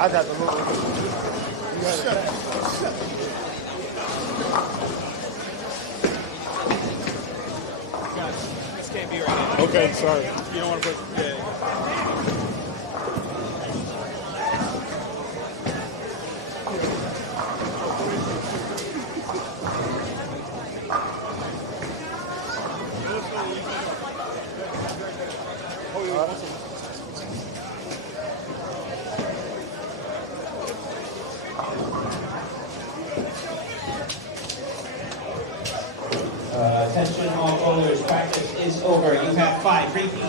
I got the little. You got shut up. This can't be right now. Okay, sorry. You don't want to put. Yeah. Attention all bowlers, practice is over. You have 5 minutes to get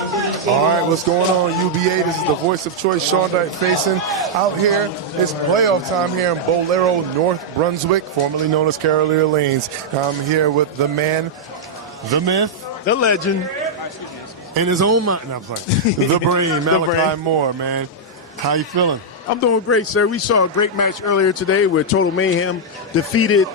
into the table. All right, what's going on, UBA? This is the voice of choice, Sean Dyke facing out here. It's playoff time here in Bolero, North Brunswick, formerly known as Carolier Lanes. I'm here with the man, the myth, the legend, in his own mind. No, I'm sorry. The brain, Malachi Moore, man. How you feeling? I'm doing great, sir. We saw a great match earlier today where Total Mayhem defeated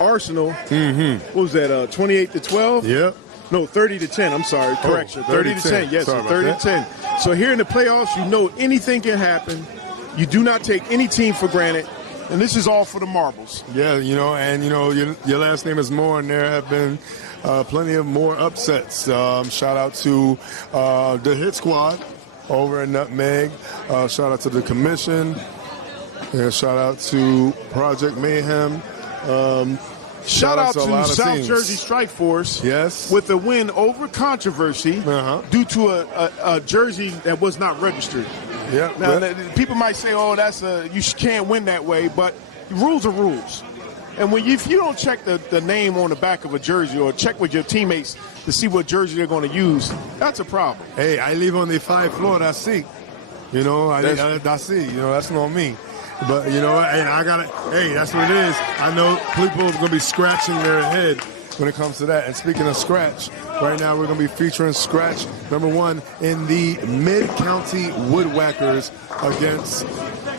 Arsenal. What was that, 28-12? Yep. No, 30-10. I'm sorry. Correction. 30-10. Yes, sorry 30-10. So here in the playoffs, you know anything can happen. You do not take any team for granted. And this is all for the marbles. Yeah, you know, and, you know, your last name is Moore, and there have been plenty of more upsets. Shout out to the Hit Squad over in Nutmeg. Shout out to the Commission. And shout out to Project Mayhem. Shout out to South teams. Jersey Strike Force. Yes. With a win over controversy due to a jersey that was not registered. Yeah. Now, people might say, "Oh, you can't win that way," but rules are rules. And if you don't check the name on the back of a jersey or check with your teammates to see what jersey they're going to use, that's a problem. Hey, I live on the 5th floor. That's see. You know, that's see. You know, that's not me. But, you know, and I got to, hey, that's what it is. I know people are going to be scratching their head when it comes to that. And speaking of scratch, right now we're going to be featuring scratch number 1 in the Mid-County Woodwhackers against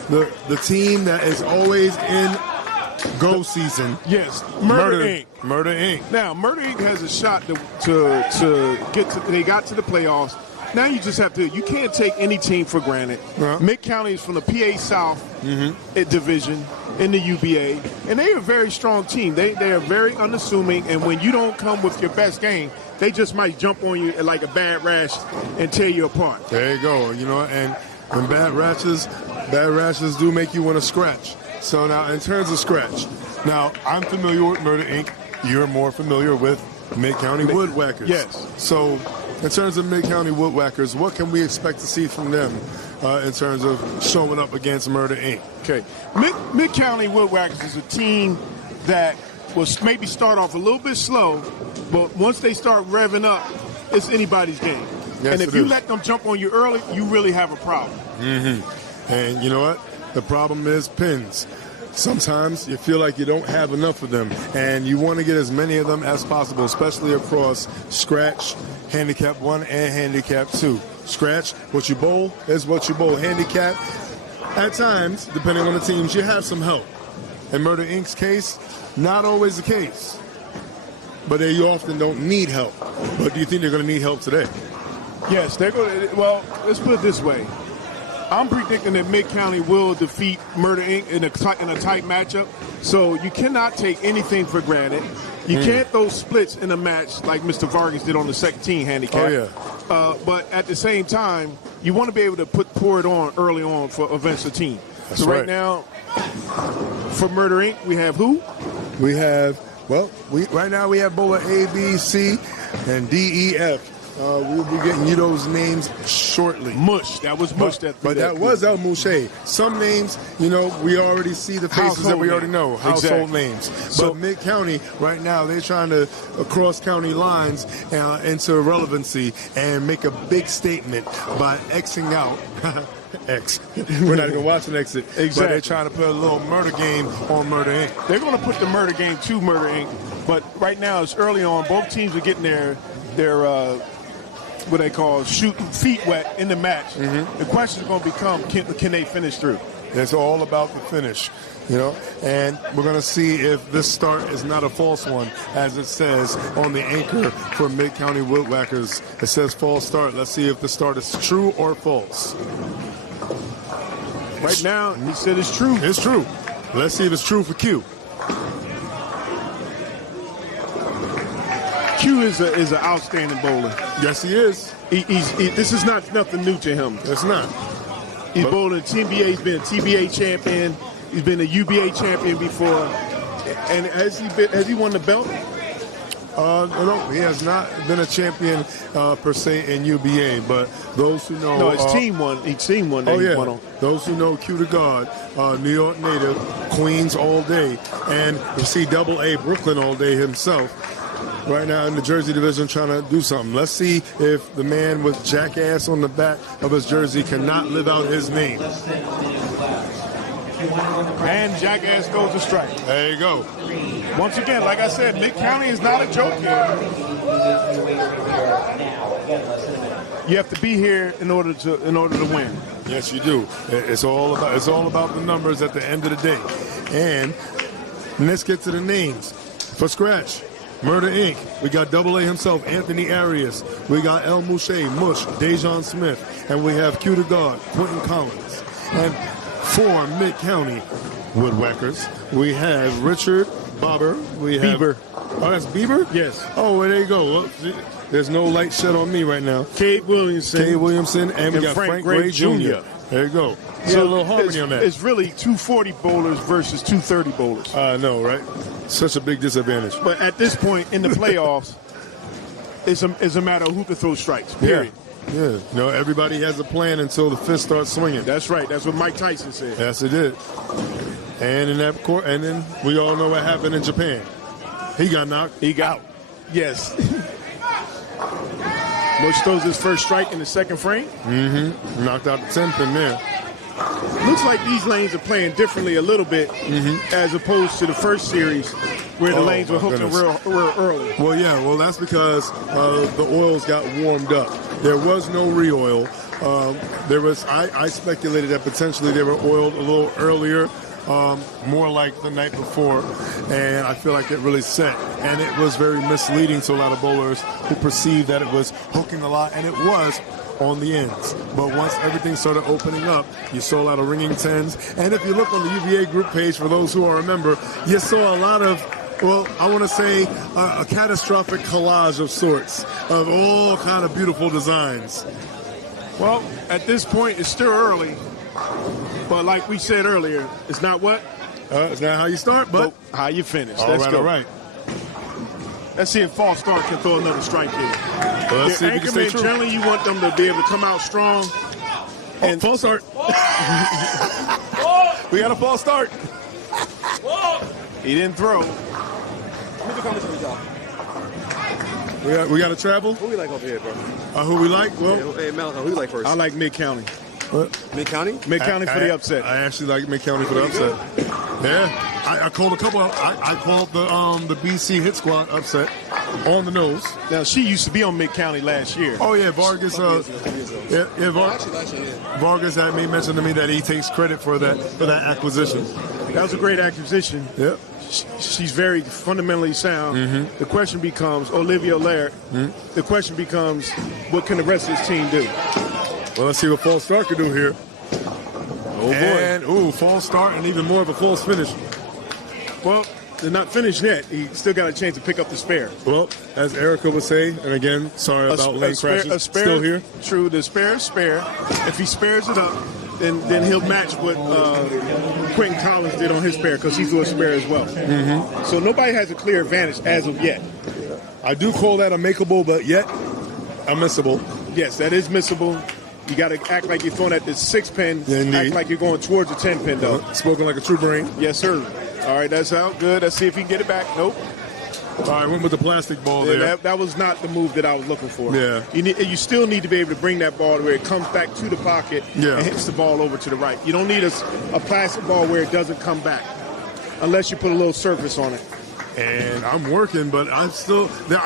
the team that is always in go season. Yes, Murder Inc. Murder Inc. Now, Murder Inc. has a shot to get to, they got to the playoffs. Now you just have to, you can't take any team for granted. Mid-County is from the PA South division in the UBA, and they are a very strong team. They are very unassuming, and when you don't come with your best game, they just might jump on you like a bad rash and tear you apart. There you go. You know, and when bad rashes do make you want to scratch. So now, in terms of scratch, now I'm familiar with Murder Inc. You're more familiar with Mid-County Woodwhackers. Yes. So In terms of Mid-County Woodwhackers, what can we expect to see from them in terms of showing up against Murder Inc.? Okay. Mid-County Woodwhackers is a team that will maybe start off a little bit slow, but once they start revving up, it's anybody's game. Yes, and if you let them jump on you early, you really have a problem. And you know what? The problem is pins. Sometimes you feel like you don't have enough of them, and you want to get as many of them as possible, especially across scratch, handicap 1 and handicap 2. Scratch, what you bowl is what you bowl. Handicap, at times, depending on the teams, you have some help. In Murder Inc.'s case, not always the case. But they often don't need help. But do you think they're going to need help today? Yes, they're going to. Well, let's put it this way. I'm predicting that Mid-County will defeat Murder Inc. in a tight matchup. So you cannot take anything for granted. You can't throw splits in a match like Mr. Vargas did on the 17 handicap. Oh, yeah. But at the same time, you want to be able to pour it on early on for events of team. That's so right now, for Murder Inc., we have who? We have, right now we have bowler A, B, C, and D, E, F. We'll be getting you those names shortly. Mush. That was Mush. But that was El Mouche. Some names, we already see the faces Household that we already names. know. Household Exactly. names. So But Mid-County, right now, they're trying to cross county lines into relevancy and make a big statement by Xing out. X. We're not even watching exit. Exactly. But they're trying to put a little murder game on Murder Inc. They're going to put the murder game to Murder Inc. But right now, it's early on. Both teams are getting their what they call shooting feet wet in the match. The question is going to become, can they finish through? It's all about the finish, and we're going to see if this start is not a false one, as it says on the anchor for Mid-County Woodwhackers. It says false start. Let's see if the start is true or false. Right now, he said it's true. It's true. Let's see if it's true for Q. Q is an outstanding bowler. Yes, he is. This is not nothing new to him. It's not. He's bowling TBA. He's been a TBA champion. He's been a UBA champion before. And has he won the belt? No, he has not been a champion per se in UBA, but those who know... No, his team won. Each team won. Oh, he yeah. won on. Those who know Q to God, New York native, Queens all day, and you see Double A Brooklyn all day himself. Right now in the Jersey division trying to do something. Let's see if the man with Jackass on the back of his jersey cannot live out his name. And Jackass goes to strike. There you go. Once again, like I said, Mid-County is not a joke here. You have to be here in order to win. Yes, you do. It's all about the numbers at the end of the day. And let's get to the names. For scratch, Murder Inc. We got Double A himself, Anthony Arias. We got El Mouche, Mush, Dejan Smith. And we have Q to God, Quentin Collins. And for Mid-County Woodwhackers, we have Richard Bobber. We have Bieber. Oh, that's Bieber? Yes. Oh, well, there you go. Look, there's no light shed on me right now. Cade Williamson. And we got Frank Gray Jr. There you go. So a little harmony on that. It's really 240 bowlers versus 230 bowlers. I know, right? Such a big disadvantage. But at this point in the playoffs, it's a matter of who can throw strikes, period. Yeah. Everybody has a plan until the fist starts swinging. That's right. That's what Mike Tyson said. Yes, it did. And in that court, and then we all know what happened in Japan. He got knocked. He got out. Yes. Bush throws his first strike in the second frame. Knocked out the 10th in there. Looks like these lanes are playing differently a little bit as opposed to the first series where the lanes were hooking real early. Well, yeah. Well, that's because the oils got warmed up. There was no re-oil. I speculated that potentially they were oiled a little earlier, more like the night before, and I feel like it really set. And it was very misleading to a lot of bowlers who perceived that it was hooking a lot, and it was on the ends. But once everything started opening up, you saw a lot of ringing 10s. And if you look on the UBA group page, for those who are remember, you saw a lot of, well, I want to say a catastrophic collage of sorts of all kind of beautiful designs. Well, at this point, it's still early. But like we said earlier, it's not what? It's not how you start, but how you finish. All Let's right, go. all right. Let's see if False Start can throw another strike here. Well, let's see if he can stay Anchorman, true. generally you want them to be able to come out strong. And false start. We got a false start. He didn't throw. We got to travel. Who we like over here, bro? Who we like? Well, Hey, Malachi, who you like first? I like Mid-County. Mid-County? Mid-County for the upset. I actually like Mid-County for the upset. Yeah. I called a couple. I called the BC Hit Squad upset on the nose. Now, she used to be on Mid-County last year. Oh, yeah. Vargas. Vargas had made mention to me that he takes credit for that acquisition. That was a great acquisition. Yep. She's very fundamentally sound. Mm-hmm. The question becomes, Olivia Laird, the question becomes, what can the rest of this team do? Well, let's see what false start can do here. Oh, boy. And, false start and even more of a false finish. Well, they're not finished yet. He still got a chance to pick up the spare. Well, as Erica would say, and again, sorry about lane crashes. A spare, still here. True, the spare is spare. If he spares it up, then he'll match what Quentin Collins did on his spare because he threw a spare as well. Mm-hmm. So nobody has a clear advantage as of yet. I do call that a makeable, but yet a missable. Yes, that is missable. You got to act like you're throwing at the 6 pin. Yeah, indeed. Act like you're going towards the 10 pin, though. Spoken like a true brain. Yes, sir. All right, that's out. Good. Let's see if he can get it back. Nope. All right, went with the plastic ball there. That was not the move that I was looking for. Yeah. You still need to be able to bring that ball to where it comes back to the pocket Yeah. and hits the ball over to the right. You don't need a plastic ball where it doesn't come back unless you put a little surface on it. And I'm working, but I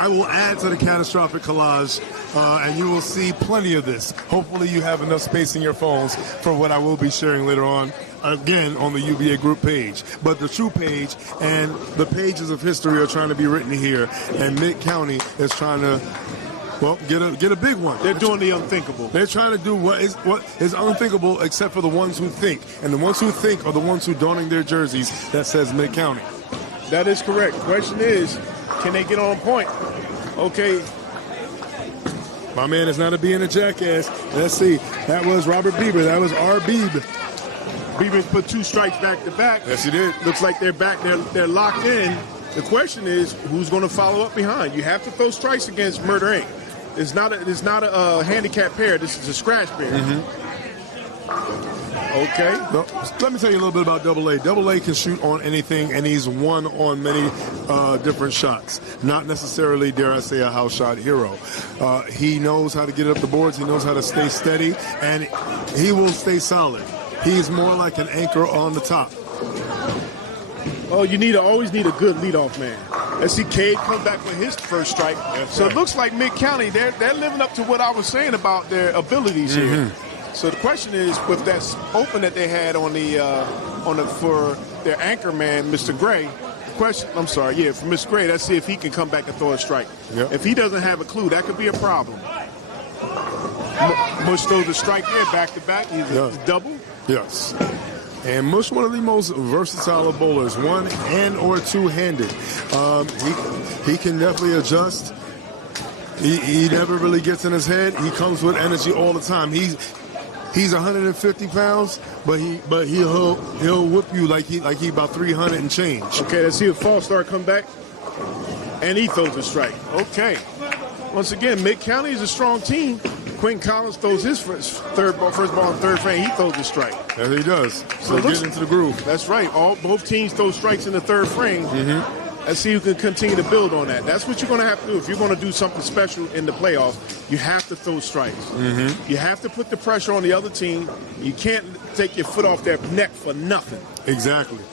will add to the catastrophic collage, and you will see plenty of this. Hopefully you have enough space in your phones for what I will be sharing later on, again, on the UBA group page. But the true page and the pages of history are trying to be written here, and Mid-County is trying to, well, get a big one. They're doing the unthinkable. They're trying to do what is unthinkable except for the ones who think. And the ones who think are the ones who donning their jerseys that says Mid-County. That is correct. Question is, can they get on point? Okay. My man is not being a jackass. Let's see. That was Robert Bieber. That was R. Beeb. Bieber put 2 strikes back to back. Yes, he did. Looks like they're back. They're locked in. The question is, who's going to follow up behind? You have to throw strikes against Murder Inc. It's not a handicap pair. This is a scratch pair. Mm-hmm. Okay. No, let me tell you a little bit about Double A. Double A can shoot on anything, and he's won on many different shots. Not necessarily, dare I say, a house shot hero. He knows how to get up the boards. He knows how to stay steady, and he will stay solid. He's more like an anchor on the top. Oh, you always need a good leadoff man. Let's see, Cade comes back with his first strike. That's so right. It looks like Mid-County, they're living up to what I was saying about their abilities here. So the question is, with that open that they had for their anchor man, Mr. Gray. For Mr. Gray, let's see if he can come back and throw a strike. Yep. If he doesn't have a clue, that could be a problem. Mush throws a strike there, back to back. He's double. Yes. And Mush, one of the most versatile of bowlers, one and or two-handed. He can definitely adjust. He never really gets in his head. He comes with energy all the time. He's 150 pounds, but he'll whip you like he about 300 and change. Okay, let's see if False Start come back, and he throws a strike. Okay. Once again, Mid-County is a strong team. Quentin Collins throws his first ball in third frame. He throws a strike. Yes, he does. So get into the groove. That's right. Both teams throw strikes in the third frame. Let's see who can continue to build on that. That's what you're going to have to do. If you're going to do something special in the playoffs, you have to throw strikes. You have to put the pressure on the other team. You can't take your foot off their neck for nothing. Exactly.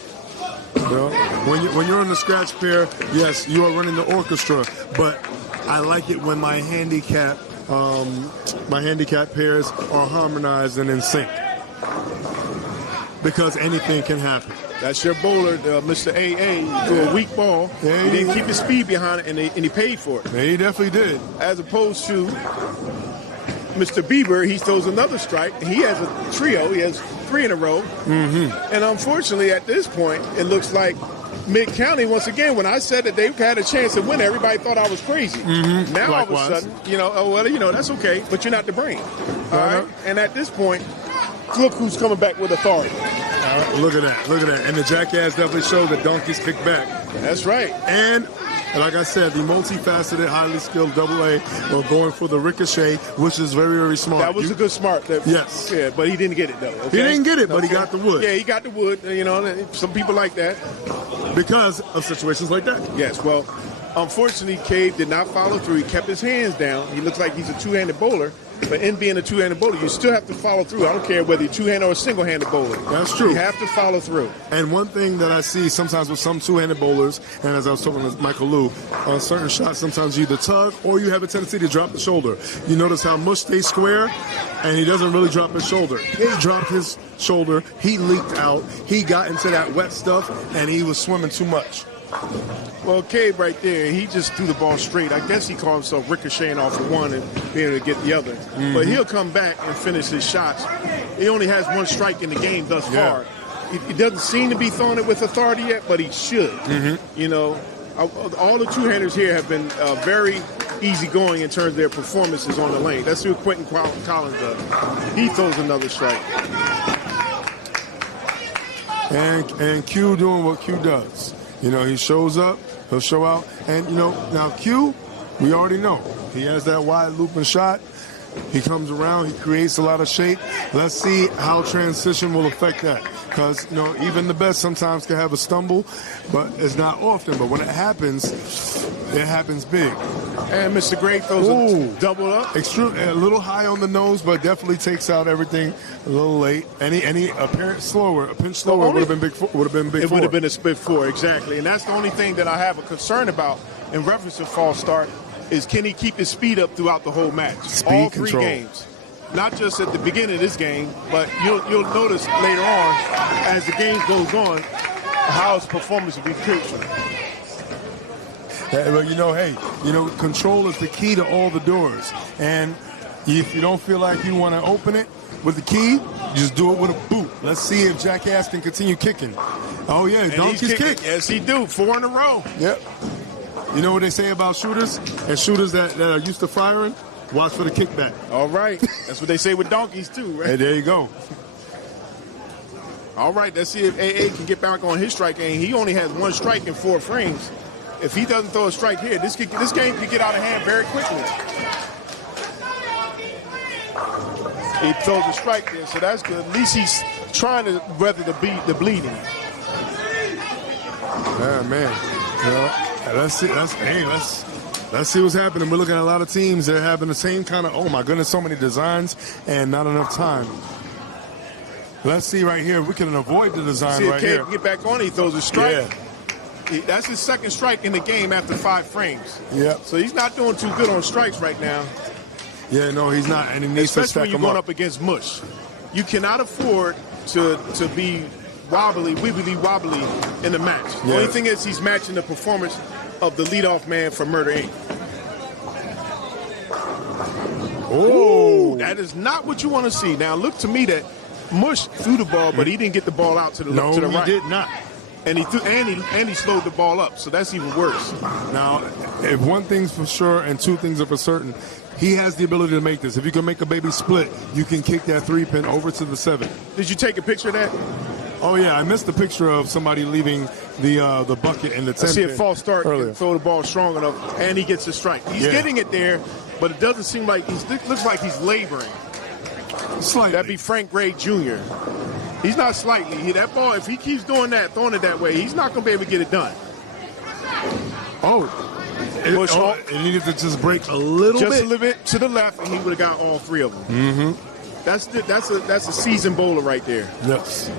Well, when you're in the scratch pair, yes, you are running the orchestra, but I like it when my handicap pairs are harmonized and in sync, because anything can happen. That's your bowler, Mr. AA. He threw a weak ball. He didn't keep his speed behind it, and he paid for it. Yeah, he definitely did. As opposed to Mr. Bieber, he throws another strike. He has a trio. He has 3 in a row. And unfortunately, at this point, it looks like Mid-County, once again, when I said that they had a chance to win, everybody thought I was crazy. Now, Likewise. all of a sudden, that's okay, but you're not the brain. All right? And at this point, look who's coming back with authority. Look at that. And the jackass definitely showed that donkeys kick back. That's right. And like I said, the multifaceted, highly skilled AA are going for the ricochet, which is very, very smart. That was a good smart. Yes. Yeah, but he didn't get it, though. Okay? He didn't get it, but he got the wood. Yeah, he got the wood. You know, some people like that. Because of situations like that. Yes, well, unfortunately, Cave did not follow through. He kept his hands down. He looks like he's a two-handed bowler. But in being a two-handed bowler, you still have to follow through. I don't care whether you're two-handed or a single-handed bowler. That's true. You have to follow through. And one thing that I see sometimes with some two-handed bowlers, and as I was talking to Michael Liu, on certain shots, sometimes you either tug or you have a tendency to drop the shoulder. You notice how Mush stays square, and he doesn't really drop his shoulder. He dropped his shoulder. He leaked out. He got into that wet stuff, and he was swimming too much. Well, Cave right there, he just threw the ball straight. I guess he called himself ricocheting off of one and being able to get the other. But he'll come back and finish his shots. He only has one strike in the game thus far. He doesn't seem to be throwing it with authority yet, but he should. You know, all the two-handers here have been very easygoing in terms of their performances on the lane. That's what Quentin Collins does. He throws another strike. And Q doing what Q does. You know, he shows up, he'll show out. And, you know, now Q, we already know. He has that wide looping shot. He comes around, he creates a lot of shape. Let's see how transition will affect that. Because, you know, even the best sometimes can have a stumble, but it's not often. But when it happens big. And Mr. Gray throws a double up. A little high on the nose, but definitely takes out everything a little late. Any apparent slower, a pinch slower would have been big. It would have been a split four, exactly. And that's the only thing that I have a concern about in reference to false start is can he keep his speed up throughout the whole match? All three games. Not just at the beginning of this game, but you'll notice later on as the game goes on how his performance will be crucial. Well, you know, hey, you know, control is the key to all the doors. And if you don't feel like you want to open it with the key, you just do it with a boot. Let's see if Jackass can continue kicking. Oh, yeah, Donkey's kick. Yes, he do. 4 in a row. Yep. You know what they say about shooters? And shooters that are used to firing? Watch for the kickback. All right. That's what they say with donkeys, too, right? Hey, there you go. All right, let's see if AA can get back on his strike game. He only has one strike in 4 frames. If he doesn't throw a strike here, this game could get out of hand very quickly. He throws a strike there, so that's good. At least he's trying to weather the bleeding. Yeah, man. You know, let's see what's happening. We're looking at a lot of teams that are having the same kind of, oh my goodness, so many designs and not enough time. Let's see right here. We can avoid the design right here. See if Cave get back on. He throws a strike. Yeah. That's his second strike in the game after 5 frames. Yeah. So he's not doing too good on strikes right now. Yeah, no, he's not. And he needs to stack especially when you're going up against Mush. You cannot afford to be wibbly wobbly in the match. The only thing is he's matching the performance of the leadoff man for Murder Inc. Oh, that is not what you want to see. Now look to me that Mush threw the ball, but he didn't get the ball out to the left, to the right. No, he did not. And he slowed the ball up, so that's even worse. Now, if one thing's for sure and two things are for certain, he has the ability to make this. If you can make a baby split, you can kick that 3-pin over to the 7. Did you take a picture of that? Oh yeah, I missed the picture of somebody leaving the bucket in the 10. I see a false start earlier. Throw the ball strong enough, and he gets a strike. He's getting it there, but it doesn't seem like looks like he's laboring. Slightly. That'd be Frank Gray Jr. He's not slightly. That ball, if he keeps doing that, throwing it that way, he's not going to be able to get it done. It needed to just break a little bit. Just a little bit to the left, and he would have got all 3 of them. Mm-hmm. That's a seasoned bowler right there. Yes.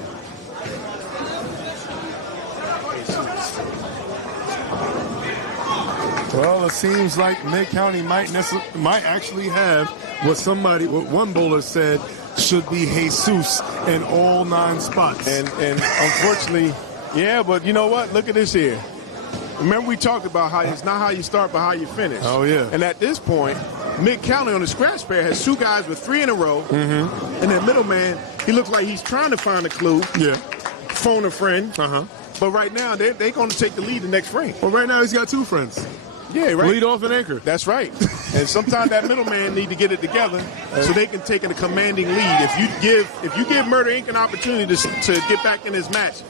Well, it seems like Mid-County might actually have what one bowler said should be Jesus in all 9 spots. And unfortunately, yeah, but you know what? Look at this here. Remember we talked about how it's not how you start, but how you finish. Oh, yeah. And at this point, Mid-County on the scratch pair has 2 guys with 3 in a row. Mm-hmm. And that middleman, he looks like he's trying to find a clue. Yeah. Phone a friend. Uh-huh. But right now, they're going to take the lead the next frame. Well, right now he's got 2 friends. Yeah, right. Lead off and anchor. That's right. And sometimes that middleman need to get it together so they can take a commanding lead. If you give Murder Inc. an opportunity to get back in this match,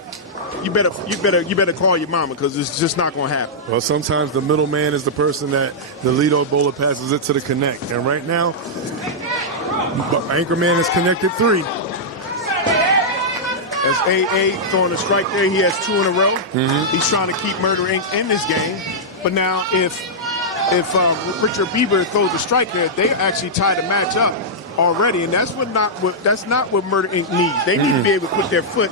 you better call your mama because it's just not going to happen. Well, sometimes the middleman is the person that the leadoff bowler passes it to the connect. And right now, Anchorman is connected 3. As AA throwing a strike there, he has 2 in a row. He's trying to keep Murder Inc. in this game. But now if Richard Bieber throws a strike there, they actually tie the match up already. And that's not what Murder Inc. needs. They need to be able to put their foot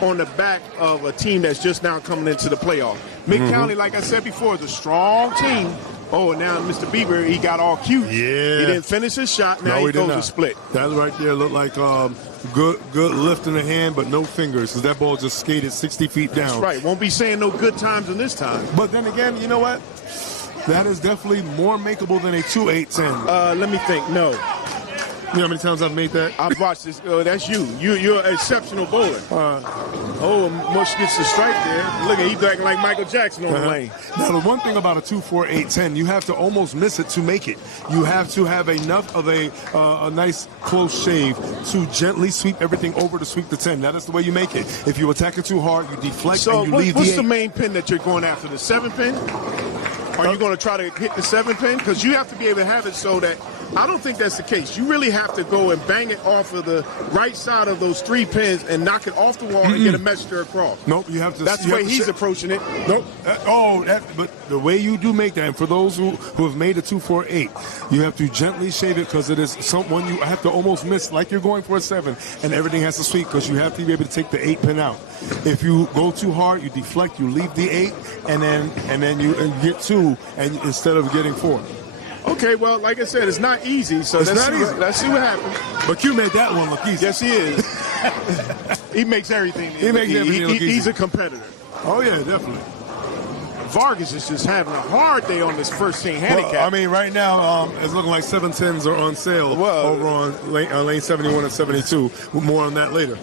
on the back of a team that's just now coming into the playoff. Mid-County, like I said before, is a strong team. Oh, now Mr. Bieber, he got all cute. Yeah. He didn't finish his shot. Now he throws a split. That right there looked like good lift in the hand, but no fingers, because that ball just skated 60 feet down. That's right. Won't be saying no good times in this time. But then again, you know what? That is definitely more makeable than a 2-8-10. Let me think. No. You know how many times I've made that? I've watched this. That's you. You're an exceptional bowler. Mush gets the strike there. Look at he's acting like Michael Jackson on the lane. Now, the one thing about a 2-4-8-10, you have to almost miss it to make it. You have to have enough of a nice close shave to gently sweep everything over to sweep the 10. That is the way you make it. If you attack it too hard, you deflect and you leave the 8. What's the main pin that you're going after? The 7 pin? Are you going to try to hit the 7 pin? Because you have to be able to have it so that I don't think that's the case. You really have to go and bang it off of the right side of those 3 pins and knock it off the wall and get a messenger across. Nope, you have to. That's the way he's approaching it. Nope. But the way you do make that, and for those who have made a 2-4-8, you have to gently shave it because it is someone you have to almost miss, like you're going for a 7, and everything has to sweep because you have to be able to take the 8 pin out. If you go too hard, you deflect, you leave the 8, and then you get 2, and instead of getting 4. Okay, well, like I said, it's not easy, so let's see what happens. But Q made that one look easy. Yes, he is. He makes everything look easy. He's a competitor. Oh, yeah, definitely. Vargas is just having a hard day on this first team handicap. Well, I mean, right now, it's looking like 710s are on sale over on lane 71 and 72. More on that later.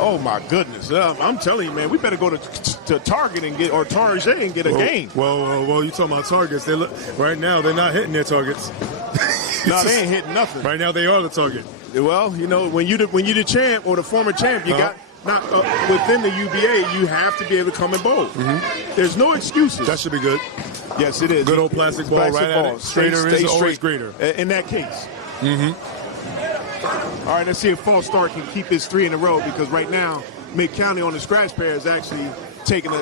Oh, my goodness. I'm telling you, man, we better go to Target and get, or Target and get a game. Well, you talking about targets. Right now, they're not hitting their targets. No, they ain't hitting nothing. Right now, they are the target. Well, you know, when you're the champ or the former champ, you got not within the UBA, you have to be able to come and bowl. There's no excuses. That should be good. Yes, it is. Good old plastic ball, right at it. Straighter is always greater. In that case. All right, let's see if False Start can keep his 3 in a row, because right now, Mid-County on the scratch pair is actually taking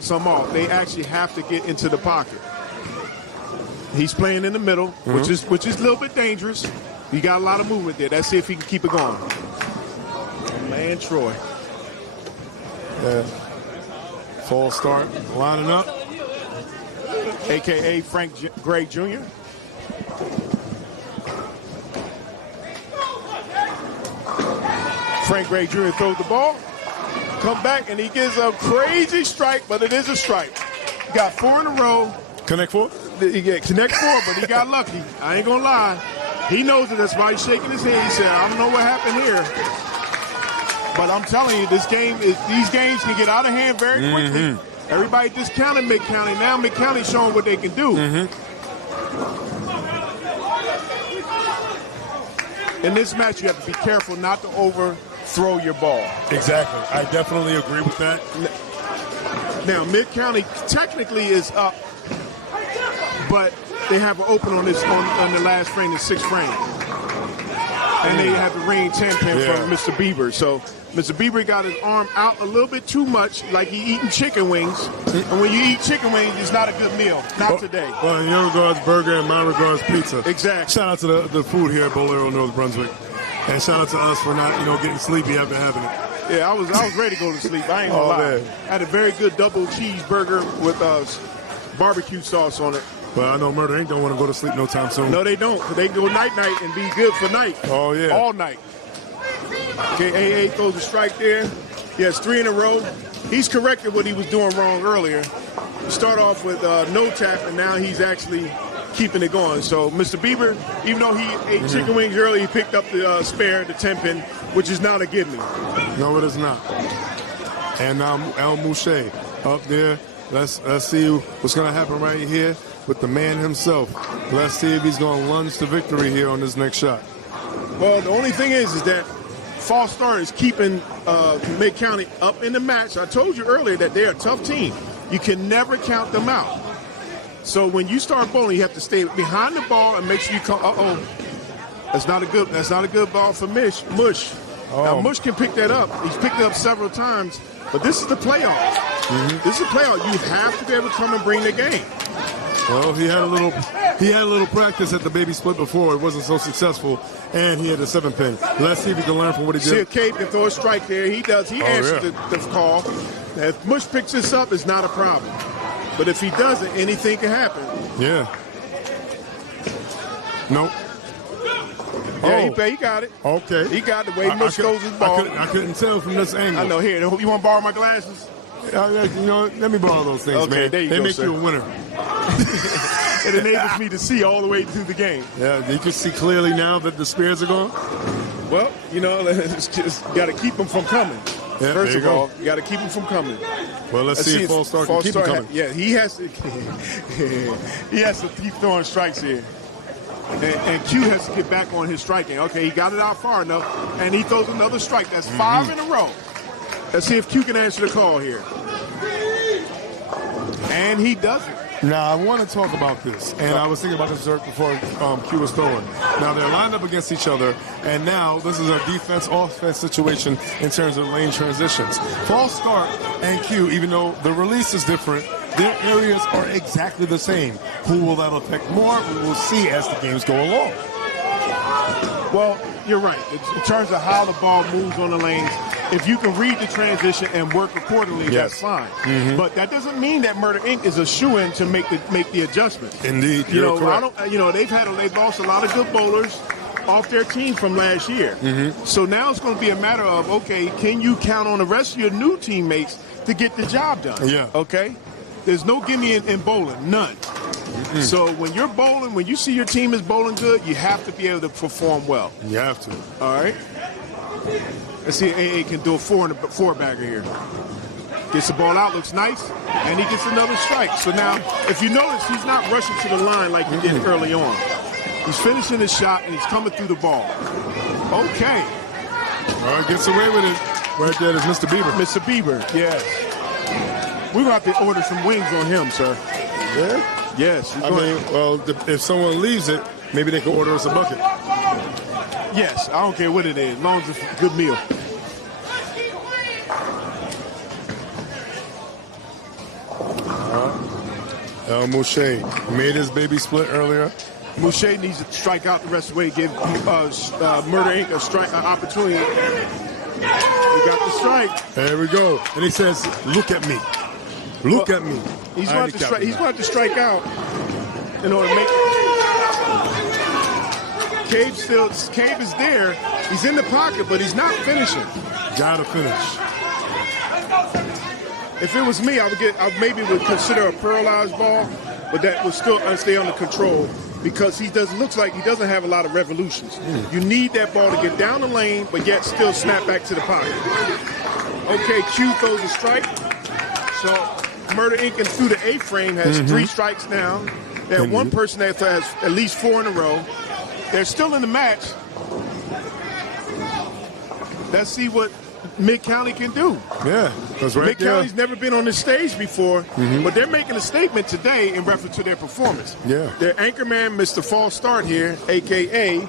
some off. They actually have to get into the pocket. He's playing in the middle, which is a little bit dangerous. You got a lot of movement there. Let's see if he can keep it going. Man, Troy. False Start lining up. A.K.A. Frank Gray Jr. Frank Gray Jr. throws the ball. Come back, and he gives a crazy strike, but it is a strike. He got 4 in a row. Connect 4? He got connect 4, but he got lucky. I ain't going to lie. He knows it. That's why he's shaking his head. He said, I don't know what happened here. But I'm telling you, these games can get out of hand very quickly. Everybody discounted Mid-County. Now Mid-County's showing what they can do. In this match, you have to be careful not to overthrow your ball. Exactly. I definitely agree with that. Now, Mid-County technically is up, but they have an open on the last frame, the 6th frame. And they have the ring 10 pin from Mr. Bieber. So Mr. Bieber got his arm out a little bit too much, like he eating chicken wings. And when you eat chicken wings, it's not a good meal. Not today. Well, in your regards, burger, and my regards, pizza. Exactly. Shout out to the food here at Bolero, North Brunswick. And shout out to us for not, getting sleepy after having it. Yeah, I was ready to go to sleep. I ain't gonna lie. Man. I had a very good double cheeseburger with barbecue sauce on it. Well, I know Murder Inc. don't want to go to sleep no time soon. No, they don't. They can go night-night and be good for night. Oh, yeah. All night. Okay, AA throws a strike there. He has 3 in a row. He's corrected what he was doing wrong earlier. Start off with no tap, and now he's actually keeping it going. So Mr. Bieber, even though he ate chicken wings earlier, he picked up the spare, the 10 pin, which is not a give me. No, it is not. And now El Mouche up there. Let's see what's going to happen right here with the man himself. Let's see if he's going to lunge to victory here on this next shot. Well, the only thing is that false start is keeping Mid-County up in the match. I told you earlier that they're a tough team. You can never count them out. So when you start bowling, you have to stay behind the ball and make sure you come. That's not a good ball for Mush. Now Mush can pick that up. He's picked it up several times, but this is the playoff. This is the playoff. You have to be able to come and bring the game. Well, he had a little practice at the baby split before. It wasn't so successful, and he had a 7-pin. Let's see if he can learn from what he did. See if Cade can throw a strike there. He does. He answers the call. If Mush picks this up, it's not a problem. But if he doesn't, anything can happen. Yeah. Nope. Yeah, he got it. Okay. He got the way Mush throws his ball. I couldn't tell from this angle. I know. Here, you want to borrow my glasses? Let me borrow those things, okay, man. There you they go, make sir. you a winner. It enables me to see all the way through the game. Yeah, you can see clearly now that the spears are gone. Well, it's just got to keep them from coming. Yeah, First of all, you got to keep them from coming. Well, let's see if False Start can keep them coming. Yeah, he has to. He has to keep throwing strikes here. And Q has to get back on his striking. Okay, he got it out far enough, and he throws another strike. That's 5 in a row. Let's see if Q can answer the call here. And he doesn't. Now, I want to talk about this, and I was thinking about this before Q was throwing. Now, they're lined up against each other, and now this is a defense-offense situation in terms of lane transitions. False Start and Q, even though the release is different, their areas are exactly the same. Who will that affect more? We will see as the games go along. Well, you're right. In terms of how the ball moves on the lanes, if you can read the transition and work accordingly, that's fine. But that doesn't mean that Murder Inc. is a shoo-in to make the adjustment. Indeed, you're correct. They've lost a lot of good bowlers off their team from last year. So now it's going to be a matter of, okay, can you count on the rest of your new teammates to get the job done? Yeah. Okay? There's no gimme in bowling, none. So when you're bowling, when you see your team is bowling good, you have to be able to perform well. You have to. All right. Let's see if AA can do a four-bagger here. Gets the ball out, looks nice, and he gets another strike. So now, if you notice, he's not rushing to the line like he did early on. He's finishing his shot, and he's coming through the ball. Okay. All right, gets away with it. Right there is Mr. Bieber. Mr. Bieber, yes. We're going to have to order some wings on him, sir. Yeah? Yes. If someone leaves it, maybe they can order us a bucket. Yes, I don't care what it is, as long as it's a good meal. El Mouche made his baby split earlier. Mouche needs to strike out the rest of the way, give Murder Inc. a strike opportunity. He got the strike. There we go. And he says, look at me. Look at me. He's going to strike out in order to make Cave is there. He's in the pocket, but he's not finishing. Gotta finish. If it was me, I maybe would consider a paralyzed ball, but that would still stay under control because looks like he doesn't have a lot of revolutions. You need that ball to get down the lane, but yet still snap back to the pocket. Okay, Q throws a strike. So Murder Inc. and through the A-frame has 3 strikes now. They have one person that has at least 4 in a row. They're still in the match. Let's see what Mid-County can do. Yeah, that's right. Mid-County's never been on this stage before, but they're making a statement today in reference to their performance. Yeah. Their anchorman, Mr. False Start here, a.k.a.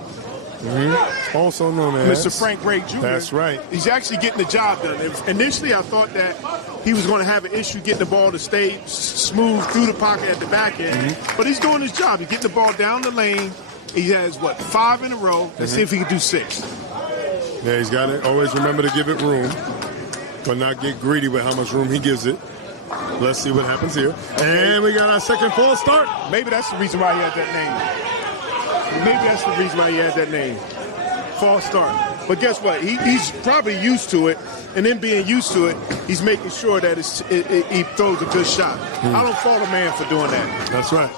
Also known as Mr. Frank Ray Jr. That's right. He's actually getting the job done. Initially, I thought that he was going to have an issue getting the ball to stay smooth through the pocket at the back end, but he's doing his job. He's getting the ball down the lane. He has, 5 in a row. Let's see if he can do 6. Yeah, he's got to always remember to give it room, but not get greedy with how much room he gives it. Let's see what happens here. And we got our second False Start. Maybe that's the reason why he had that name. False Start. But guess what? He's probably used to it, and in being used to it, he's making sure that he throws a good shot. I don't fault a man for doing that. That's right.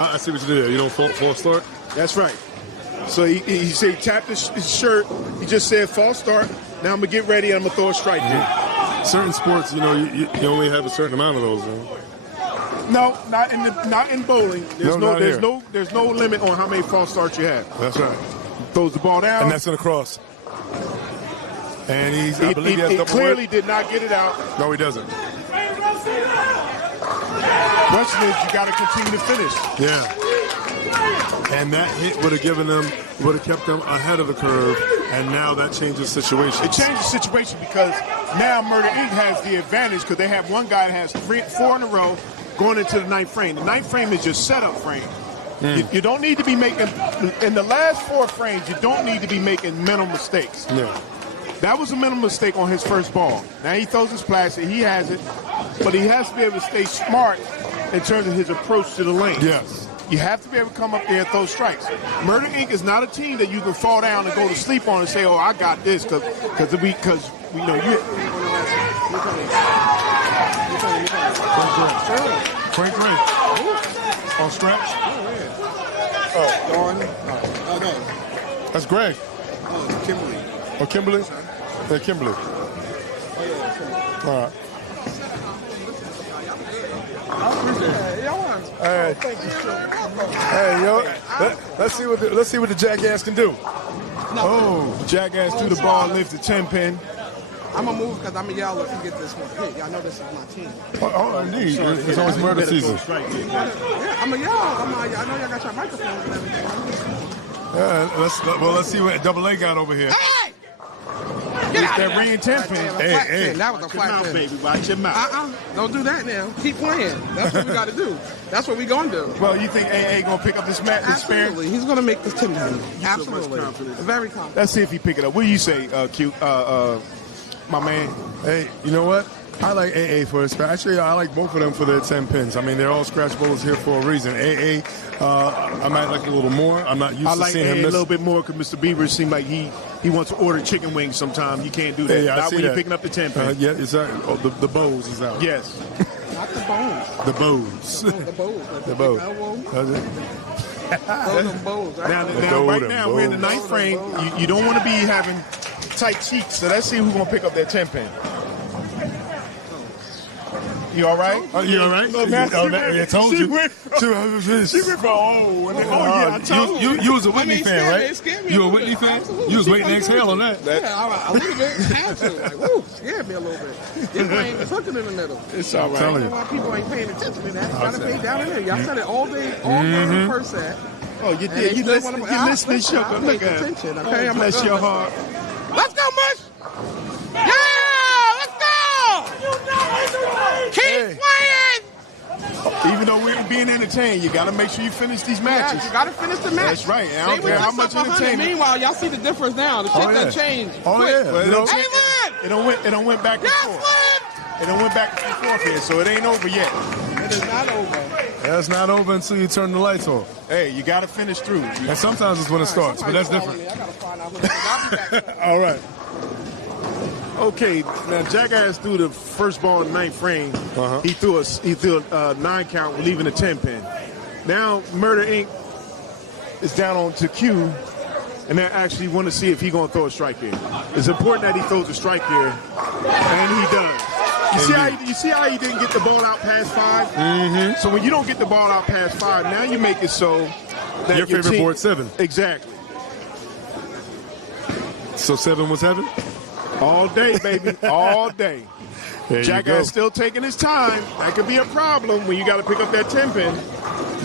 I see what you did there. You don't False Start? That's right. So he said he tapped his shirt. He just said False Start. Now I'm going to get ready and I'm going to throw a strike here. Certain sports, you only have a certain amount of those. No, not in bowling. There's no limit on how many false starts you have. That's right. Throws the ball down. And that's going to cross. And I believe he has he double clearly whip. did not get it out. No, he doesn't. Question is, you got to continue to finish. Yeah. And that hit would have kept them ahead of the curve, and now that changes the situation. It changes the situation because now Murder Inc. has the advantage because they have one guy that has 4 in a row going into the 9th frame. The 9th frame is your setup frame. You don't need to be making, in the last 4 frames, you don't need to be making mental mistakes. Yeah. That was a mental mistake on his first ball. Now he throws his plastic, he has it, but he has to be able to stay smart in terms of his approach to the lane. Yes. You have to be able to come up there and throw strikes. Murder Inc. is not a team that you can fall down and go to sleep on and say, "Oh, I got this," because you know you. Frank Ray. On scratch. Oh, no. That's Greg. Oh, Kimberly. Oh, Kimberly. Yeah, Kimberly. All right. Hey, hey, yo, let's see what the jackass can do. Oh, jackass threw the ball, lifted 10 pin. I'm gonna move because I'm gonna yell if you get this one. Hey, y'all know this is my team. Oh, indeed. It's always murder season. Yeah, I'm gonna yell. I know y'all got your microphones and everything. Let's see what Double A got over here. Hey! Get out That ring 10 pin. Hey. That was a flat pin. Baby, watch your mouth. Don't do that now. Keep playing. That's what we got to do. That's what we gonna do. Well, you think AA gonna pick up this match? This spare? Absolutely. He's gonna make this team. Absolutely. confidence. Very confident. Let's see if he pick it up. What do you say, Q? My man. Hey, you know what? I like AA for his scratch. Actually, I like both of them for their 10 pins. I mean, they're all scratch bowlers here for a reason. AA, I might like a little more. I'm not used I to like seeing AA him a miss. little bit more because Mr. Beaver seems like he wants to order chicken wings sometime. You can't do that. Yeah, I Not see when you're that. picking up the 10 pin. Yeah, exactly. Oh, the bows is out. Yes. Not the bones. The bows. The bows. The bows. Those are bows. Right now we're in the 9th frame. You don't want to be having tight cheeks. So let's see who's going to pick up that 10 pin. You all right? Oh, you all right? No, man, I told you. She went from oh, and then, yeah, I told you. You was a Whitney I mean, fan, it right? scared me You a a little Whitney bit. fan? Absolutely. You was waiting to exhale on that. Yeah, a little bit. Had to. Like, woo, scared me a little bit. Your brain is hooking in the middle. It's all I right. don't know why people ain't paying attention to that. Gotta pay down in there. Y'all said it all day, all day in the first set. Oh, you And did. You they listen, still you wanna- listening, listen, I sugar. paid Look at attention, it. okay? Oh, I'm bless like, your heart. Let's go, Mush! Yeah! Let's go! Keep playing! Even though we're being entertained, you got to make sure you finish these matches. Yeah, you gotta finish the match. That's right. I They don't care was how just much up 100. entertainment. Meanwhile, y'all see the difference now. The shit Oh, yeah. done changed. Oh, quick. yeah. But it don't, Hey, Lynn! it don't went back and Yes, forth. Lynn! It don't went back and forth here, so it ain't over yet. It is not over. Yeah, it's not over until you turn the lights off. Hey, you got to finish through. And sometimes it's when it starts, but that's different. I gotta find out. I'll be back. All right. Okay, now Jackass threw the first ball in the 9th frame. Uh-huh. He threw a 9 count, leaving a 10 pin. Now Murder Inc. is down on to Q, and they actually want to see if he's going to throw a strike here. It's important that he throws a strike here, and he does. You see how he didn't get the ball out past 5? Mm-hmm. So when you don't get the ball out past 5, now you make it so that Your favorite team, board 7. Exactly. So 7 was heaven? All day, baby. All day. There you go. Jackass still taking his time. That could be a problem when you got to pick up that 10 pin.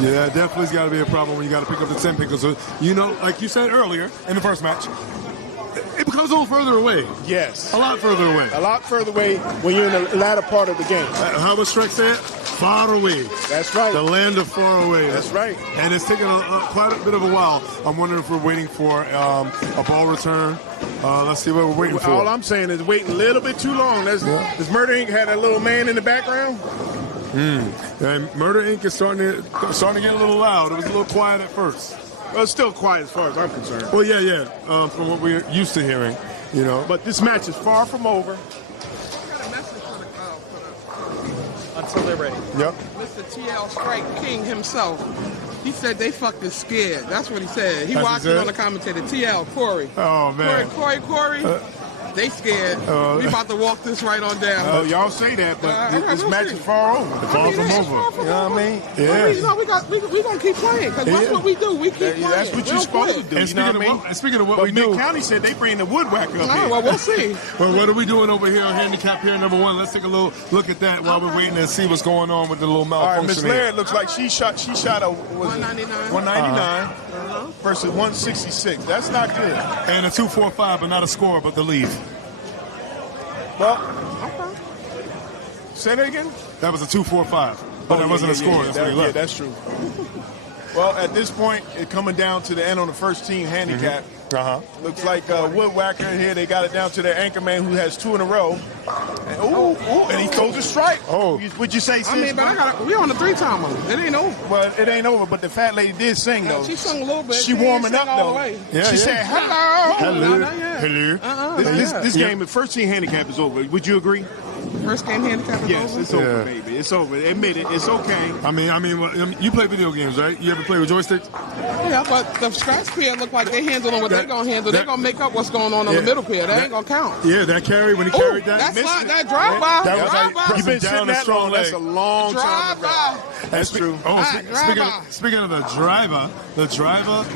Yeah, definitely's got to be a problem when you got to pick up the 10 pin. Because, you know, like you said earlier in the first match, it becomes a little further away. Yes. A lot further away. A lot further away when you're in the latter part of the game. How was Shrek said? Far away. That's right. The land of far away. That's right. And it's taken quite a bit of a while. I'm wondering if we're waiting for a ball return. Let's see what we're waiting for. All I'm saying is waiting a little bit too long. Does Murder Inc. had a little man in the background? And Murder Inc. is starting to get a little loud. It was a little quiet at first. Well, it's still quiet as far as I'm concerned. Well, yeah. From what we're used to hearing, you know. But this match is far from over. I got a message for the Until they're ready. Yep. Mr. TL Strike King himself. He said they fucking scared. That's what he said. He That's what watched he it said? on the commentator. TL, Corey. Oh, man. Corey. They scared. We about to walk this right on down. Oh, y'all say that, but this match is far over. Far from over. You know what I mean? Yeah. You know, we gonna keep playing because that's what we do. We keep playing. That's what you're supposed to do. And you know what I mean? and speaking of what we do, Mid-County said they bring the Woodwhacker up here. Well, we'll see. Well, what are we doing over here on Handicap here, number 1? Let's take a little look at that while we're waiting to see what's going on with the little malfunction. All right, Miss Laird looks like she shot a 199. 199 versus 166. That's not good. And a 245, but not a score, but the lead. Well, say that again? That was a 245, but that wasn't a score. That's what he left. That's true. Well, at this point, it's coming down to the end on the first team handicap. Looks like Woodwhacker here. They got it down to their anchor man who has 2 in a row. And, and he throws a strike. Would you say? I mean, but we on the 3-time one. It ain't over. Well, it ain't over. But the fat lady did sing though. She sung a little bit. She warming up though. She said hello. Hello. This game, the first team handicap is over. Would you agree? First game handicap is over? Yes, it's over, baby. It's over. Admit it. It's okay. I mean, you play video games, right? You ever play with joysticks? Yeah, but the scratch pair look like they handling what they're going to handle. They're going to make up what's going on the middle pair. That ain't going to count. Yeah, that carry, when he carried that. That drive-by. That was like, You've been down that long. That's a long time. That's true. Speaking of the driver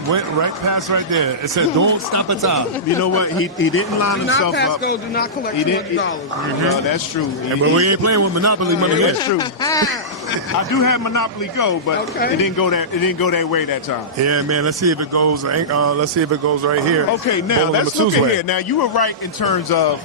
went right past right there. It said, "Don't stop at top." You know what? He didn't line himself up. Do not collect $200. No, that's true. But we ain't playing with Monopoly money. That's true. I do have Monopoly Go, but it didn't go that way that time. Yeah, man. Let's see if it goes. Let's see if it goes right here. Okay, now let's look at here. Now you were right in terms of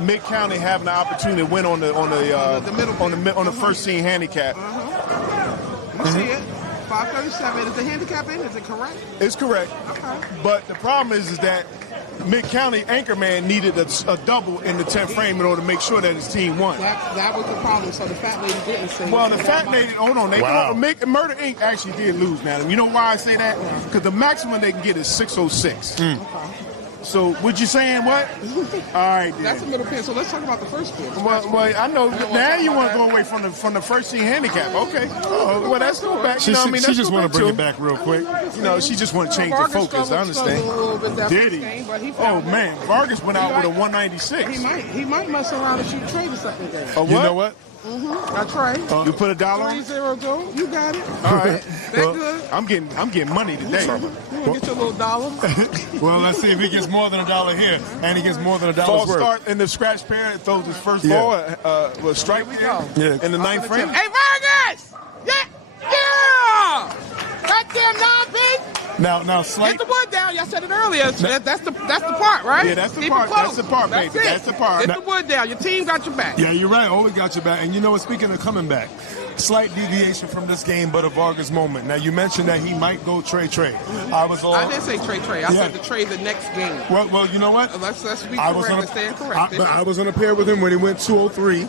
Mid-County having the opportunity to win on the first team handicap. You see it? 537. Is the handicap in? Is it correct? It's correct. Okay. But the problem is that Mid-County Anchorman needed a double in the 10th frame in order to make sure that his team won. That was the problem. So the fat lady didn't sing. Well, the fat lady, hold on. Murder Inc. actually did lose now. You know why I say that? Because the maximum they can get is 606. Okay. So, would you saying what? All right, then. That's the middle pair. So let's talk about the first pair. Well, I know. Now you want to go away from the first team handicap. Okay. Well, that's go back. She just want to bring it back real quick. You know, she just want to change the focus. I understand. Did he? Oh man, Vargas went out with a 196. He might mess around and shoot trade or something. You know what? I trade. You put $1 on? 302. You got it. All right. Good. I'm getting money today. You want to get your little dollar? Well, let's see if he gets more than $1 here, and he gets more than $1 False worth. start in the scratch pair. It throws his first ball. Was strike in the 9th frame. Hey, Vargas! Yeah! Goddamn non-beat! Now, slight. Get the wood down. Y'all said it earlier. That's the part, right? Yeah, that's the Keep part. it close. That's the part, baby. That's the part. Get the wood down. Your team got your back. Yeah, you're right. Always got your back. And you know what? Speaking of coming back, slight deviation from this game, but a Vargas moment. Now, you mentioned that he might go trade. I didn't say trade. I said to trade the next game. Well, you know what? Let's be correct and stand correct. I was on a pair with him when he went 203.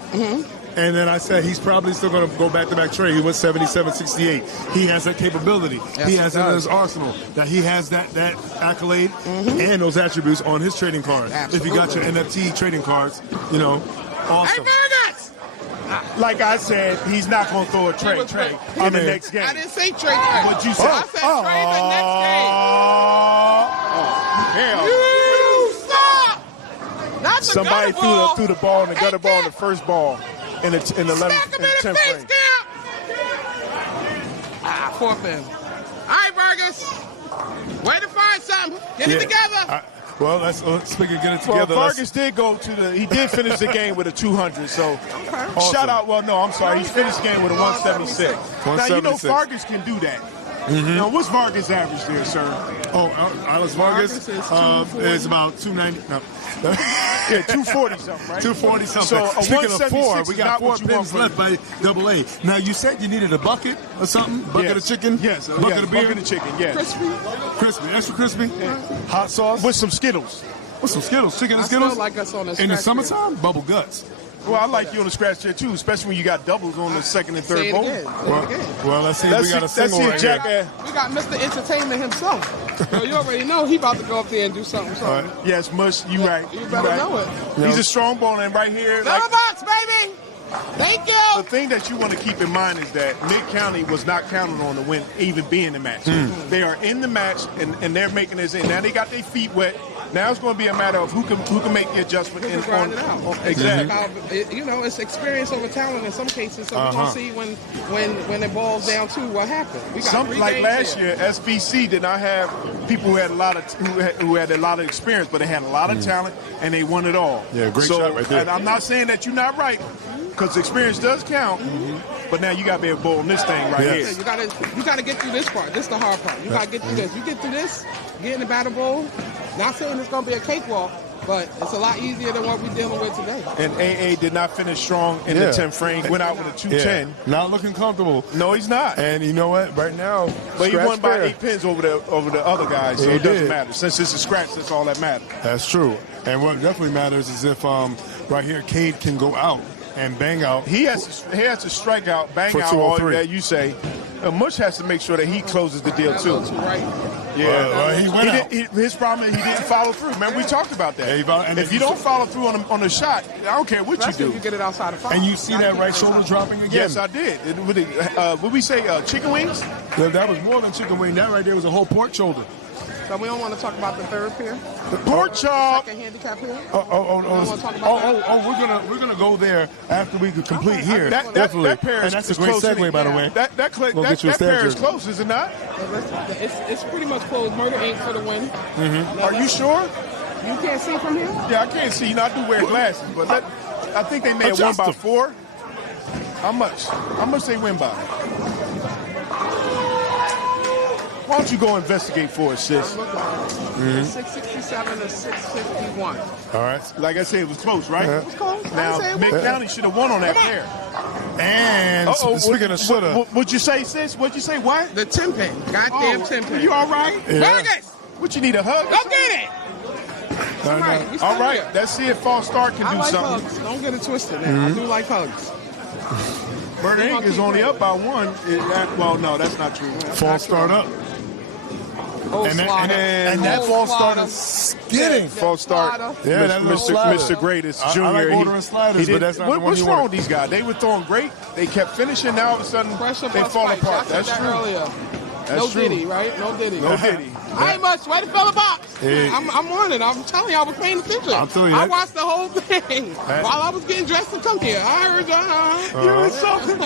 And then I said he's probably still going to go back-to-back trade. He went 77-68. He has that capability. Yes, he has it in his arsenal. That he has that accolade and those attributes on his trading card. Absolutely. If you got your NFT trading cards, awesome. Hey, Vargas! Like I said, he's not going to throw a trade in the next game. I didn't say trade. What you said? I said trade the next game. Hell. You suck! Not the Somebody gutter threw the ball in the gutter ball in the first ball in the 11th and 10th frame. Fourth in. All right, Vargas. Way to find something. Get it together. Well, let's speak and get it together. Well, Vargas did go he did finish the game with a 200. So shout out. Well, no, I'm sorry. He finished the game with a 176. Now you know Vargas can do that. Now, what's Vargas' average there, sir? Alex Vargas is about 290. No. Yeah, 240 something, right? 240 something. So Speaking of 4, we got 4 what you pins left by AA. Now, you said you needed a bucket or something? Bucket of chicken? Yes. Bucket of beer? Bucket of chicken, yes. Crispy. Extra crispy? Yeah. Hot sauce? With some Skittles. With some Skittles. Chicken and I Skittles? feel like us on the in the summertime? Bubble guts. Well, I like you on the scratch chair, too, especially when you got doubles on the second and third bowl. Well, let's see if we got a single right here. We got Mr. Entertainment himself. So you already know he about to go up there and do something. Right. Yes, Mush, you right. You better know it. He's a strong ball, and right here. Double box, baby! Thank you! The thing that you want to keep in mind is that Mid-County was not counted on to win, even be in the match. They are in the match, and they're making this in. Now they got their feet wet. Now it's going to be a matter of who can make the adjustment Who can grind it out. Exactly. You know, it's experience over talent in some cases. So we're gonna see when it boils down to what happened. We got Something like last year, SVC did not have people who had a lot of experience, but they had a lot of talent and they won it all. Yeah, great shot right there. And I'm not saying that you're not right, because experience does count. But now you got to be able to bowl in this thing right here. You gotta get through this part. This is the hard part. You gotta get through this. You get through this, get in the battle bowl. Not saying it's gonna be a cakewalk, but it's a lot easier than what we're dealing with today. And AA did not finish strong in the 10th frame. Went out with a 210. Not looking comfortable. No, he's not. And you know what? Right now, but he won by 8 pins over the other guys, so it doesn't matter. Since it's a scratch, that's all that matters. That's true. And what definitely matters is if right here, Cade can go out and bang out. He has to strike out, bang out all that you say. Mush has to make sure that he closes the deal too. Yeah, he went out. His problem is he didn't follow through. Remember, we talked about that. And if you don't follow through on the shot, I don't care what you do. You get it outside of 5. And you see that right shoulder dropping again? Yes, I did. What we say, chicken wings? Yeah, that was more than chicken wing. That right there was a whole pork shoulder. So we don't want to talk about the third pair? The pork chop. Second handicap here? We're gonna go there after we complete here. Definitely. That pair and that's a great segue, by the way. That pair is close, is it not? It's pretty much close. Murder Inc. for the win. Are you sure? You can't see from here? Yeah, I can't see. I do wear glasses, but I think they may have won by 4. How much? How much they win by? Why don't you go investigate for us, sis? 667 to 651. All right. Like I said, it was close, right? It was close. Now, Mid-County should have won on that pair. And speaking of shoulda. What'd you say, sis? What'd you say? What? The 10 pin. Goddamn 10 pin. You all right? Yeah. What, you need a hug? Go get it! All right. Let's see if False Start can do something. Hugs. Don't get it twisted, man. I do like hugs. Murder Inc. is only up by 1. Well, no, that's not true. False Start up. And that false start is skidding. False start. Yeah, that Mr. Greatest Jr. I like ordering sliders, but that's not the one What's wrong with these guys? They were throwing great. They kept finishing. Now all of a sudden, they fall apart. That's true. No Diddy, right? No Diddy. No Diddy. I ain't much. Way to fill a box. I'm on it. I'm telling you, I was paying attention. I'm telling you. I watched the whole thing while I was getting dressed to come here. I heard you were something.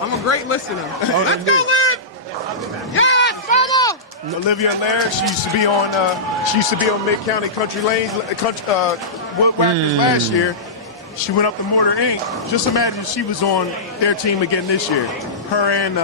I'm a great listener. Let's go, Liv! Yes, mama! Olivia Laird, she used to be on Mid-County Country Lanes, Woodwhackers last year. She went up to Murder Inc. Just imagine she was on their team again this year. Her and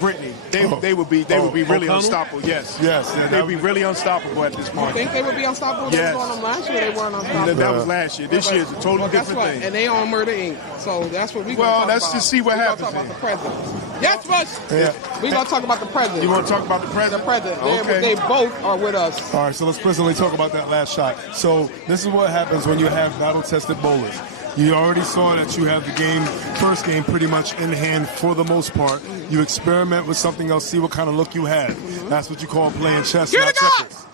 Brittany. They would be really unstoppable. Yes. They'd be really unstoppable at this point. You think they would be unstoppable? Yes. They was on them last year. They weren't unstoppable. That was last year. This year is a totally different thing. And they on Murder Inc. So that's what we. Well, let's just see what happens. We're gonna talk about the president. Yes, Bush. Yeah. We're gonna talk about the president. You want to talk about the president? The president. Okay. They both are with us. All right, so let's presently talk about that last shot. So this is what happens when you have battle-tested bowlers. You already saw that you have the first game pretty much in hand for the most part. You experiment with something else, see what kind of look you have. That's what you call playing chess, not checkers.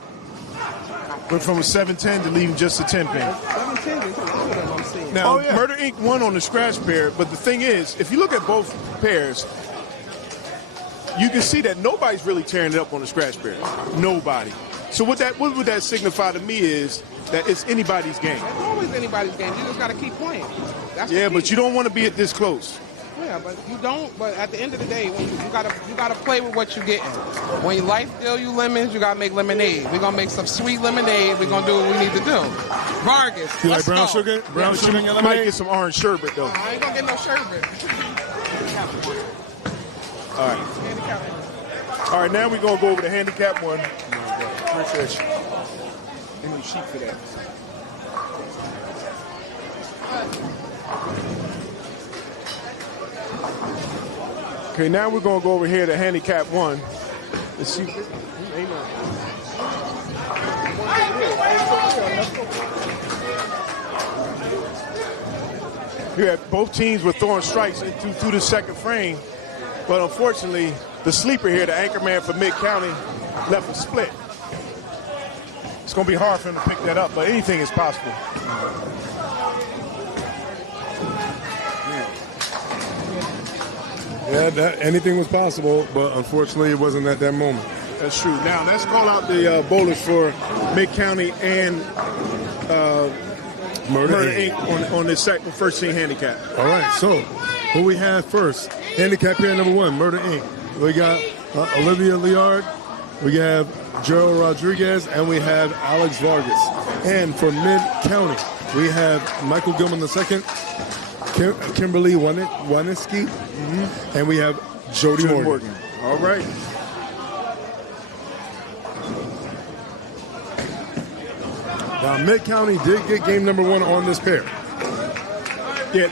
Went from a 7-10 to leaving just a 10 pin. 7-10 is one of them I'm seeing. Now, Murder Inc. won on the scratch pair, but the thing is, if you look at both pairs, you can see that nobody's really tearing it up on the scratch pair. Nobody. So what would that signify to me is that it's anybody's game. It's always anybody's game. You just got to keep playing. That's but you don't want to be at this close. Yeah, but you don't. But at the end of the day, when you gotta play with what you're getting. When life deal you lemons, you gotta make lemonade. We're gonna make some sweet lemonade. We're gonna do what we need to do. Vargas, you like brown sugar? Brown sugar in your lemonade? Might get some orange sherbet though. I ain't gonna get no sherbet. All right. All right. Now we're gonna go over the handicap one. Appreciate you. Give me a sheet for that. Okay, now we're going to go over here to handicap one. Let's see. Here, both teams were throwing strikes through the second frame, but unfortunately, the sleeper here, the anchor man for Mid-County, left a split. It's going to be hard for him to pick that up, but anything is possible. Yeah, anything was possible, but unfortunately it wasn't at that moment. That's true. Now let's call out the bowlers for Mid County and Murder Inc. on this first team handicap. All right, so who we have first? Handicap pair number 1, Murder Inc. We got Olivia Liard, we have Gerald Rodriguez, and we have Alex Vargas. And for Mid County, we have Michael Gilman II, Kimberly Waniski, and we have Jody Morgan. All right. Now, Mid County did get game number 1 on this pair. Yeah,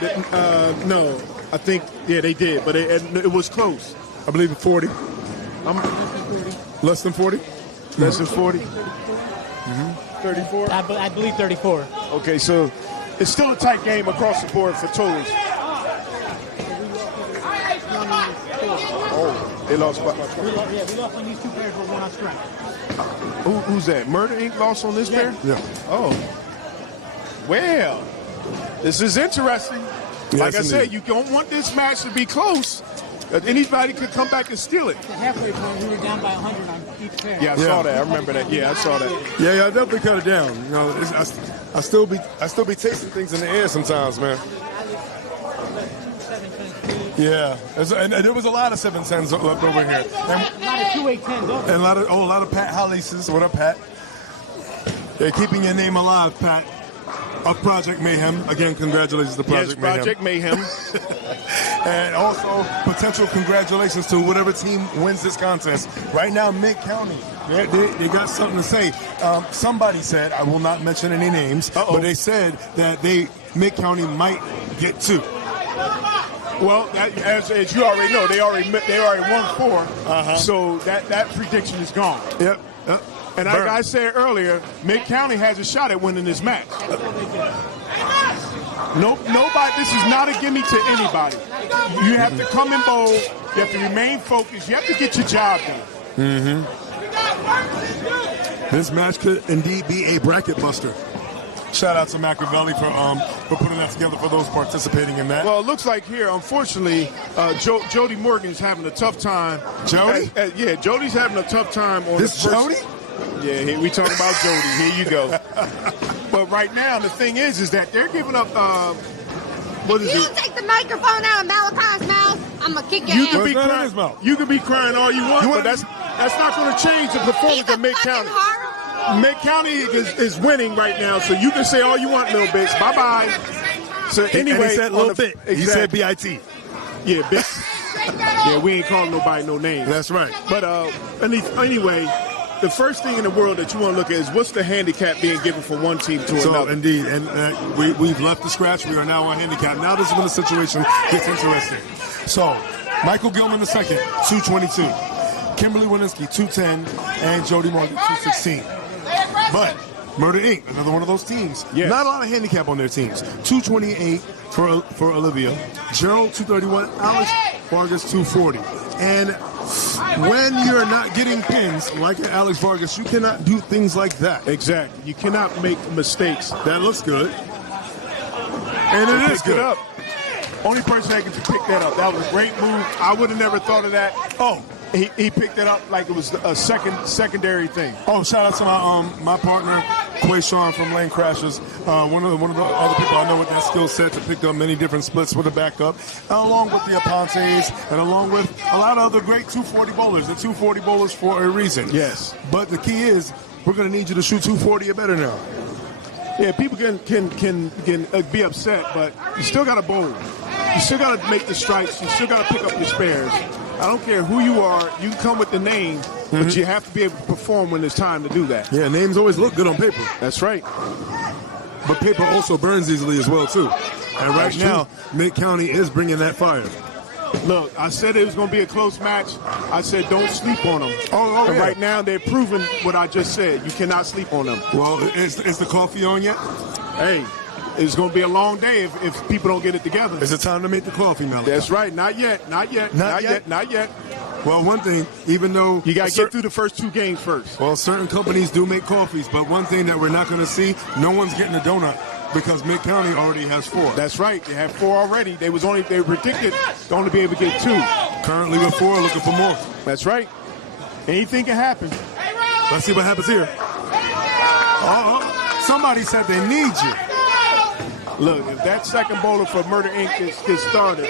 no, I think, yeah, they did, but it was close. I believe 40. Less than 40? Less than 40? 34? I believe 34. Okay, so it's still a tight game across the board for totals. Oh, they lost by... We lost on these 2 pairs with 1 on strike. Who's that? Murder Inc. lost on this pair? Yeah. Oh. Well, this is interesting. Yes, like I indeed. said, you don't want this match to be close. Anybody could come back and steal it. At the halfway point, we were down by 100 on each pair. Yeah, I saw that. I remember that. Yeah, I saw that. Yeah, I definitely cut it down. You know, I still be tasting things in the air sometimes, man. Yeah, and there was a lot of 710s left over here, A lot of 2-8-10s. and a lot of Pat Hollises. What up, Pat? They're keeping your name alive, Pat. Of Project Mayhem. Again, congratulations to Project Mayhem. Yes, Project Mayhem. And also, potential congratulations to whatever team wins this contest. Right now, Mid County, they got something to say. Somebody said, I will not mention any names, but they said that Mid County might get 2. Well, as you already know, they already won 4. So that prediction is gone. Yep. And like I said earlier, Mid County has a shot at winning this match. Nobody. This is not a gimme to anybody. You have to come in bold. You have to remain focused. You have to get your job done. This match could indeed be a bracket buster. Shout out to Machiavelli for putting that together for those participating in that. Well, it looks like here, unfortunately, Jody Morgan's having a tough time. Jody? Yeah, Jody's having a tough time on This the first. Jody? Yeah, we talking about Jody. Here you go. But right now, the thing is that they're giving up. What is You it? take the microphone out of Malachi's mouth, I'm gonna kick your You ass. can be Well, it's not in crying. his mouth. You can be crying all you want, You but want- that's not going to change the He's performance a of Mid fucking County. horror. Mid County is winning right now, so you can say all you want, little bitch. Bye bye. So anyway, and he said on little the- bit. He said BIT. Yeah, bitch. Yeah, we ain't calling nobody no names. That's right. But anyway, the first thing in the world that you want to look at is what's the handicap being given from one team to So another. indeed, and we've left the scratch. We are now on handicap. Now this is when the situation gets interesting. So Michael Gilman II, 222. Kimberly Winiski, 210, and Jody Morgan, 216. But Murder Inc., another one of those teams. Yes. Not a lot of handicap on their teams. 228 for Olivia. Gerald, 231. Alex Vargas, 240. And when you're not getting pins, like Alex Vargas, you cannot do things like that. Exactly. You cannot make mistakes. That looks good. And it is Picked good. it up. Only person that could pick that up. That was a great move. I would have never thought of that. Oh, he picked it up like it was a secondary thing. Oh, shout out to my partner, Quay Sean from Lane Crashers. One of the other people I know with that skill set to pick up many different splits with a backup, along with the Apontes, and along with a lot of other great 240 bowlers. The 240 bowlers for a reason. Yes. But the key is, we're going to need you to shoot 240 or better now. Yeah, people can be upset, but you still got to bowl. You still got to make the strikes. You still got to pick up your spares. I don't care who you are. You can come with the name, but you have to be able to perform when it's time to do that. Yeah, names always look good on paper. That's right. But paper also burns easily as well, too. And right now, Mid County is bringing that fire. Look, I said it was going to be a close match. I said don't sleep on them. Oh, And yeah. right now, they're proving what I just said. You cannot sleep on them. Well, is the coffee on yet? Hey, it's going to be a long day if people don't get it together. Is it time to make the coffee, Malachi? That's right. Not yet. Not yet. Not yet? Not yet. Well, one thing, even though You got to get through the first 2 games first. Well, certain companies do make coffees, but one thing that we're not going to see, no one's getting a donut because Mid County already has 4. That's right. They have 4 already. They predicted to only be able to get 2. Currently with 4, looking for more. That's right. Anything can happen. Let's see what happens here. Somebody said they need you. Look, if that second bowler for Murder Inc. gets started,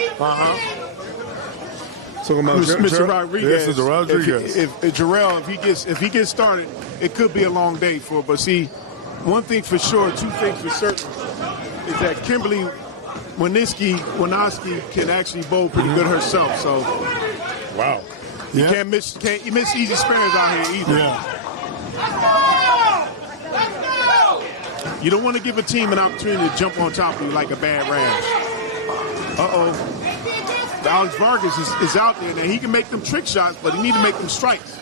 Talking about Mr. Rodriguez. This is Rodriguez. If Jarrell, if he gets started, it could be a long day for him. But see, one thing for sure, two things for certain, is that Kimberly Winoski can actually bowl pretty good herself. So, wow. You can't miss easy spares out here either. Yeah. You don't want to give a team an opportunity to jump on top of you like a bad rash. Alex Vargas is out there now. He can make them trick shots, but he need to make them strikes.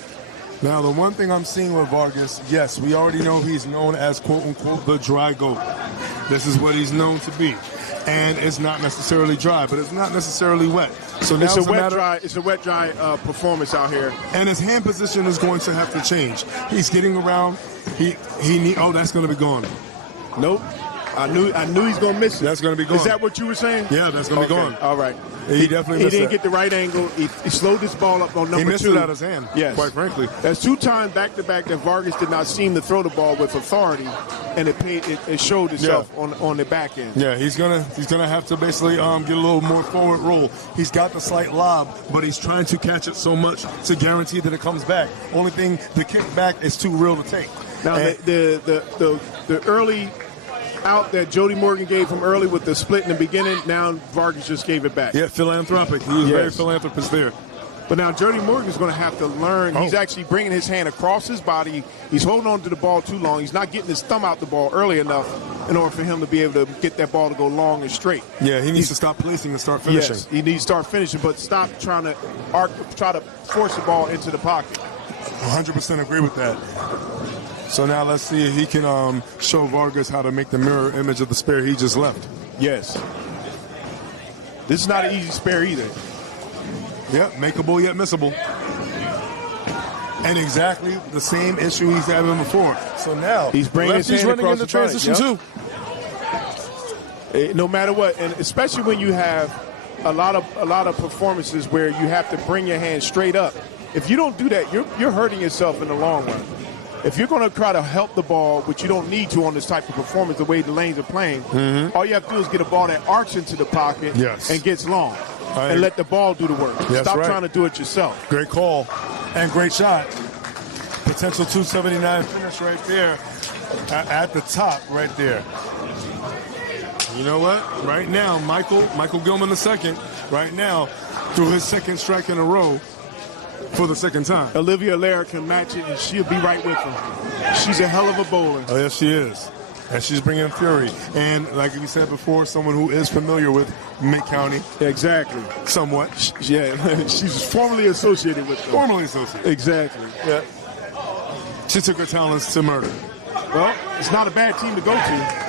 Now, the one thing I'm seeing with Vargas, yes, we already know he's known as, quote-unquote, the dry goat. This is what he's known to be. And it's not necessarily dry, but it's not necessarily wet. So now it's a wet dry performance out here. And his hand position is going to have to change. He's getting around. That's going to be gone. Nope. I knew he's going to miss it. That's going to be gone. Is that what you were saying? Yeah, that's going to be gone. All right. He definitely missed didn't get the right angle. He slowed this ball up on number 2. He missed it out of his hand, quite frankly. That's 2 times back-to-back that Vargas did not seem to throw the ball with authority, and it showed itself on the back end. Yeah, he's gonna have to basically get a little more forward roll. He's got the slight lob, but he's trying to catch it so much to guarantee that it comes back. Only thing, the kick back is too real to take. Now, the early out that Jody Morgan gave him early with the split in the beginning, now Vargas just gave it back. Yeah, philanthropic. He was very philanthropist there. But now Jody Morgan's going to have to learn. He's actually bringing his hand across his body. He's holding on to the ball too long. He's not getting his thumb out the ball early enough in order for him to be able to get that ball to go long and straight. Yeah, he needs to stop placing and start finishing. Yes, he needs to start finishing, but stop trying to try to force the ball into the pocket. 100% agree with that. So now let's see if he can show Vargas how to make the mirror image of the spare he just left. Yes. This is not an easy spare either. Yep, makeable yet missable. And exactly the same issue he's having before. So now he's bringing his hand running across into the transition too. No matter what, and especially when you have a lot of performances where you have to bring your hand straight up. If you don't do that, you're hurting yourself in the long run. If you're going to try to help the ball, which you don't need to on this type of performance, the way the lanes are playing, all you have to do is get a ball that arcs into the pocket and gets long. And let the ball do the work. Stop trying to do it yourself. Great call and great shot. Potential 279 finish right there at the top right there. You know what? Right now, Michael Gilman II, right now, threw his second strike in a row for the second time. Olivia Lara can match it, and she'll be right with him. She's a hell of a bowler. Oh, yes, she is. And she's bringing fury. And like we said before, someone who is familiar with Mid-County. Exactly. Somewhat. Yeah, she's formerly associated with them. Formerly associated. Exactly. Yeah. She took her talents to Murder. Well, it's not a bad team to go to.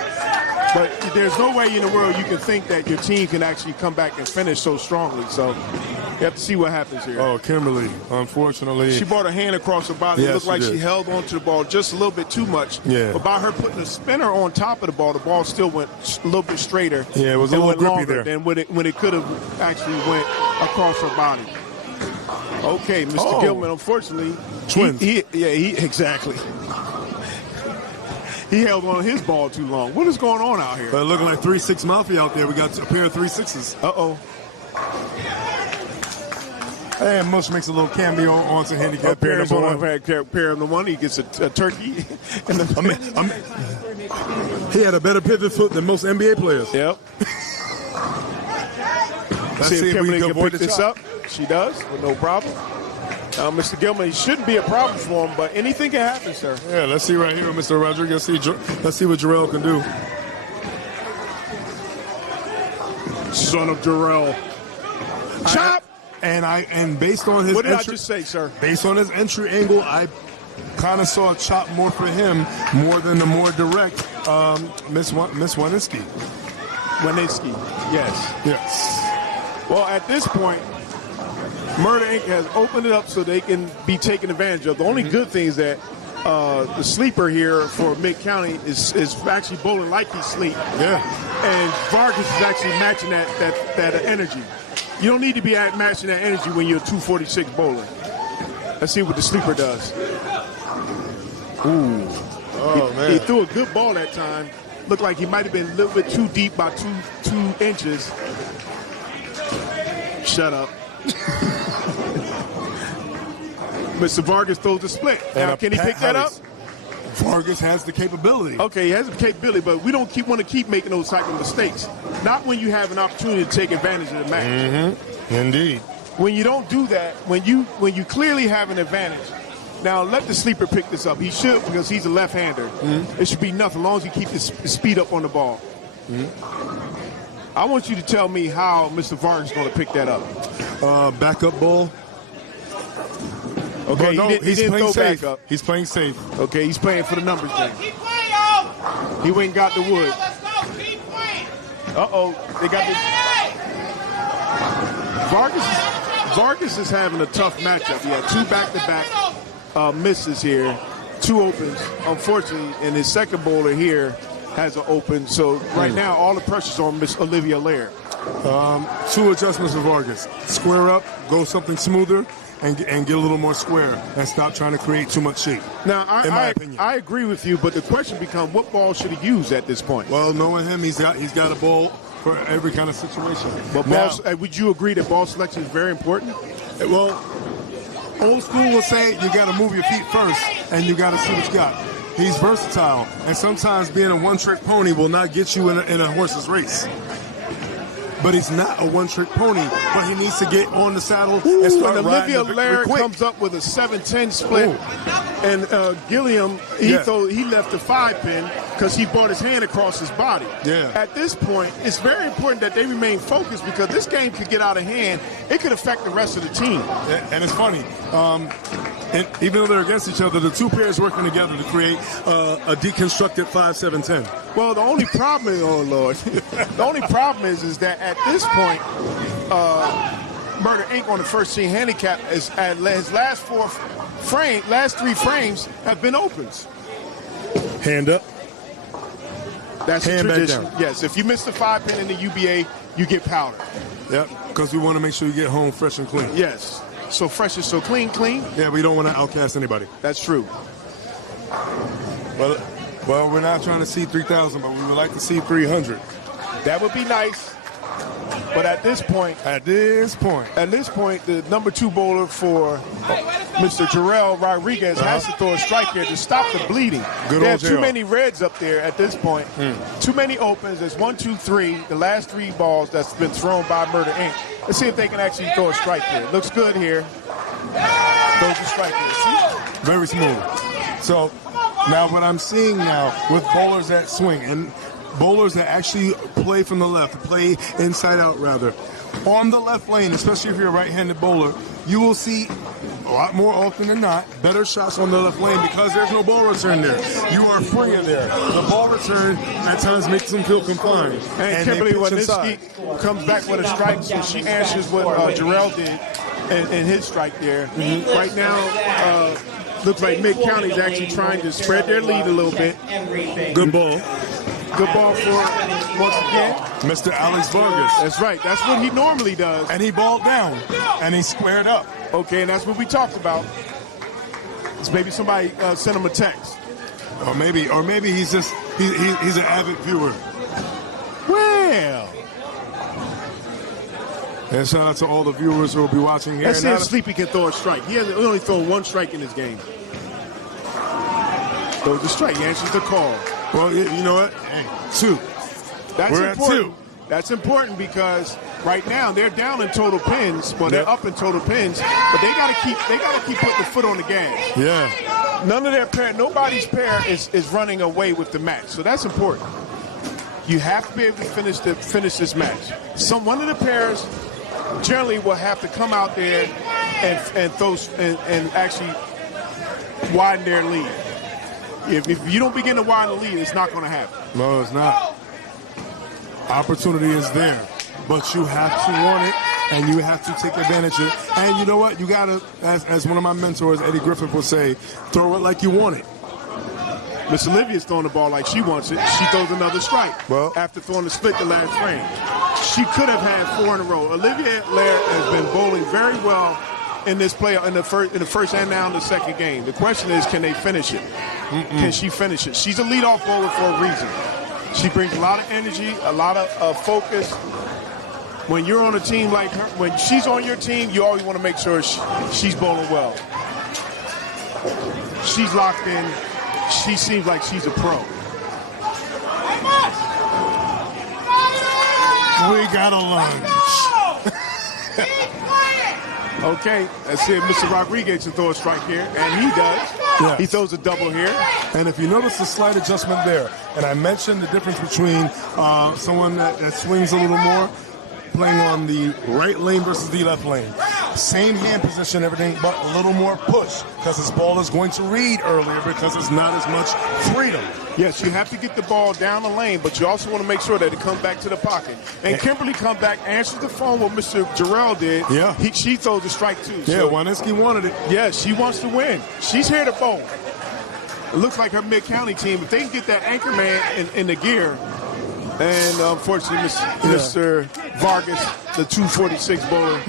But there's no way in the world you can think that your team can actually come back and finish so strongly. So you have to see what happens here. Oh, Kimberly, unfortunately. She brought her hand across her body. It looked like she held onto the ball just a little bit too much. Yeah. But by her putting the spinner on top of the ball still went a little bit straighter. Yeah, it was a little grippy there. Than when it could have actually went across her body. Okay, Mr. Gilman, unfortunately. Twins. Exactly. He held on his ball too long. What is going on out here? But looking like 3-6 Mafia out there. We got a pair of 3-6s. Uh-oh. And Mush makes a little cameo onto Handicap pair number 1. Pair number 1, he gets a turkey. He had a better pivot foot than most NBA players. Yep. Let's see if we Kimberly can can pick this up. She does, with no problem. Mr. Gilman, it shouldn't be a problem for him, but anything can happen, sir. Yeah, let's see right here, Mr. Rodriguez. Let's see what Jarrell can do. Son of Jarrell. Chop! And based on his what did I just say, sir? Based on his entry angle, I kind of saw a chop more for him, more than the more direct Miss Winiski. Winiski, yes. Yes. Well, at this point, Murder Inc. has opened it up so they can be taken advantage of. The only good thing is that the sleeper here for Mid-County is actually bowling like he's asleep. Yeah. And Vargas is actually matching that energy. You don't need to be matching that energy when you're a 246 bowler. Let's see what the sleeper does. Ooh. Oh, man. He threw a good ball that time. Looked like he might have been a little bit too deep by two inches. Shut up. Mr. Vargas throws the split. Now, can he pick that up? Vargas has the capability. Okay, he has the capability, but we don't want to keep making those type of mistakes. Not when you have an opportunity to take advantage of the match. Mm-hmm. Indeed. When you don't do that, when you clearly have an advantage. Now let the sleeper pick this up. He should, because he's a left-hander. Mm-hmm. It should be nothing, as long as he keeps his speed up on the ball. Mm-hmm. I want you to tell me how Mr. Vargas is going to pick that up. Backup ball. Okay, no, he didn't playing throw safe. back up. He's playing safe. Okay, he's playing for the numbers game. He went and got the wood. Uh-oh, they got the... Vargas is having a tough matchup. He had 2 back-to-back misses here, 2 opens. Unfortunately, and his second bowler here has an open. So right now, all the pressure's on Miss Olivia Laird. 2 adjustments for Vargas. Square up, go something smoother, and get a little more square, and stop trying to create too much shape. Now, in my opinion, I agree with you, but the question becomes, what ball should he use at this point? Well, knowing him, he's got a ball for every kind of situation. But would you agree that ball selection is very important? Well, old school will say you got to move your feet first, and you got to see what you got. He's versatile, and sometimes being a one-trick pony will not get you in a horse's race. But he's not a one-trick pony, but he needs to get on the saddle and start when riding Olivia Laird comes up with a 7-10 split, and Gilliam, he left the 5-pin because he brought his hand across his body. Yeah. At this point, it's very important that they remain focused, because this game could get out of hand. It could affect the rest of the team. And it's funny. And even though they're against each other, the 2 pairs working together to create a deconstructed 5-7-10. Well, the only problem is, oh Lord, the only problem is that at this point, Murder Inc. on the first team handicap his last 3 frames have been opens. Hand up. That's hand a tradition. back down. Yes, if you miss the 5-pin in the UBA, you get powder. Yep, because we want to make sure you get home fresh and clean. Yes. So fresh is so clean. Yeah, we don't want to outcast anybody. That's true. Well, we're not trying to see 3,000, but we would like to see 300. That would be nice. But at this point, the number 2 bowler for Mr. Jarrell Rodriguez has to throw a strike here to stop the bleeding. There are too many reds up there at this point. Too many opens. There's 1, 2, 3. The last 3 balls that's been thrown by Murder Inc. Let's see if they can actually throw a strike here. Looks good here. Throws a strike here. See? Very smooth. So now what I'm seeing now with bowlers that swing and bowlers that actually play from the left, play inside out rather, on the left lane, especially if you're a right-handed bowler, you will see a lot more often than not better shots on the left lane because there's no ball return there. You are freer there. The ball return at times makes them feel confined. And Kimberly Waniski comes back with a strike, so she answers what Jarrell did in his strike there. Right now, looks like Mid-County is actually trying to spread their lead a little bit. Good ball. Good ball for, once again, Mr. Alex Vargas. That's right. That's what he normally does. And he balled down, and he squared up. Okay, and that's what we talked about. So maybe somebody sent him a text. Or maybe he's just he's an avid viewer. Well. And shout out to all the viewers who will be watching here. Let's see if Sleepy can throw a strike. He only thrown 1 strike in this game. Throws the strike. He answers the call. Well, you know what? 2. We're important. At 2. That's important because right now they're down in total pins, but they're up in total pins. But they gotta keep putting the foot on the gas. Yeah. Nobody's pair is running away with the match. So that's important. You have to be able to finish this match. One of the pairs generally will have to come out there and actually widen their lead. If you don't begin to widen the lead, it's not going to happen. No, it's not. Opportunity is there, but you have to want it, and you have to take advantage of it. And you know what? You got to, as one of my mentors, Eddie Griffith, will say, throw it like you want it. Miss Olivia's throwing the ball like she wants it. She throws another strike after throwing the split the last frame. She could have had 4 in a row. Olivia Laird has been bowling very well in this play in the first and now in the second game. The question is, can they finish it? Can she finish it? She's a leadoff bowler for a reason. She brings a lot of energy, a lot of focus. When you're on a team like her, when she's on your team, you always want to make sure she's bowling well. She's locked in. She seems like she's a pro. We got a lunch. Okay, let's see if Mr. Rodriguez can throw a strike here, and he does. Yes. He throws a double here. And if you notice the slight adjustment there, and I mentioned the difference between someone that swings a little more, playing on the right lane versus the left lane. Same hand position, everything, but a little more push because his ball is going to read earlier because it's not as much freedom. Yes, you have to get the ball down the lane, but you also want to make sure that it comes back to the pocket. And Kimberly comes back, answers the phone what Mr. Jarrell did. Yeah. She throws a strike too. Yeah, So, Wineski wanted it. yeah, she wants to win. She's here to bowl. It looks like her mid-county team, if they can get that anchor man in the gear, and unfortunately, Mr. Vargas, the 246 bowler,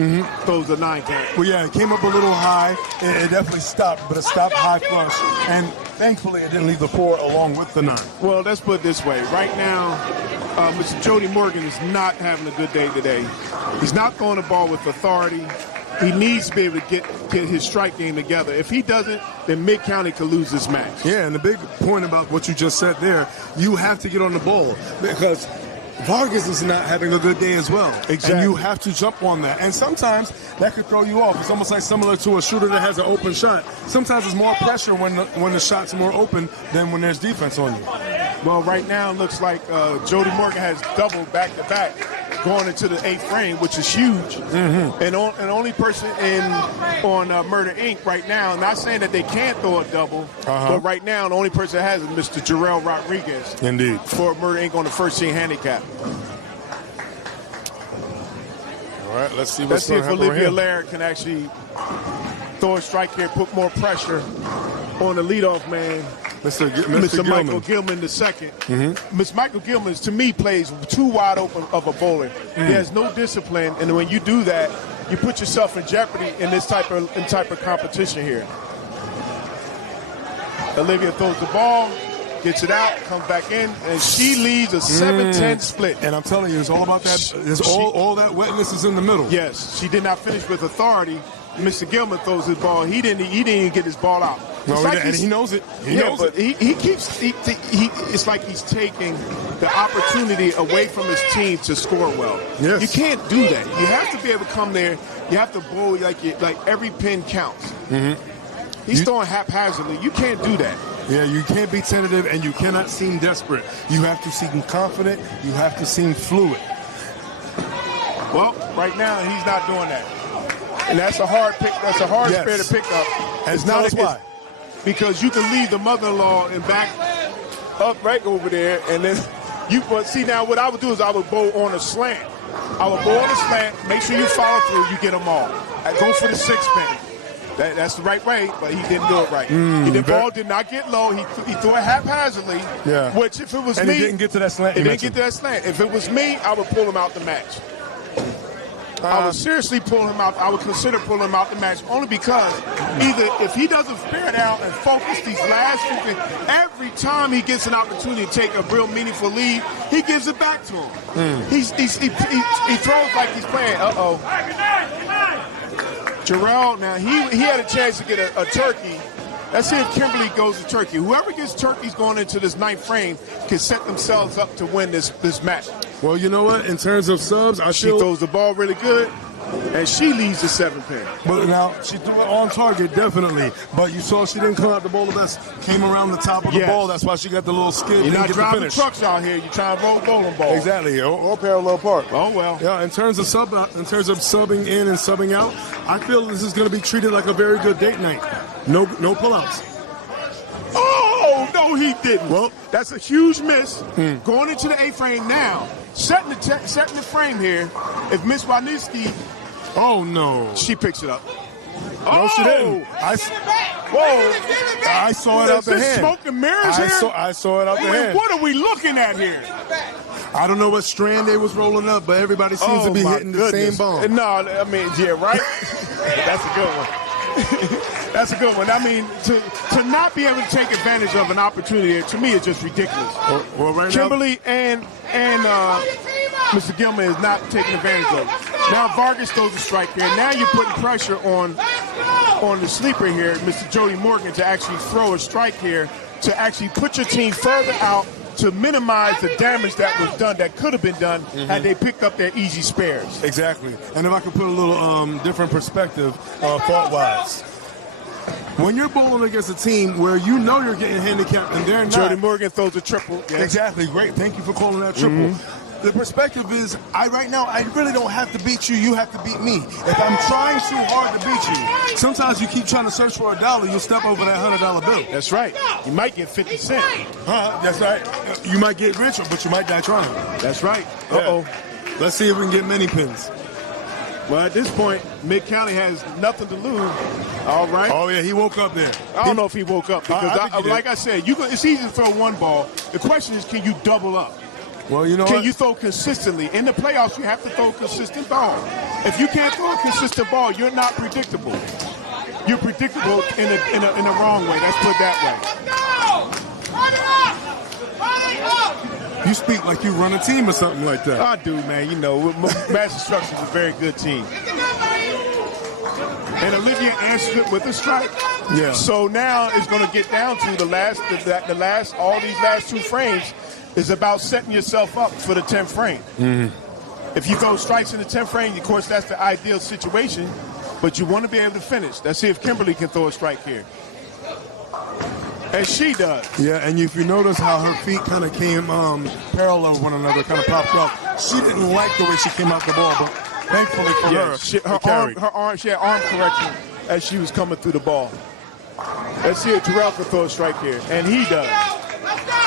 throws the 9 count. Well, yeah, it came up a little high. It definitely stopped, but it stopped high flush. And thankfully, it didn't leave the 4 along with the 9. Well, let's put it this way. Right now, Mr. Jody Morgan is not having a good day today. He's not throwing the ball with authority. He needs to be able to get his strike game together. If he doesn't, then Mid-County could lose this match. Yeah, and the big point about what you just said there, you have to get on the ball because Vargas is not having a good day as well. Exactly. And you have to jump on that. And sometimes that could throw you off. It's almost like similar to a shooter that has an open shot. Sometimes there's more pressure when the shot's more open than when there's defense on you. Well, right now it looks like Jody Morgan has doubled back-to-back going into the 8th frame, which is huge. And only person on Murder Inc. right now, not saying that they can't throw a double, but right now the only person that has is Mr. Jarrell Rodriguez. Indeed. For Murder Inc. on the first team handicap. All right, let's see Let's see if Olivia Laird can actually throw a strike here, put more pressure on the leadoff man, Mr. Michael Gilman II. Mr. Michael Gilman, to me, plays too wide open of a bowler. He has no discipline, and when you do that, you put yourself in jeopardy in this type of competition here. Olivia throws the ball, gets it out, comes back in, and she leads a 7-10 split. And I'm telling you, it's all about that. All that wetness is in the middle. Yes, she did not finish with authority. Mr. Gilman throws his ball. He didn't even get his ball out. No, and he knows it. He knows but it. It's like he's taking the opportunity away from his team to score well. Yes. You can't do that. You have to be able to come there. You have to bowl like every pin counts. He's throwing haphazardly. You can't do that. Yeah, you can't be tentative, and you cannot seem desperate. You have to seem confident. You have to seem fluid. Well, right now he's not doing that, and that's a hard pick. That's a hard spare to pick up. It's not why. Because you can leave the mother-in-law and back up right over there, and then but see now what I would do is I would bowl on a slant. I would bowl on a slant. Make sure you follow through. You get them all. I go for the 6-pin. That's the right way, but he didn't do it right. The ball did not get low. He threw it haphazardly. Yeah. Which if it was and me, he didn't get to that slant. It didn't get to that slant. If it was me, I would pull him out the match. I would seriously pull him out. I would consider pulling him out the match only because either if he doesn't spare down and focus these last few things, every time he gets an opportunity to take a real meaningful lead, he gives it back to him. He throws like he's playing. Jarrell, now he had a chance to get a turkey. Let's see if Kimberly goes to turkey. Whoever gets turkeys going into this 9th frame can set themselves up to win this match. Well, you know what? In terms of subs, She throws the ball really good, and she leads the 7-pin. But now, she threw it on target, definitely. But you saw she didn't come out the ball the best. Came around the top of the ball. That's why she got the little skid. You're not get driving the finish. trucks out here. You're trying to roll bowling balls. Exactly, or parallel park. Oh, well. Yeah, in terms of subbing in and subbing out, I feel this is going to be treated like a very good date night. No pullouts. Oh, no, he didn't. Well, that's a huge miss. Going into the 8th frame now. Setting the frame here. If Miss Wisniewski, oh, no. she picks it up. No, she didn't. Whoa. I saw it out the Is this hand. smoke and mirrors here? I saw it out the hand. What are we looking at here? I don't know what strand they was rolling up, but everybody seems to be my hitting the same bone. No, I mean, yeah, right? That's a good one. That's a good one. I mean, to not be able to take advantage of an opportunity, to me, is just ridiculous. Well, right Kimberly and Mr. Gilman is not taking advantage of it. Now Vargas throws a strike here. Now you're putting pressure on the sleeper here, Mr. Jody Morgan, to actually throw a strike here, to actually put your team further out, to minimize the damage that was done, that could have been done had they picked up their easy spares. Exactly. And if I could put a little different perspective, fault-wise. When you're bowling against a team where you know you're getting handicapped and they're not. Jody Morgan throws a triple. Yes. Exactly. Great. Thank you for calling that triple. The perspective is, right now, I really don't have to beat you. You have to beat me. If I'm trying too hard to beat you, sometimes you keep trying to search for a dollar, you'll step over that $100 bill. That's right. You might get 50 cents. That's right. You might get richer, but you might die trying. That's right. Uh-oh. Let's see if we can get many pins. Well, at this point, Mid-County has nothing to lose. All right. Oh, yeah, he woke up there. I don't know if he woke up because, like I said, it's easy to throw one ball. The question is, can you double up? Well, you know Can you throw consistently? In the playoffs, you have to throw a consistent ball. If you can't throw a consistent ball, you're not predictable. You're predictable in a wrong way. Let's put it that way. You speak like you run a team or something like that. I do, man. You know, Mass Instruction is a very good team. And Olivia answered it with a strike. Yeah. So now it's going to get down to all these last two frames is about setting yourself up for the 10th frame. If you throw strikes in the 10th frame, of course, that's the ideal situation, but you want to be able to finish. Let's see if Kimberly can throw a strike here. And she does. Yeah, and if you notice how her feet kind of came parallel with one another, kind of popped up, she didn't like the way she came out the ball, but thankfully for her, she had arm correction as she was coming through the ball. Let's see if Terrell can throw a strike here, and he does.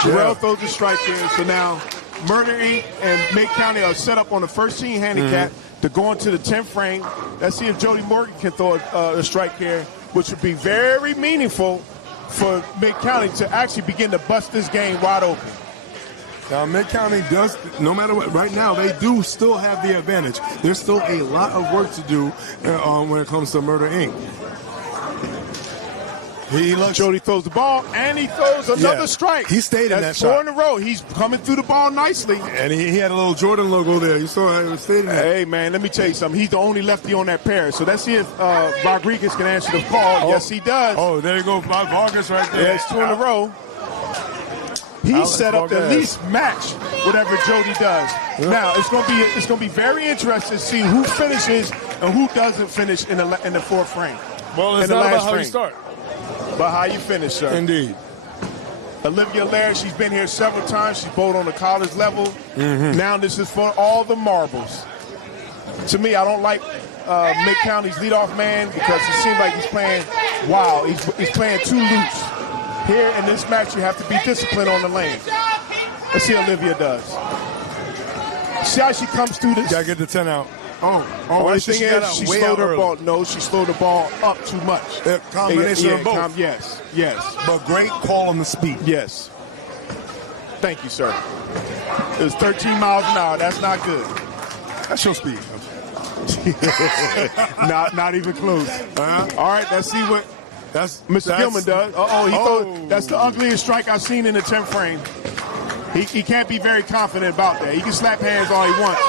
Terrell throws a strike here, so now Murder Inc. and Mid County are set up on the first team handicap to go into the 10th frame. Let's see if Jody Morgan can throw a strike here, which would be very meaningful for Mid County to actually begin to bust this game wide open. Now, Mid County does, no matter what, right now, they do still have the advantage. There's still a lot of work to do when it comes to Murder Inc. Jody throws the ball, and he throws another strike. He stayed in that shot. 4 in a row. He's coming through the ball nicely. And he had a little Jordan logo there. You saw it stayed in there. Hey, man, let me tell you something. He's the only lefty on that pair. So let's see if Rodriguez can answer the call. Yes, he does. Oh, there you go. Vargas right there. Yeah, it's 2 in a row. He's set up to at least match whatever Jody does. Yeah. Now, it's going to be very interesting to see who finishes and who doesn't finish in the 4th frame. Well, it's not about how you start, but how you finish, sir. Indeed. Olivia Laird, she's been here several times. She's bowled on the college level. Now this is for all the marbles. To me, I don't like Mid County's leadoff man because it seems like he's playing wild. He's playing too loose. Here in this match, you have to be disciplined on the lane. Let's see how Olivia does. See how she comes through this. Gotta get the 10 out. The thing is, she slowed her ball. No, she slowed the ball up too much. Combination of both. Yes. But great call on the speed. Yes. Thank you, sir. It was 13 miles an hour. That's not good. That's your speed. not even close. All right, let's see what Mr. Gilman does. That's the ugliest strike I've seen in the 10th frame. He can't be very confident about that. He can slap hands all he wants.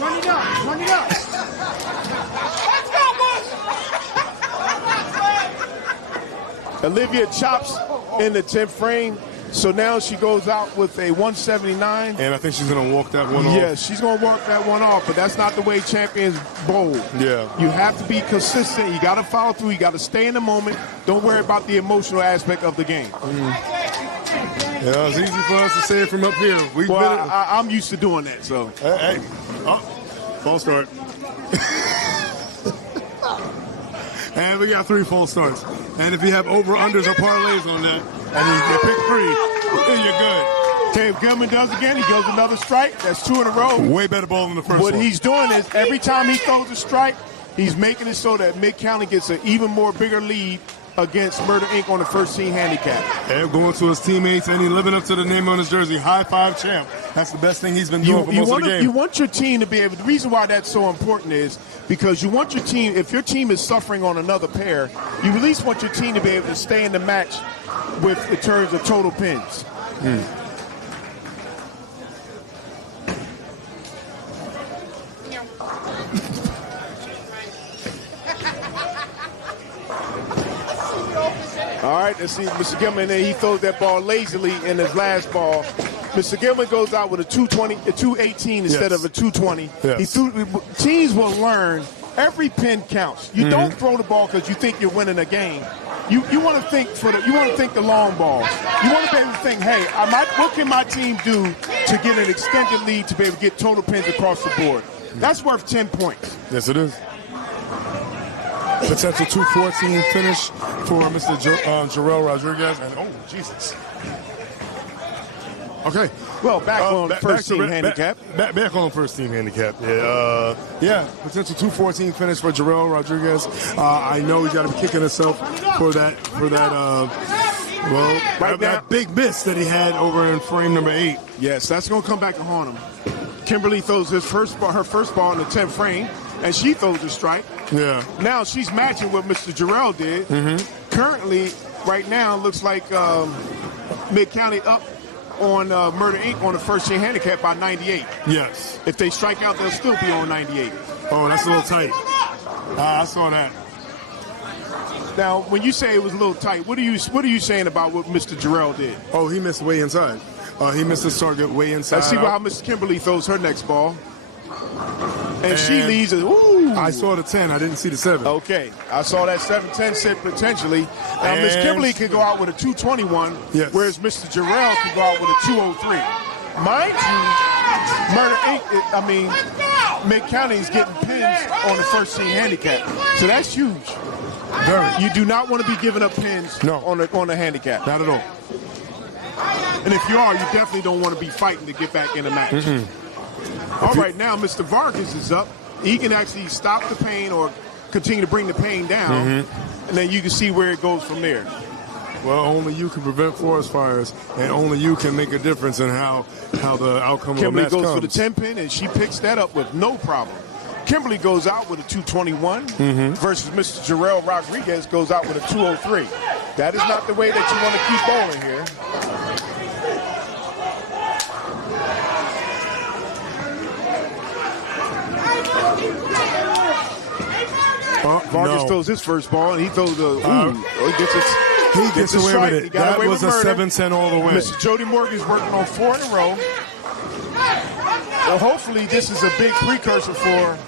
Run it up. Let's go, boys. Olivia chops in the 10th frame, so now she goes out with a 179. And I think she's going to walk that one off. Yeah, she's going to work that one off, but that's not the way champions bowl. Yeah. You have to be consistent. You got to follow through. You got to stay in the moment. Don't worry about the emotional aspect of the game. Yeah, it's easy for us to say it from up here. I'm used to doing that, so. Hey. False start. And we got 3 false starts. And if you have over-unders or parlays on that, and you pick 3, you're good. Okay, if Gilman does again, he goes another strike. That's 2 in a row. Way better ball than the first one. What he's doing is every time he throws a strike, he's making it so that Mid County gets an even more bigger lead against Murder Inc. on the first team handicap. And going to his teammates, and he living up to the name on his jersey. High five champ. That's the best thing he's been doing for most of the game. You want your team to be able. The reason why that's so important is because you want your team. If your team is suffering on another pair, you at least want your team to be able to stay in the match with in terms of total pins. All right, let's see Mr. Gilman there. He throws that ball lazily in his last ball. Mr. Gilman goes out with a 218 instead of a 220. Yes. Teams will learn every pin counts. You don't throw the ball because you think you're winning a game. You want to think the long ball. You want to be able to think, hey, what can my team do to get an extended lead to be able to get total pins across the board? That's worth 10 points. Yes, it is. Potential 214 finish for Mr. Jarrell Rodriguez. And, oh, Jesus. Okay. Well, back on first team handicap. Back on first team handicap. Yeah, potential 214 finish for Jarrell Rodriguez. I know he's got to be kicking himself for that that big miss that he had over in frame number 8. Yes, that's going to come back to haunt him. Kimberly throws her first ball in the 10th frame, and she throws a strike. Yeah. Now she's matching what Mr. Jarrell did. Currently, right now, looks like Mid-County up on Murder Inc. on the first team handicap by 98. Yes. If they strike out, they'll still be on 98. Oh, that's a little tight. I saw that. Now, when you say it was a little tight, what are you saying about what Mr. Jarrell did? Oh, he missed way inside. He missed his target way inside. Let's see how Mr. Kimberly throws her next ball. And she leads it. Ooh. I saw the 10. I didn't see the 7. Okay. I saw that 7-10 set potentially. Now, Miss Kimberly could go out with a 221, whereas Mr. Jarrell could go out with a 203. Mind you, Mid-County is getting pins on the first team handicap. So that's huge. Very. You do not want to be giving up pins on the handicap. Not at all. And if you are, you definitely don't want to be fighting to get back in the match. All right, now Mr. Vargas is up. He can actually stop the pain or continue to bring the pain down, and then you can see where it goes from there. Well, only you can prevent forest fires, and only you can make a difference in how the outcome Kimberly of the match goes comes. for the 10 pin, and she picks that up with no problem. Kimberly goes out with a 221 versus Mr. Jarrell Rodriguez goes out with a 203. That is not the way that you want to keep bowling here. Vargas throws his first ball, and he throws he gets away strike. with it. That was a 7-10 all the way. Mr. Jody Morgan's working on 4 in a row. Well, hopefully this is a big precursor for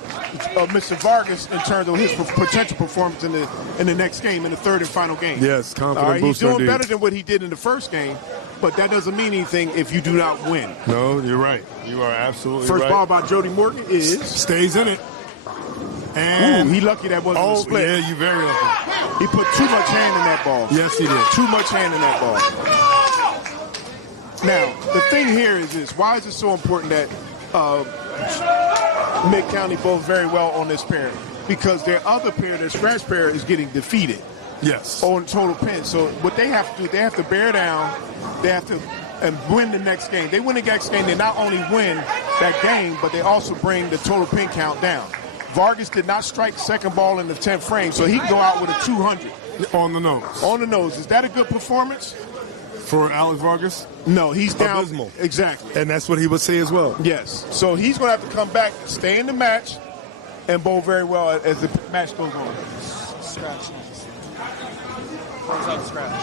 Mr. Vargas in terms of his potential performance in the next game, in the third and final game. Yes, confident He's booster doing indeed. better than what he did in the first game, but that doesn't mean anything if you do not win. No, you're right. You are absolutely First right. ball by Jody Morgan is... Stays in it. And he lucky that wasn't a split. Yeah, you very lucky. He put too much hand in that ball. Yes, he did. Too much hand in that ball. Now, the thing here is this. Why is it so important that Mid-County bowls very well on this pair? Because their other pair, their scratch pair, is getting defeated. Yes. On total pins. So what they have to do, they have to bear down. They have to win the next game. They win the next game, they not only win that game, but they also bring the total pin count down. Vargas did not strike second ball in the 10th frame, so he can go out with a 200. On the nose. On the nose. Is that a good performance? For Alex Vargas? No, he's down. Abysmal. Exactly. And that's what he would say as well. Yes. So he's going to have to come back, stay in the match, and bowl very well as the match goes on. Scratch. Close out scratch.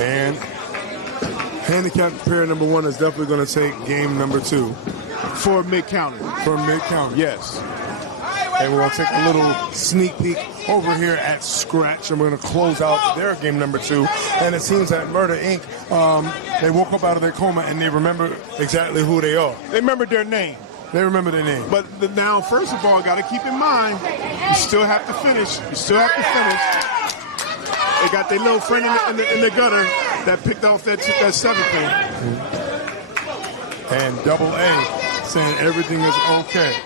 And handicap pair number 1 is definitely going to take game number 2. For Mid-County. For Mid-County. Yes. And we're going to take a little sneak peek over here at Scratch, and we're going to close out their game number 2. And it seems that Murder Inc., they woke up out of their coma, and they remember exactly who they are. They remember their name. They remember their name. But now, first of all, got to keep in mind, you still have to finish. You still have to finish. They got their little friend in the gutter that picked off that 7th thing. And Double A saying everything is okay.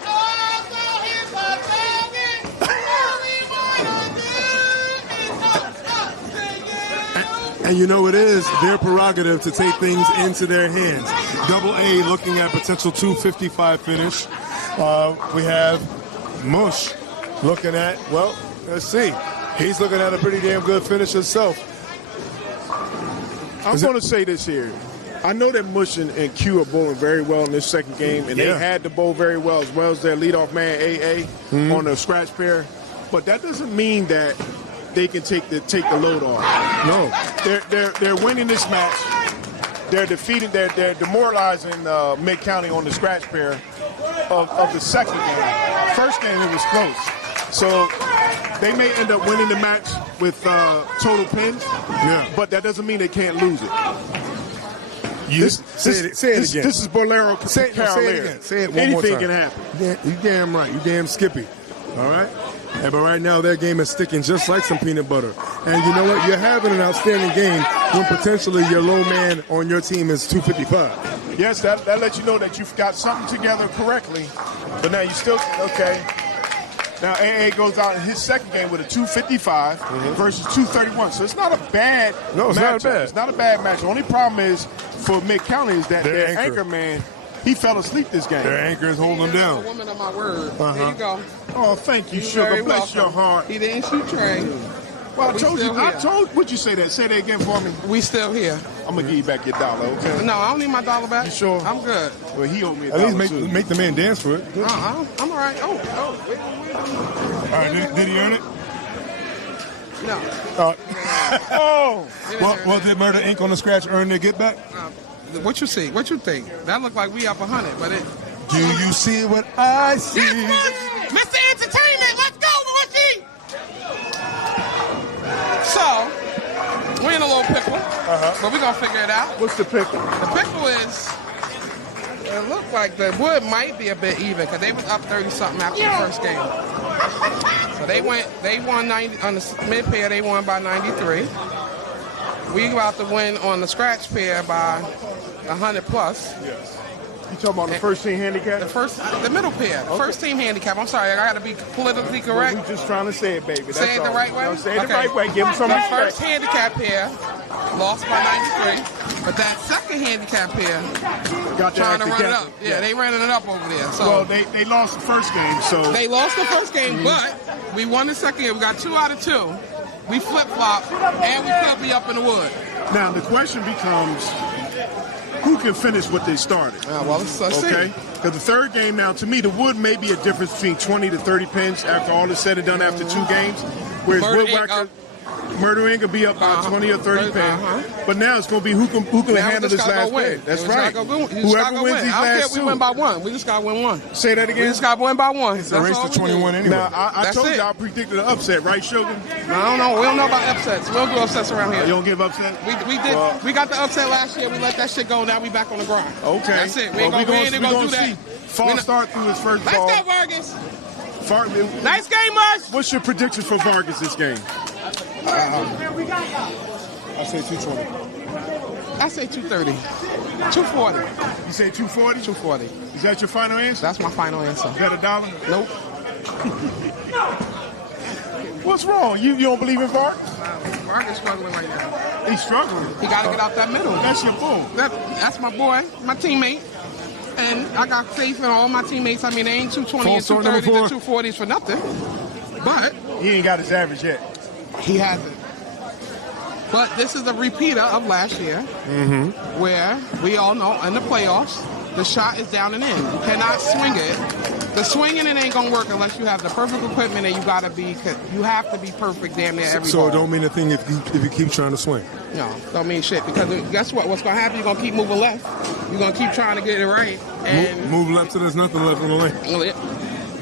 And you know it is their prerogative to take things into their hands. Double A looking at potential 255 finish. We have Mush looking at, well, let's see. He's looking at a pretty damn good finish himself. I'm going to say this here. I know that Mush and Q are bowling very well in this second game, and they had to bowl very well as their leadoff man, AA, on the scratch pair. But that doesn't mean that they can take the load off. No. They're winning this match. They're defeating, they're demoralizing Mid-County on the scratch pair of the second game. First game, it was close. So they may end up winning the match with total pins, but that doesn't mean they can't lose it. Say it again. This is Bolero. Say it again. Say it one more time. Anything can happen. You damn right. You damn Skippy. All right? But right now, their game is sticking just like some peanut butter. And you know what? You're having an outstanding game when potentially your low man on your team is 255. Yes, that lets you know that you've got something together correctly. But now you still, okay. Now, AA goes out in his second game with a 255 versus 231. So it's not a bad match. Not bad. It's not a bad match. The only problem is for Mid-County is that their anchor man, he fell asleep this game. Their anchor is holding them down. A woman of my word. There you go. Oh, thank you, Sugar. Bless your heart. He didn't shoot Trey. Well, would you say that? Say that again for me. We still here. I'm going to give you back your dollar, okay? No, I don't need my dollar back. You sure? I'm good. Well, he owed me a dollar, At least make the man dance for it. I'm all right. Wait. All right, did he earn it? No. Well, did Murder Inc. on the scratch earn their get back? What you see? What you think? That looked like we up 100, but it... Do you see what I see? Yes, Mr. Entertainment, let's go, Mushy! So, we're in a little pickle, but we're going to figure it out. What's the pickle? The pickle is, it looked like the wood might be a bit even because they was up 30-something after the first game. So they won 90, on the mid pair, they won by 93. We about to win on the scratch pair by 100 plus. Yes. You talking about the first team handicap? The middle pair, the first team handicap. I'm sorry, I got to be politically correct. We're just trying to say it, baby. Say it the right way? Say it the right way. Give them some respect. The first handicap pair lost by 93, but that second handicap pair trying to run it up. Yeah, they ran it up over there. So well, they lost the first game, so they lost the first game, but we won the second game. We got 2 out of 2. We flip-flop, and we could be up in the wood. Now the question becomes, who can finish what they started? Well, let's okay? Because the third game now, to me, the wood may be a difference between 20 to 30 pins after all is said and done after 2 games. Whereas Woodwhackers, Murder Inc. will be up by 20 or 30 pins. But now it's going to be who can handle this last win. That's right. Whoever wins these last 2. We win by 1. We just got to win 1. Say that again? We just got to win by 1. It's a race to 21 anyway. Now, I told you I predicted an upset, right, Sugar? No, I don't know. We don't know about upsets. We don't do upsets around here. You don't give upset? We did. Well, we got the upset last year. We let that shit go. Now we back on the grind. Okay. That's it. We ain't going to do that. Fall start through his first ball. Let's go, Vargas. Nice game, Mush. What's your prediction for Vargas this game? I say 220. I say 230. 240. You say 240? 240. Is that your final answer? That's my final answer. Is that a dollar? Nope. What's wrong? You don't believe in Vargas? Vargas struggling right now. He's struggling. He got to get out that middle. That's your bull. That's my boy, my teammate. And I got faith in all my teammates. I mean, they ain't 220 and 230 and 240s for nothing. But he ain't got his average yet. He hasn't. But this is a repeater of last year, where we all know in the playoffs, the shot is down and in. You cannot swing it. The swinging it ain't gonna work unless you have the perfect equipment, and you have to be perfect damn near every So ball. it don't mean a thing if you keep trying to swing. No, don't mean shit, because guess what? What's gonna happen? You're gonna keep moving left. You're gonna keep trying to get it right. And move left till there's nothing left on the lane.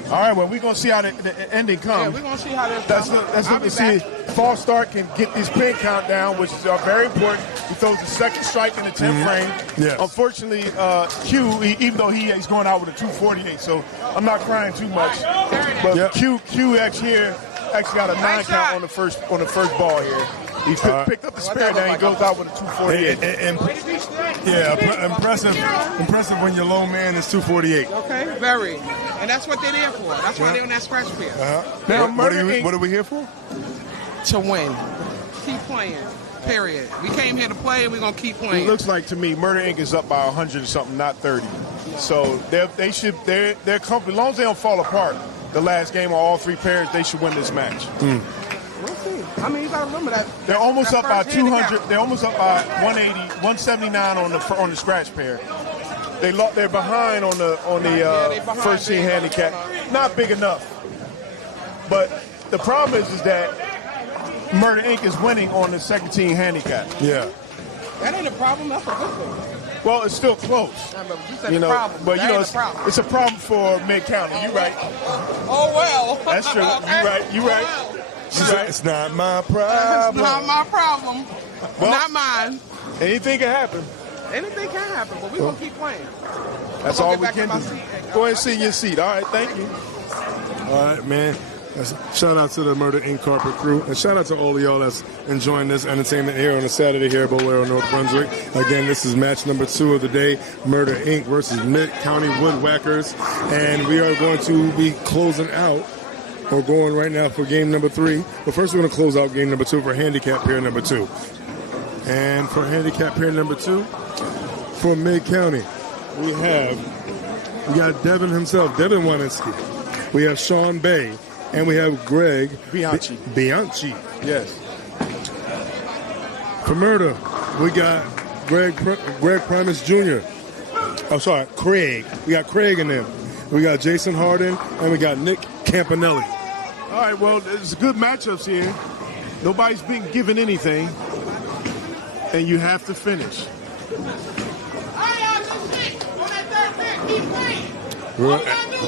All right, well, we're going to see how the ending comes. Yeah, we're going to see how this That's what we see. False start can get this pin count down, which is very important. He throws the second strike in the 10th frame. Yes. Unfortunately, Q, even though he's going out with a 248, so I'm not crying too much. But Q actually got a 9 count on the first ball here. He picked up the spare, now he goes out with a 248. Impressive when your low man is 248. Okay, very. And that's what they're there for. That's why they're on that scratch pair. Now, what are we here for? To win. Keep playing. period. We came here to play, and we're going to keep playing. It looks like to me Murder Inc. is up by 100 or something, not 30. So they're comfortable. As long as they don't fall apart the last game on all three pairs, they should win this match. We'll see. I mean, you got to remember that. They're almost that up by first 200. handicap. They're almost up by 180, 179 on the scratch pair. They're behind on the they behind. first team handicap. Not big enough. But the problem is that Murder Inc. is winning on the second team handicap. Yeah. That ain't a problem. That's a good thing. Well, it's still close. You said the problem. But that ain't a problem. it's a problem for Mid-County. You're right. Oh, well. That's true. You're right. She said, it's not my It's problem. not my problem. Well, not mine. Anything can happen. Anything can happen, but we're going to keep playing. That's I'm all gonna we get can back in do. my seat. Go ahead and sit in your seat. All right, thank you. All right, man. Shout out to the Murder Inc. carpet crew, and shout out to all of y'all that's enjoying this entertainment here on a Saturday here at Bolero, North Brunswick. Again, this is match number 2 of the day, Murder Inc. versus Mid-County Woodwhackers, and we are going to be closing out, or going right now for game number 3. But first we're going to close out game number 2 for handicap pair number 2. And for handicap pair number 2, for Mid-County, we got Devin himself, Devin Waninsky. We have Sean Bay. And we have Greg Bianchi. Yes. For Murder, we got Greg Primus Jr. Oh, sorry, Craig. We got Craig in them. We got Jason Harden, and we got Nick Campanelli. All right, well, there's good matchups here. Nobody's been given anything, and you have to finish. We're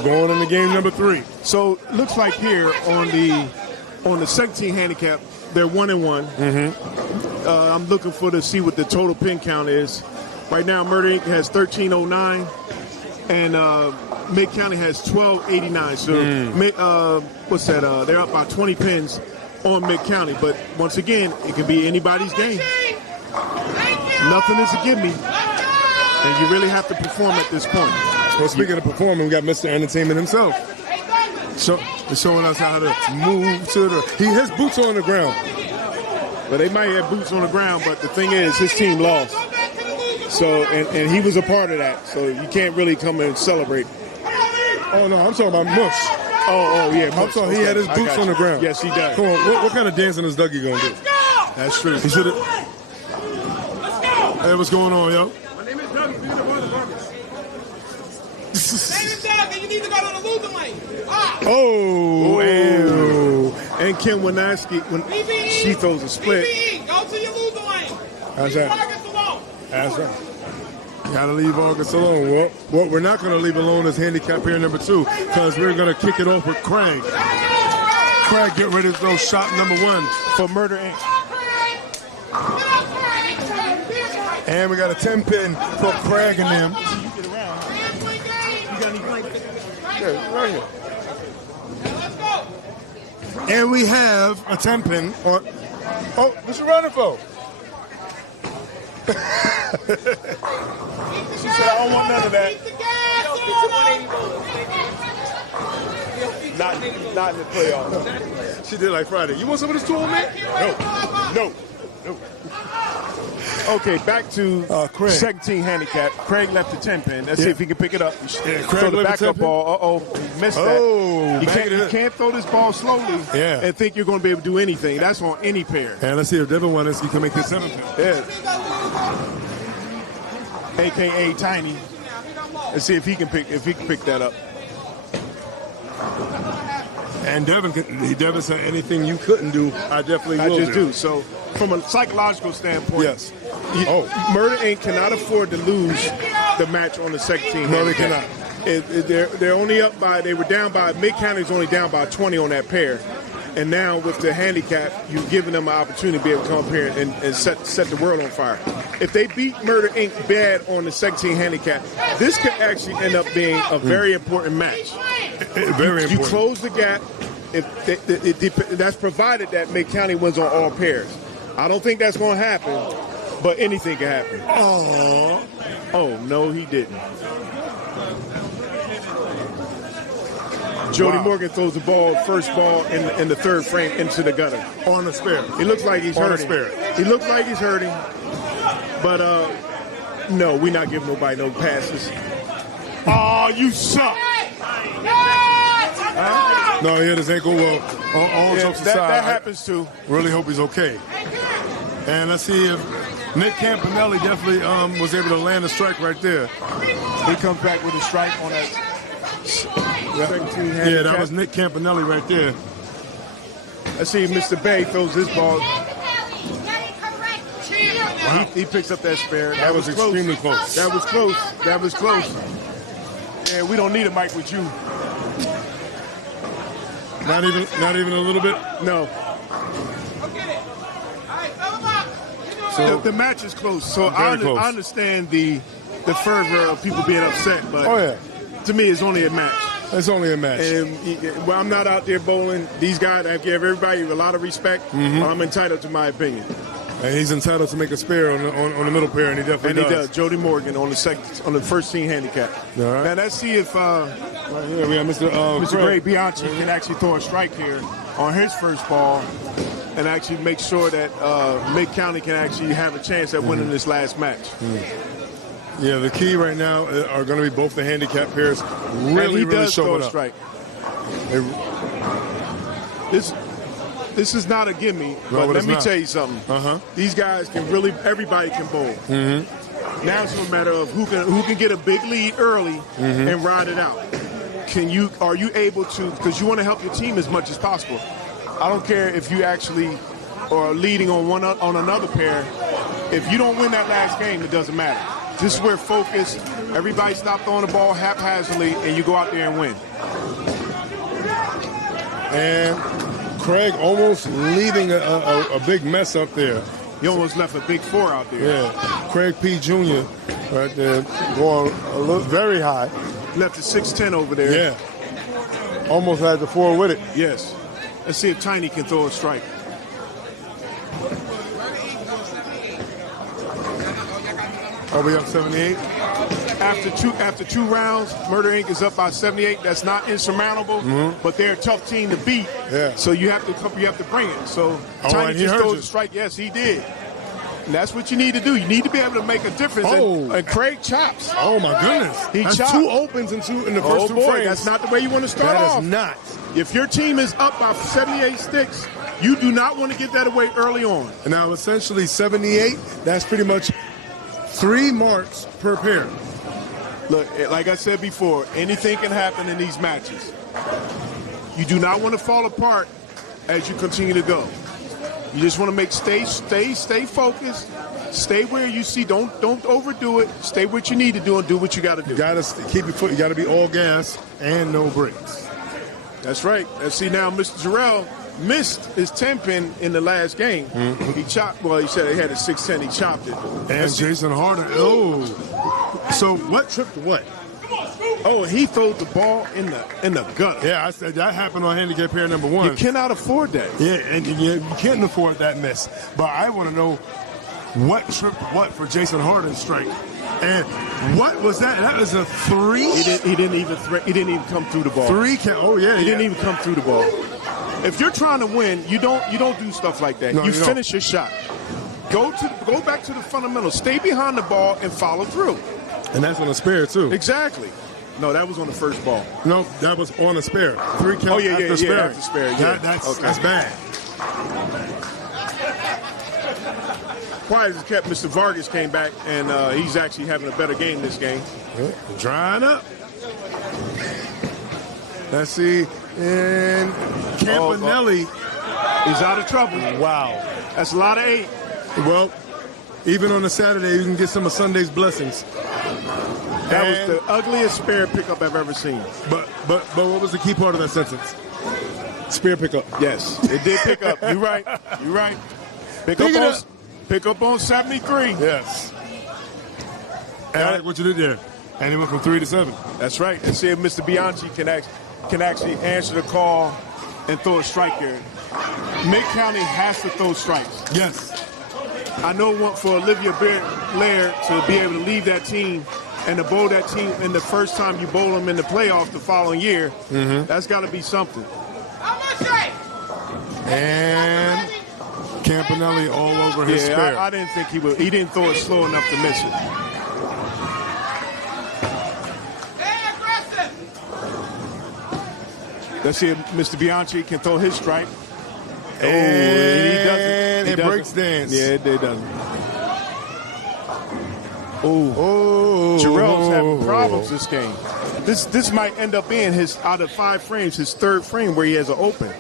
going into game number 3. So it looks like here on the 17 handicap, they're 1-1. Mm-hmm. I'm looking to see what the total pin count is. Right now, Murder Inc. has 1309, and Mid-County has 1289. So what's that? They're up by 20 pins on Mid-County. But once again, it can be anybody's game. Nothing is a gimme, and you really have to perform at this point. Well, speaking of performing, we got Mr. Entertainment himself. Showing us how to move to the... He has boots on the ground. But they might have boots on the ground, but the thing is, his team lost. So, and he was a part of that. So you can't really come and celebrate. Oh, no, I'm talking about Mush. Oh, yeah. I'm talking he had his boots on the ground. Yes, he does. Come on, what kind of dancing is Dougie going to do? That's true. He should have... Hey, what's going on, yo? My name is Doug. These are one of the burgers. You need to go to the losing lane. Oh, and Kim Wanaski, when she throws a split. Go to your losing lane. How's that? That's right. Gotta leave August alone. What we're not gonna leave alone is handicap pair number 2, because we're gonna kick it off with Craig. Craig, get ready to throw shot number 1 for Murder Inc. And we got a 10 pin for Craig and them. Right here. And we have a 10 pin on. Oh, what you running for? She said, I don't want none of that. Not in the playoffs. She did like Friday. You want some of this tool, man? No. Okay, back to Craig. 17 handicap. Craig left the 10 pin. Let's see if he can pick it up. Craig Throw the left the 10 backup pin? ball. Missed that. Oh, You can't throw this ball slowly and think you're going to be able to do anything. That's on any pair. And let's see if Devin Waninsky can make this 7 pin. Yeah. AKA Tiny. Let's see if he can pick that up. And Devin said anything you couldn't do, I definitely will do. So from a psychological standpoint, yes. Murder Inc. cannot afford to lose the match on the second team. No, they cannot. They're only up by, they were down by, Mid-County's only down by 20 on that pair. And now with the handicap, you've given them an opportunity to be able to come up here and set the world on fire. If they beat Murder Inc. bad on the second team handicap, this could actually end up being a very important match. Very important. You close the gap. That's provided that Mid-County wins on all pairs. I don't think that's going to happen, but anything can happen. Oh, no, he didn't. Jody Morgan throws the ball, first ball in the third frame into the gutter. On the spare. He looks like he's hurting. He looks like he's hurting. But, no, we're not giving nobody no passes. Oh, you suck. No, he hit his ankle. Well, all jokes aside, that happens too. Really hope he's okay. And let's see if Nick Campanelli definitely was able to land a strike right there. He comes back with a strike on that 17 handicap. Yeah, that was Nick Campanelli right there. Let's see if Mr. Bay throws his ball. Wow. He picks up that spare. That was extremely close. That was close. That was close. Yeah, we don't need a mic with you. Not even a little bit? No. So the match is close. So I understand the fervor of people being upset, but to me, it's only a match. It's only a match. And well, I'm not out there bowling. These guys, I give everybody a lot of respect. I'm entitled to my opinion. And he's entitled to make a spare on the middle pair, and he definitely does. He does. Jody Morgan on the first team handicap. All right. Now let's see if right here we have Mr. Greg Bianchi can actually throw a strike here on his first ball, and actually make sure that Mid-County can actually have a chance at winning this last match. Yeah, the key right now are going to be both the handicap pairs really showing up. Strike. This is not a gimme, but let me tell you something. These guys can really, everybody can bowl. Now it's a matter of who can get a big lead early and ride it out. Are you able to, because you want to help your team as much as possible. I don't care if you actually are leading on another pair. If you don't win that last game, it doesn't matter. This is where focus, everybody stop throwing the ball haphazardly, and you go out there and win. And Craig almost leaving a big mess up there. He almost left a big 4 out there. Yeah, Craig P. Jr. right there going a little very high. Left a 6-10 over there. Yeah, almost had the 4 with it. Yes. Let's see if Tiny can throw a strike. Are we up 78? After two rounds, Murder Inc. is up by 78. That's not insurmountable, but they're a tough team to beat. Yeah. So you have to bring it. So Tiny just throws a strike. Yes, he did. And that's what you need to do. You need to be able to make a difference. And Craig chops. Oh my goodness! He chops. 2 opens in the first 2 frames. That's not the way you want to start off. That is not. If your team is up by 78 sticks, you do not want to get that away early on. And now essentially 78. That's pretty much 3 marks per pair. Look, like I said before, anything can happen in these matches. You do not want to fall apart as you continue to go. You just want to stay focused. Stay where you see. Don't overdo it. Stay what you need to do and do what you got to do. You got to keep your foot. You got to be all gas and no brakes. That's right. Let's see now, Mr. Jarrell missed his 10-pin in the last game. He chopped. Well, he said he had a 6-10. He chopped it. And Jason Harder. Oh, so what tripped what? Oh, he threw the ball in the gutter. Yeah, I said that happened on handicap pair number 1. You cannot afford that. Yeah, and you can't afford that miss. But I want to know what tripped what for Jason Harden's strike. And what was that? That was a 3? He didn't even come through the ball. 3 count. Oh yeah, he didn't even come through the ball. If you're trying to win, you don't do stuff like that. No, you finish your shot. Go back to the fundamentals. Stay behind the ball and follow through. And that's on a spare too. Exactly. No, that was on the first ball. No, that was on a spare. 3 count. Oh yeah, after spare. After spare. Yeah, that's bad. Quiet as kept. Mr. Vargas came back, and he's actually having a better game this game. Yeah, drying up. Let's see. And Campanelli is out of trouble. Wow. That's a lot of 8. Well, even on a Saturday, you can get some of Sunday's blessings. That was the ugliest spare pickup I've ever seen. But what was the key part of that sentence? Spare pickup. Yes, it did pick up. You're right. You're right. Pick up on 73. Yes. And I like what you did there. And he went from 3 to 7. That's right. And see if Mr. Bianchi can actually answer the call and throw a strike here. Mid-County has to throw strikes. Yes. I know for Olivia Blair to be able to leave that team and to bowl that team in the first time you bowl them in the playoffs the following year, that's got to be something. And Campanelli all over his spare. I didn't think he would. He didn't throw it slow enough to miss it. Let's see if Mr. Bianchi can throw his strike. And he doesn't. It breaks dance. Yeah, it doesn't. Oh, Jarrell's having problems this game. This might end up being his, out of 5 frames, his 3rd frame where he has an open.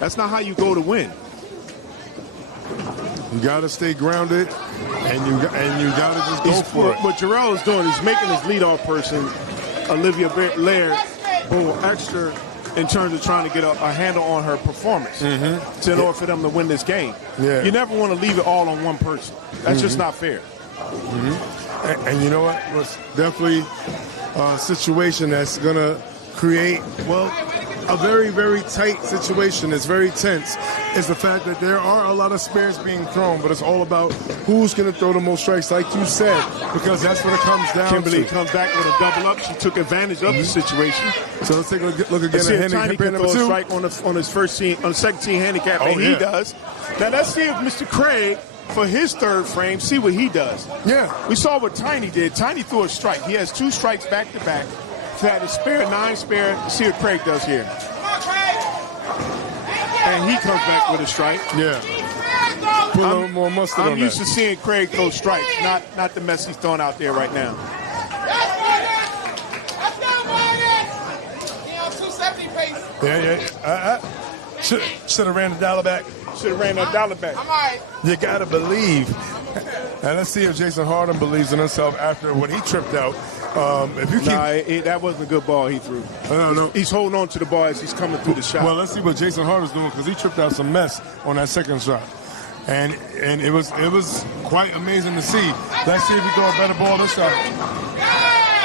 That's not how you go to win. You got to stay grounded, and you got to just go for it. What Jarrell is doing is making his leadoff person, Olivia Laird, bowl extra in terms of trying to get a handle on her performance in order for them to win this game. Yeah. You never want to leave it all on one person. That's just not fair. And you know what? It's definitely a situation that's going to create, well, a very, very tight situation. It's very tense. Is the fact that there are a lot of spares being thrown, but it's all about who's going to throw the most strikes, like you said, because that's what it comes down Kimberly to. comes back with a double up. She took advantage of the situation. So let's take a look again Let's see at if Tiny handicap can number throw a 2. strike on his first team, on the second team handicap, and he does. Now let's see if Mr. Craig, for his 3rd frame, see what he does. Yeah. We saw what Tiny did. Tiny threw a strike. He has 2 strikes back to back. So had a spare, 9 spare. See what Craig does here. And he comes back with a strike. Yeah. Put a little more mustard on I'm used to seeing Craig throw strikes, not the mess he's throwing out there right now. Yeah. Should have ran the dollar back. Should have ran that dollar back. You got to believe. And let's see if Jason Harden believes in himself after when he tripped out. If you keep, that wasn't a good ball he threw. No. He's holding on to the ball as he's coming through the shot. Well, let's see what Jason Harden's doing because he tripped out some mess on that second shot. And it was quite amazing to see. Let's see if he throw a better ball this shot.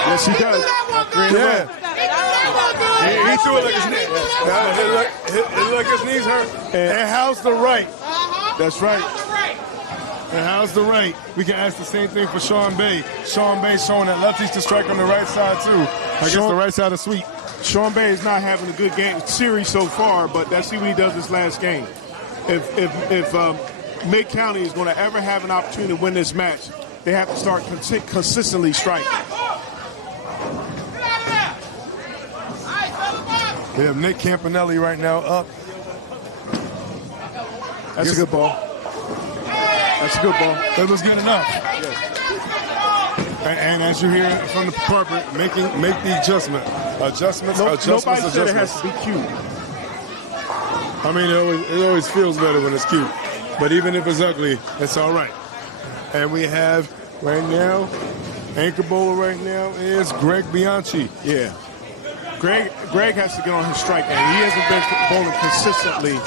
Yes, he does. Yeah. He threw it like his knees. It looked like his knees hurt. And how's the right? That's right. And how's the right? We can ask the same thing for Sean Bay. Sean Bay showing that lefties to strike on the right side too. I guess the right side is sweet. Sean Bay is not having a good game series so far, but let's see what he does this last game. If Mid County is going to ever have an opportunity to win this match, they have to start consistently striking. We have Nick Campanelli right now up. That's a good ball. That's a good ball. That was good enough. Yes. And as you hear from the carpet, make the adjustment. Adjustments. Nobody said it has to be cute. I mean, it always feels better when it's cute. But even if it's ugly, it's all right. And we have right now, anchor bowler right now is Greg Bianchi. Yeah. Greg has to get on his strike game. He hasn't been bowling consistently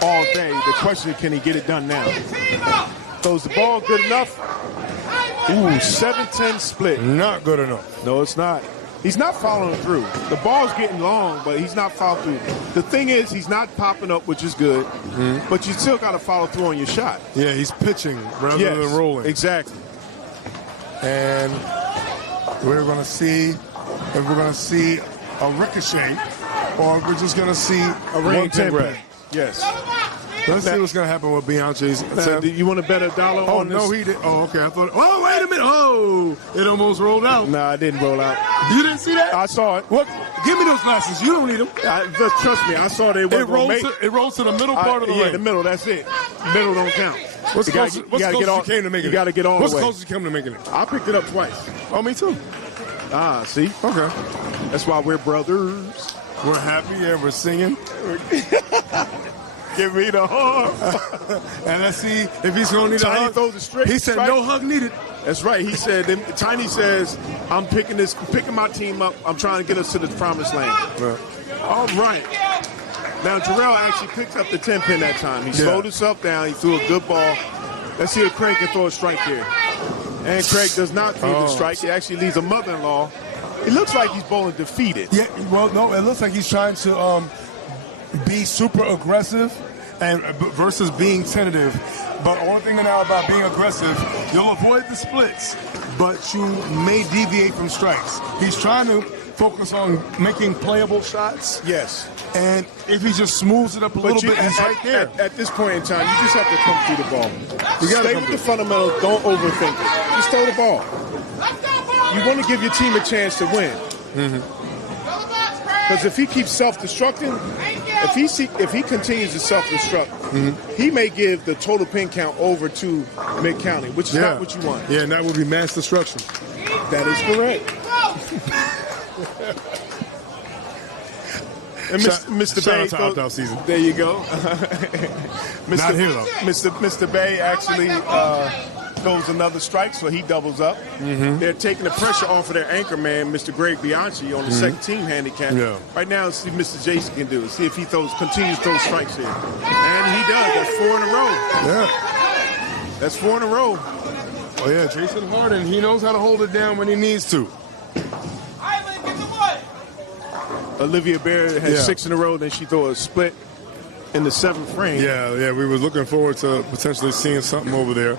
all day. The question is, can he get it done now? Throws the ball good enough. Ooh, 7-10 split. Not good enough. No, it's not. He's not following through. The ball's getting long, but he's not following through. The thing is, he's not popping up, which is good, but you still got to follow through on your shot. Yeah, he's pitching rather than rolling. Exactly. And we're going to see if we're going to see a ricochet or we're just going to see a rain 10 red. Yes. Let's see what's going to happen with Bianchi's. Do you want to bet $1 on this? No, he did. Oh, okay. I thought. Oh, wait a minute. Oh, it almost rolled out. No, it didn't roll out. You didn't see that? I saw it. What? Give me those glasses. You don't need them. Just trust me. I saw they were going to make it. Rolls to the middle part of the ring. Yeah, the middle. That's it. Middle don't count. What's close you came to making it? You got to get all the way. What's close you came to making it? I picked it up twice. Oh, me too. Ah, see? Okay. That's why we're brothers. We're happy and we're singing. Give me the hug. And let's see if he's going to need a hug. Tiny throws a straight. He said no hug needed. That's right. He said, Tiny says, I'm picking my team up. I'm trying to get us to the promised land. Right. All right. Now, Jarrell actually picked up the 10 pin that time. He slowed himself down. He threw a good ball. Let's see if Craig can throw a strike here. And Craig does not throw the strike. He actually leaves a mother-in-law. It looks like he's bowling defeated. Yeah, well, no, it looks like he's trying to be super aggressive and versus being tentative. But only thing now about being aggressive, you'll avoid the splits, but you may deviate from strikes. He's trying to focus on making playable shots. Yes. And if he just smooths it up a little bit, he's right there. At this point in time, you just have to come through the ball. You gotta stay with the fundamentals. Don't overthink it. Just throw the ball. You want to give your team a chance to win. Because if he keeps self-destructing, if he continues to self-destruct, he may give the total pin count over to Mid-County, which is not what you want. Yeah, and that would be mass destruction. That is correct. And Mr. Bay, shout out to Opt-Out season. There you go. Not here, though. Mr. Bay actually throws another strike, so he doubles up. They're taking the pressure off of their anchor man, Mr. Greg Bianchi, on the second team handicap. Yeah. Right now, see what Mr. Jason can do. See if he continues to throw strikes here. And he does. That's 4 in a row. Yeah. That's 4 in a row. Oh, yeah, Jason Harden, he knows how to hold it down when he needs to. Olivia Bear has 6 in a row, then she throw a split in the 7th frame. Yeah, we were looking forward to potentially seeing something over there.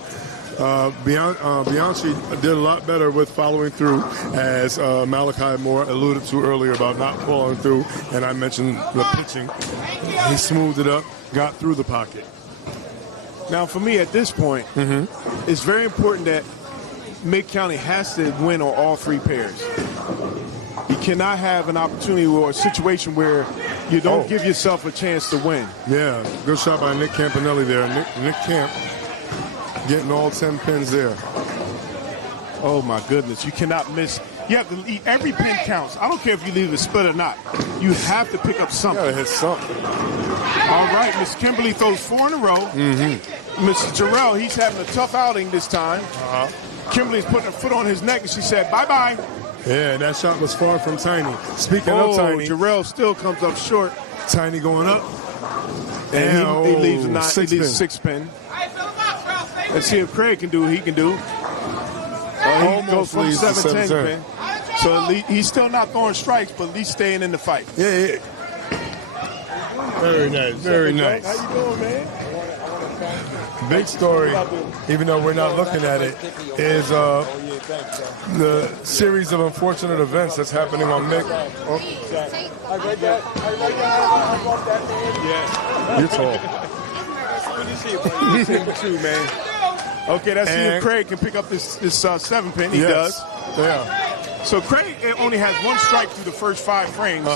Bianchi did a lot better with following through, as Malachi Moore alluded to earlier about not following through, and I mentioned the pitching. He smoothed it up, got through the pocket. Now, for me at this point, it's very important that Mid-County has to win on all 3 pairs. You cannot have an opportunity or a situation where you don't give yourself a chance to win. Yeah, good shot by Nick Campanelli there. Nick Camp getting all 10 pins there. Oh, my goodness. You cannot miss. You have to leave. Every pin counts. I don't care if you leave a split or not. You have to pick up something. You gotta hit something. All right, Miss Kimberly throws 4 in a row. Mr. Jarrell, he's having a tough outing this time. Kimberly's putting her foot on his neck, and she said, bye-bye. Yeah, and that shot was far from Tiny. Speaking of Tiny, Jarrell still comes up short. Tiny going up. And he leaves a 6 pin. Let's see if Craig can do what he can do. He goes from 7-10 pin. So he's still not throwing strikes, but at least staying in the fight. Yeah. Very nice, very nice. How you doing, man? Big story, even though we're not looking at it, is the series of unfortunate events that's happening on Mick. Yeah. You're tall. Too, man. Okay, let's see if Craig can pick up this 7 pin. He does. Yeah. So Craig only has 1 strike through the first 5 frames.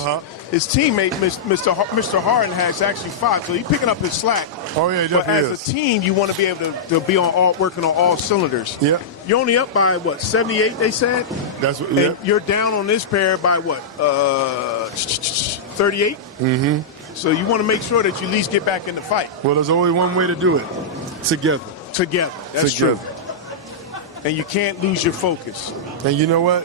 His teammate, Mr. Harden, has actually 5, so he's picking up his slack. Oh, yeah, he definitely But as a team, you want to be able to be working on all cylinders. Yeah. You're only up by, 78, they said? That's what. And you're down on this pair by, 38? So you want to make sure that you at least get back in the fight. Well, there's only one way to do it. Together. That's true. And you can't lose your focus. And you know what?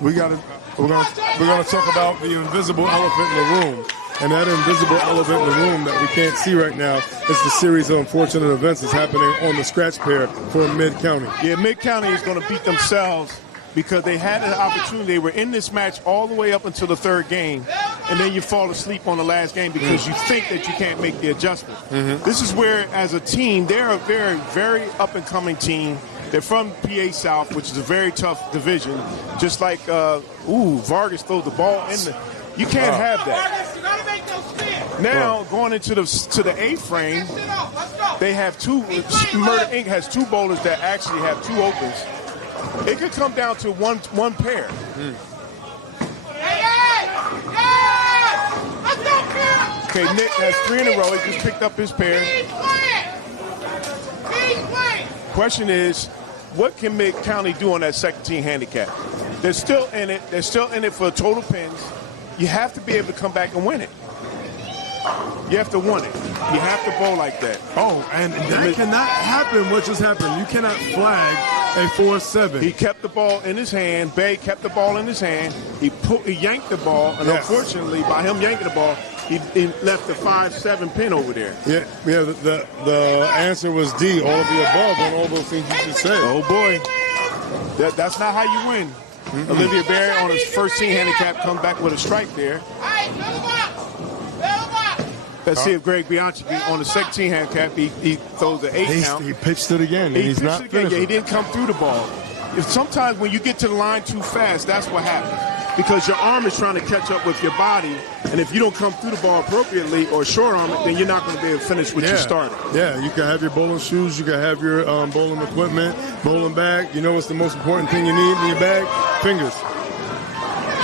We're gonna talk about the invisible elephant in the room. And that invisible elephant in the room that we can't see right now is the series of unfortunate events that's happening on the scratch pair for Mid-County. Yeah, Mid-County is going to beat themselves because they had an opportunity. They were in this match all the way up until the 3rd game, and then you fall asleep on the last game because you think that you can't make the adjustment. This is where, as a team, they're a very, very up-and-coming team. They're from PA South, which is a very tough division. Just like, Vargas throws the ball in the. You can't have that. Now, going into the 8th frame, they have 2. Murder Inc. has 2 bowlers that actually have 2 opens. It could come down to one pair. Okay, Nick has 3 in a row. He just picked up his pair. Question is, what can Mid-County do on that second team handicap? They're still in it. They're still in it for total pins. You have to be able to come back and win it. You have to win it. You have to bowl like that. Oh, and that cannot happen. What just happened? You cannot flag a 4-7. He kept the ball in his hand. Bay kept the ball in his hand. He yanked the ball, and unfortunately, by him yanking the ball, he left the 5-7 pin over there. Yeah. The answer was D. All of the above on all those things you just said. Oh boy, that's not how you win. Olivia Berry on his first team handicap comes back with a strike there. Let's see if Greg Bianchi on the 17 handicap, he throws the 8 count. He pitched it again, and he's not finished. Yeah, he didn't come through the ball. Sometimes when you get to the line too fast, that's what happens. Because your arm is trying to catch up with your body, and if you don't come through the ball appropriately or short arm it, then you're not going to be able to finish what you started. Yeah, you can have your bowling shoes, you can have your bowling equipment, bowling bag. You know what's the most important thing you need in your bag? Fingers.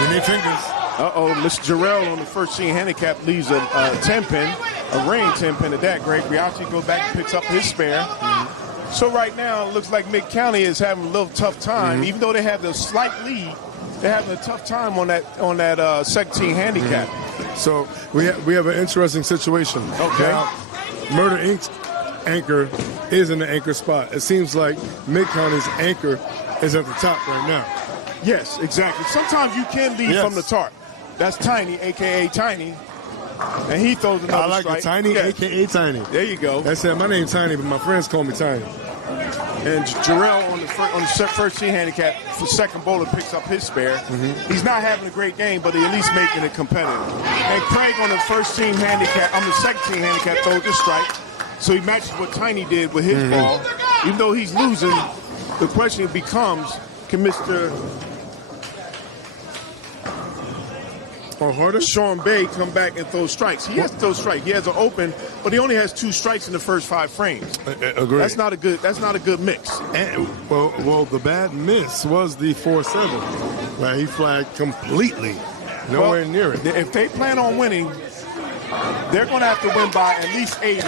You need fingers. Uh-oh, Mr. Jarrell on the first team handicap leaves a 10-pin, a rain 10-pin at that. Greg Bianchi goes back and picks up his spare. So right now, it looks like Mid-County is having a little tough time. Even though they have the slight lead, they're having a tough time on that second team handicap. So we have an interesting situation. Okay. Now, Murder Inc.'s anchor is in the anchor spot. It seems like Mid-County's anchor is at the top right now. Yes, exactly. Sometimes you can lead from the tarp. That's Tiny, a.k.a. Tiny. And he throws another I like strike. it. Tiny, a.k.a. Tiny. There you go. That's it. My name's Tiny, but my friends call me Tiny. And Jarrell on the first team handicap for second bowler picks up his spare. He's not having a great game, but he's at least making it competitive. And Craig on the first team handicap, on the second team handicap, throws a strike. So he matches what Tiny did with his ball. Even though he's losing, the question becomes, can Mr. Sean Bay come back and throw strikes? He has to throw strikes. He has an open, but he only has 2 strikes in the first 5 frames. Agreed. That's not a good mix. And, well, the bad miss was the 4-7, where he flagged completely, nowhere near it. If they plan on winning, they're going to have to win by at least 80,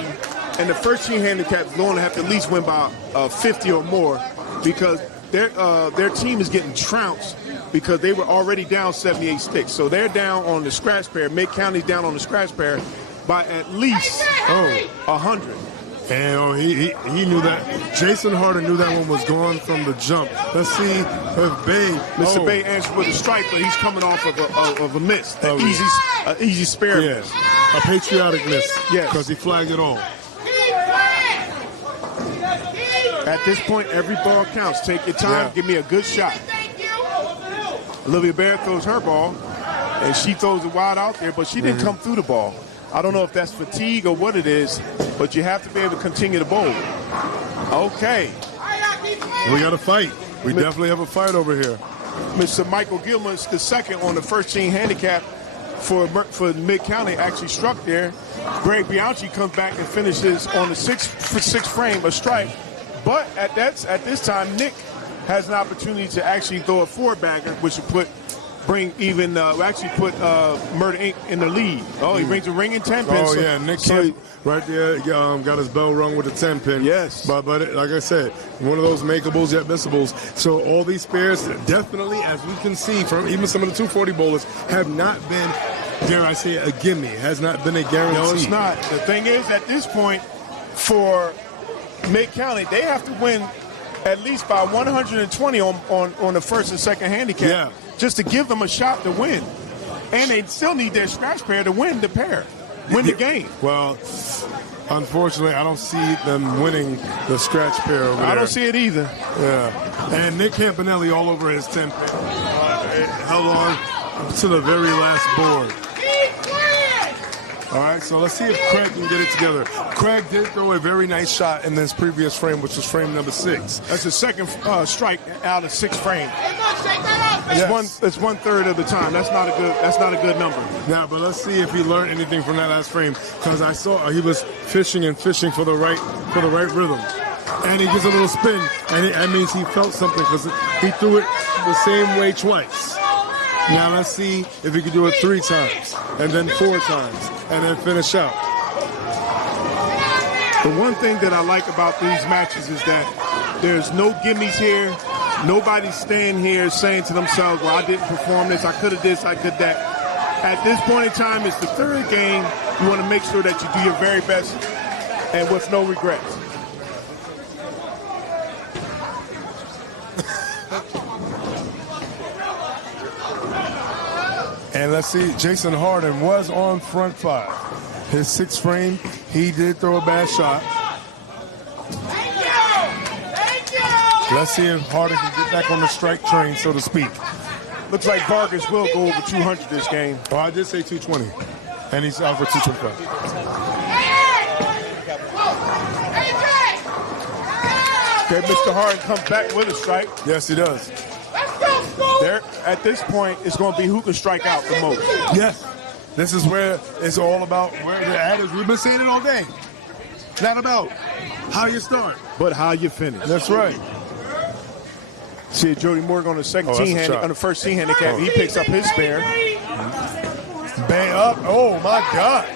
and the first team handicap is going to have to at least win by 50 or more, because their team is getting trounced because they were already down 78 sticks. So they're down on the scratch pair. Mid-County's down on the scratch pair by at least 100. And he knew that. Jason Harder knew that one was gone from the jump. Let's see if Bay. Mr. Bay answered with a strike, but he's coming off of a miss. An easy spare miss. A patriotic miss. Yes. Because he flagged it all. At this point, every ball counts. Take your time. Give me a good shot. Olivia Bear throws her ball, and she throws it wide out there, but she didn't come through the ball. I don't know if that's fatigue or what it is, but you have to be able to continue to bowl. Okay. We got a fight. We definitely have a fight over here. Mr. Michael Gilman's the second on the first team handicap for Mid-County actually struck there. Greg Bianchi comes back and finishes on the sixth frame, a strike. But at this time, Nick has an opportunity to actually throw a 4-bagger, which would put Murder Inc. in the lead. Oh, he brings a ring and 10 pin. Oh, yeah, Nick right there got his bell rung with a 10 pin. Yes. But like I said, one of those makeables yet missables. So all these spares definitely, as we can see from even some of the 240 bowlers, have not been, dare I say, a gimme. Has not been a guarantee. No, it's not. The thing is, at this point, for Mid-County, they have to win at least by 120 on the first and second handicap just to give them a shot to win. And they still need their scratch pair to win the the game. Well, unfortunately, I don't see them winning the scratch pair over there. I don't see it either. Yeah. And Nick Campanelli all over his 10 pin. Held on to the very last board. All right, so let's see if Craig can get it together. Craig did throw a very nice shot in this previous frame, which was frame number 6. That's the second strike out of 6 frames. It's 1/3 of the time. That's not a good number. Now, but let's see if he learned anything from that last frame, because I saw he was fishing for the right rhythm, and he gets a little spin, and that means he felt something because he threw it the same way twice. Now let's see if he can do it 3 times, and then 4 times, and then finish out. The one thing that I like about these matches is that there's no gimmies here. Nobody's staying here saying to themselves, well, I didn't perform this, I could have this, I could that. At this point in time, it's the 3rd game. You want to make sure that you do your very best and with no regrets. And let's see, Jason Harden was on front 5. His 6th frame, he did throw a bad shot. Let's see if Harden can get back on the strike train, so to speak. Looks like Vargas will go over 200 this game. Oh, I did say 220, and he's out for 225. Okay, Mr. Harden comes back with a strike. Yes, he does. There, at this point, it's going to be who can strike out the most. Yes. This is where it's all about where the ad is. We've been saying it all day. It's not about how you start, but how you finish. That's right. See Jody Morgan on the on the first tee handicap. He picks up his spare. Bang up. Oh my God.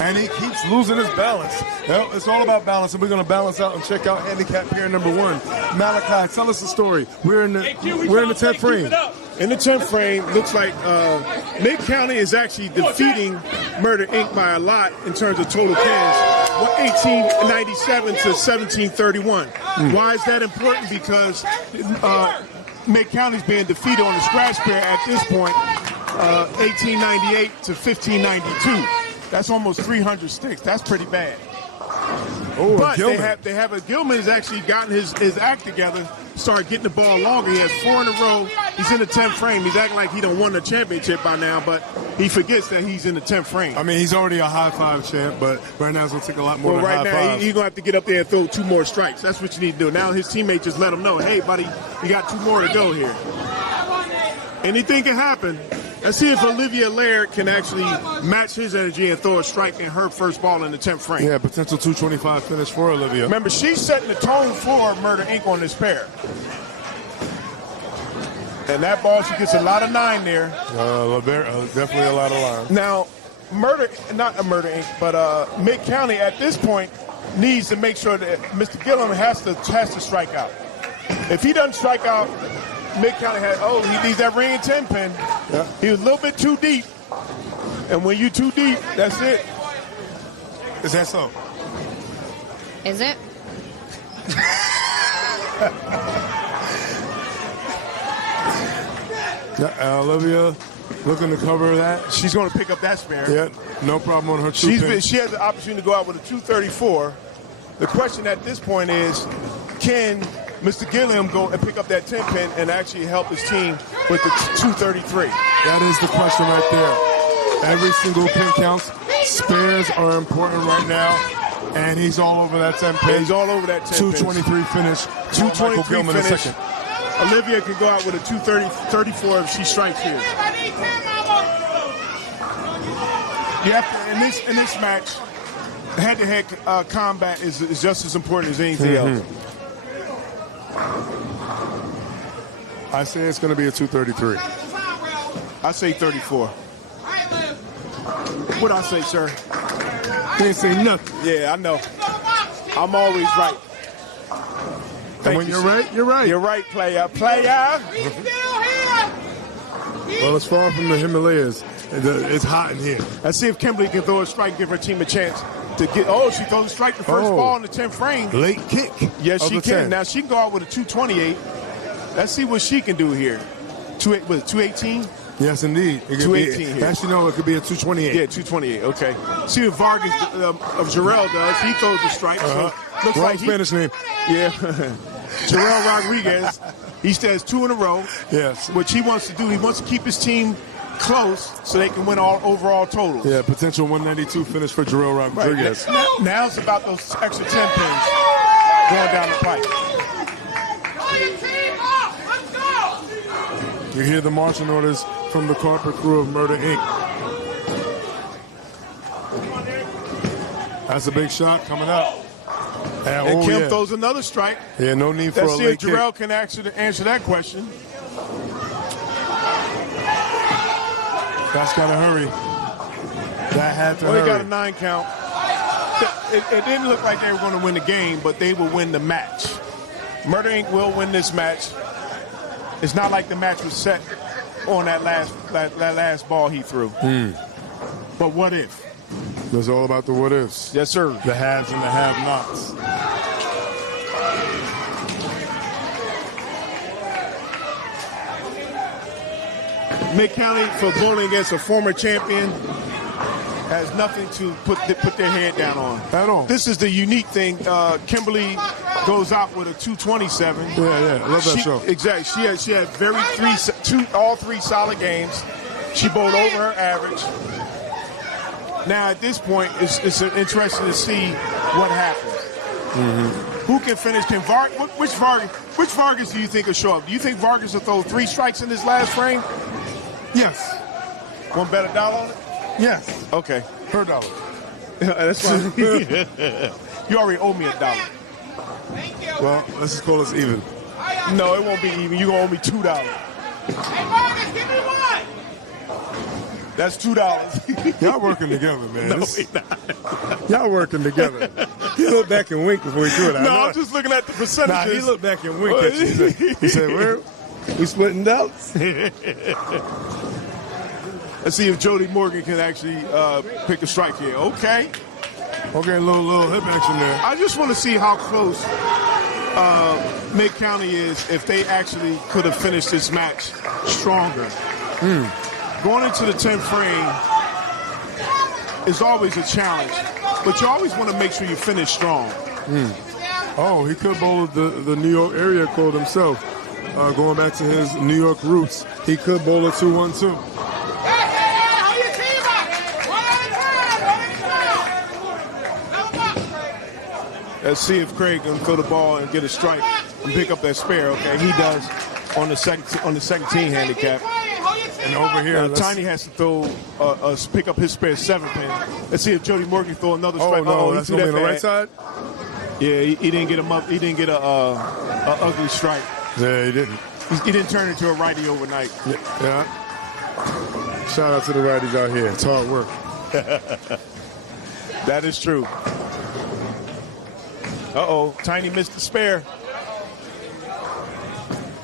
And he keeps losing his balance. Well, it's all about balance, and we're going to balance out and check out handicap pair number 1. Malachi, tell us the story. We're in the 10th frame. In the 10th frame, looks like Mid County is actually defeating Murder Inc. by a lot in terms of total pins, 1897 to 1731. Why is that important? Because Mid County's being defeated on the scratch pair at this point, 1898 to 1592. That's almost 300 sticks. That's pretty bad. Oh, but they have a Gilman has actually gotten his act together, started getting the ball longer. He has 4 in a row. He's in the 10th frame. He's acting like he don't won the championship by now, but he forgets that he's in the 10th frame. I mean, he's already a high five champ, but right now it's going to take a lot more than right high now, five. He's going to have to get up there and throw 2 more strikes. That's what you need to do. Now his teammate just let him know, hey, buddy, you got 2 more to go here. Anything can happen. Let's see if Olivia Laird can actually match his energy and throw a strike in her first ball in the 10th frame. Yeah, potential 225 finish for Olivia. Remember, she's setting the tone for Murder Inc. on this pair. And that ball, she gets a lot of 9 there. Definitely a lot of line. Now, not Murder Inc., but Mid County at this point needs to make sure that Mr. Gillum has to strike out. If he doesn't strike out, Mid County he needs that ring and 10 pin. Yeah. He was a little bit too deep. And when you're too deep, that's it. Is that so? Is it? Olivia looking to cover that. She's going to pick up that spare. Yeah, no problem on her 2 pin. She has the opportunity to go out with a 234. The question at this point is, can Mr. Gilliam go and pick up that 10 pin and actually help his team with the 233? That is the question right there. Every single pin counts. Spares are important right now. And he's all over that 10 pin. He's all over that 10 223 pin. finish. 223 finish. Second. Olivia can go out with a 234 if she strikes here. You have to, in this match, head-to-head combat is just as important as anything else. I say it's going to be a 233. I say 34. What I say, sir? You ain't say nothing. Yeah, I know. I'm always right. And when you're right, you're right. You're right, player. Player! Well, it's far from the Himalayas. It's hot in here. Let's see if Kimberly can throw a strike, give her team a chance to get. Oh, she throws a strike the first ball in the 10th frame. Late kick. Yes, she can. 10. Now she can go out with a 228. Let's see what she can do here. 218? Yes, indeed. 218 here. Actually, no, it could be a 228. Yeah, 228. Okay. See what Vargas of Jarrell does. He throws the strike. So looks Wrong like Spanish name. Yeah. Jarrell Rodriguez. He says 2 in a row. Yes. Which he wants to do. He wants to keep his team close so they can win all overall totals. Yeah, potential 192 finish for Jarrell Rodriguez. Right. Now it's about those extra 10 pins going down the pipe. You hear the marching orders from the corporate crew of Murder Inc. That's a big shot coming up. And Kim throws another strike. Yeah, no need for a late kick. Let's see if Jarrell can answer that question. That's got to hurry. That had to hurry. They got a 9 count. It didn't look like they were going to win the game, but they will win the match. Murder Inc. will win this match. It's not like the match was set on that last ball he threw. But what if? It's all about the what ifs. Yes, sir. The haves and the have-nots. Mid County, for bowling against a former champion, has nothing to put their head down on. At all. This is the unique thing. Kimberly goes out with a 227. Yeah. Love that show. Exactly. She had all three solid games. She bowled over her average. Now at this point, it's interesting to see what happens. Who can finish? Which Vargas do you think will show up? Do you think Vargas will throw 3 strikes in this last frame? Yes. Want to bet $1 on it? Yes. Okay. Per dollar. That's fine. You already owe me $1. Well, let's just call this even. No, it won't be even. You're going to owe me $2. Hey, Vargas, give me one. That's $2. Y'all working together, man. No, we not. Y'all working together. He looked back and winked before he threw it. No, I'm just looking at the percentages. Nah, he looked back and winked at you. He said, "Where? We splitting doubts?" Let's see if Jody Morgan can actually pick a strike here. Okay. Okay, a little hip action there. I just want to see how close Mid County is if they actually could have finished this match stronger. Going into the 10th frame is always a challenge, but you always want to make sure you finish strong. Oh, he could bowl the New York area code himself. Going back to his New York roots, he could bowl a 2-1-2. Let's see if Craig can throw the ball and get a strike and pick up that spare. Okay, he does on the 17 handicap. And over here, Tiny has to throw pick up his spare 7-pin. Let's see if Jody Morgan throw another strike. Oh no, that's gonna be on the right side. Yeah, he didn't get him up. He didn't get a ugly strike. Yeah, he didn't. He didn't turn into a righty overnight. Yeah. Shout out to the righties out here. It's hard work. That is true. Uh-oh, Tiny missed the spare.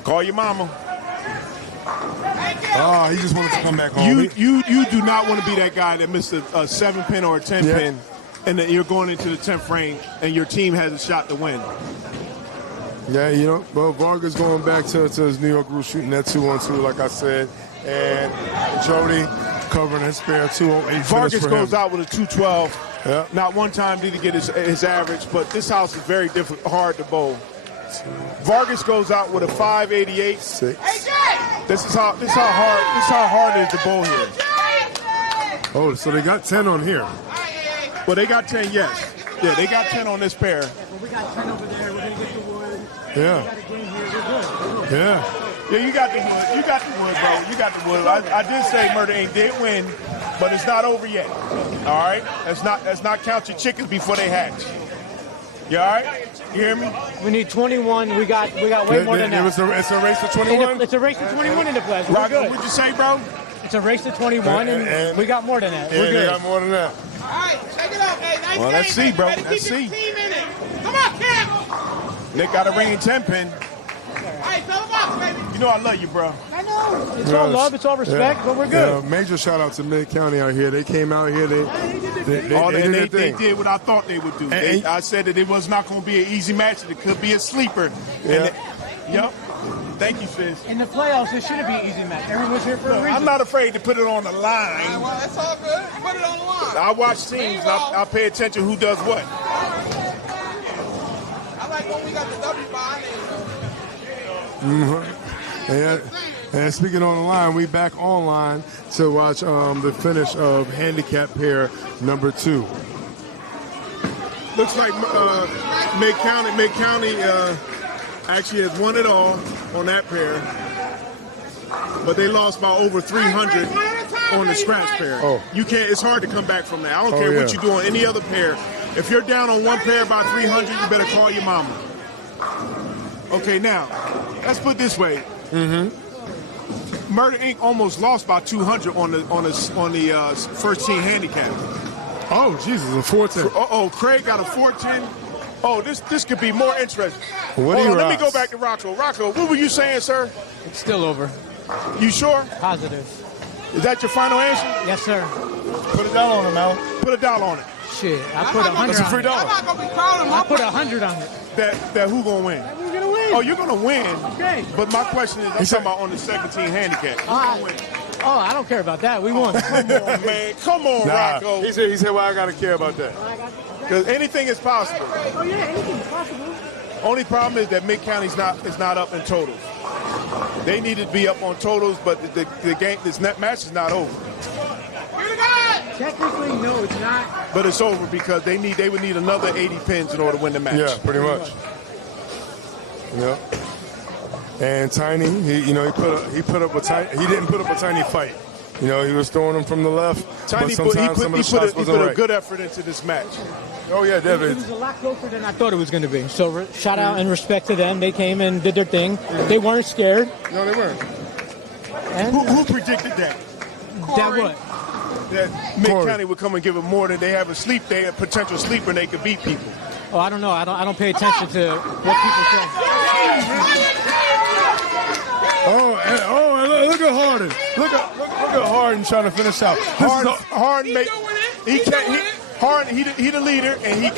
Call your mama. Oh, he just wanted to come back home. You do not want to be that guy that missed a 7-pin or a 10-pin, and then you're going into the 10th frame, and your team has a shot to win. Yeah, you know, well, Vargas going back to his New York roots, shooting that 2-1-2, like I said, and Jody covering his spare 2-0-8. Vargas goes out with a 212. Yeah. Not one time did he get his average, but this house is very hard to bowl. Vargas goes out with a 588. 6. This is how hard it is to bowl here. Oh, so they got 10 on here. Well, they got 10, yes. Yeah, they got 10 on this pair. Well, we got 10 over there. We're going to get the wood. Yeah. We got a game here. We're good. Yeah. Yeah, you got the wood. You got the wood, bro. You got the wood. I did say Murder Inc. did win, but it's not over yet. All right? Let's not count your chickens before they hatch. You all right? You hear me? We need 21. We got way more than that. It's a race for 21? It's a race to 21 in the playoffs. We're Rocco, good. what'd you say, bro? It's a race to 21, and we got more than that. Yeah, We're they good. got more than that. All right, check it out. Hey, nice Well, game, let's see, bro. Better Let's keep your see. team in it. Come on, Cam. Nick got a ring 10-pin. All right, fill them up, baby. You know I love you, bro. I know. It's all love. It's all respect, but we're good. Yeah, major shout out to Mid County out here. They came out here. They did what I thought they would do. I said that it was not going to be an easy match. It could be a sleeper. Yeah. Yep. Thank you, sis. In the playoffs, it shouldn't be an easy match. Everyone's here for a reason. I'm not afraid to put it on the line. Well, that's all good. Put it on the line. I watch teams. I pay attention who does what. I like when we got the W behind it. And speaking on the line, we back online to watch the finish of Handicap pair number 2. Looks like Mid County actually has won it all on that pair, but they lost by over 300 on the scratch pair. Oh. You can't. It's hard to come back from that. I don't care what you do on any other pair. If you're down on one pair by 300, you better call your mama. Okay, now let's put it this way. Murder Inc. almost lost by 200 on the first team handicap. Oh, Jesus, a 410. Craig got a 410. Oh, this could be more interesting. What do you let me odds? go back to Rocco. Rocco, what were you saying, sir? It's still over. You sure? Positive. Is that your final answer? Yes, sir. Put $1 on it, Mel. Put $1 on it. Shit, I put 100 That's a on free it. dollar. I'm not going to be calling I put 100 on it. That who gonna win? We're gonna win. Oh, you're gonna win. Okay. But my question is, I'm talking about on the 17 handicap. Who gonna win? Oh, I don't care about that. We won. Come on, man. Come on, Rocco. He said, well, I got to care about that. Because anything is possible. Oh yeah, anything's possible. Only problem is that Mid County's is not up in totals. They need to be up on totals, but the game, this net match is not over. Here we go. Technically, no, it's not. But it's over because they would need another 80 pins in order to win the match. Yeah, pretty much. Yeah. And Tiny, he put up a tiny fight. You know, he was throwing them from the left. Tiny but sometimes some of the shots wasn't put a right. good effort into this match. Oh yeah, It David. was a lot closer than I thought it was going to be. So shout out and respect to them. They came and did their thing. They weren't scared. No, they weren't. And Who predicted that? that what? That Mid Corey. County would come and give them more than they have a potential sleeper and they could beat people. Oh, I don't know. I don't pay attention to what people say. Oh, look at Harden. Look at Harden trying to finish out. Harden he the leader and he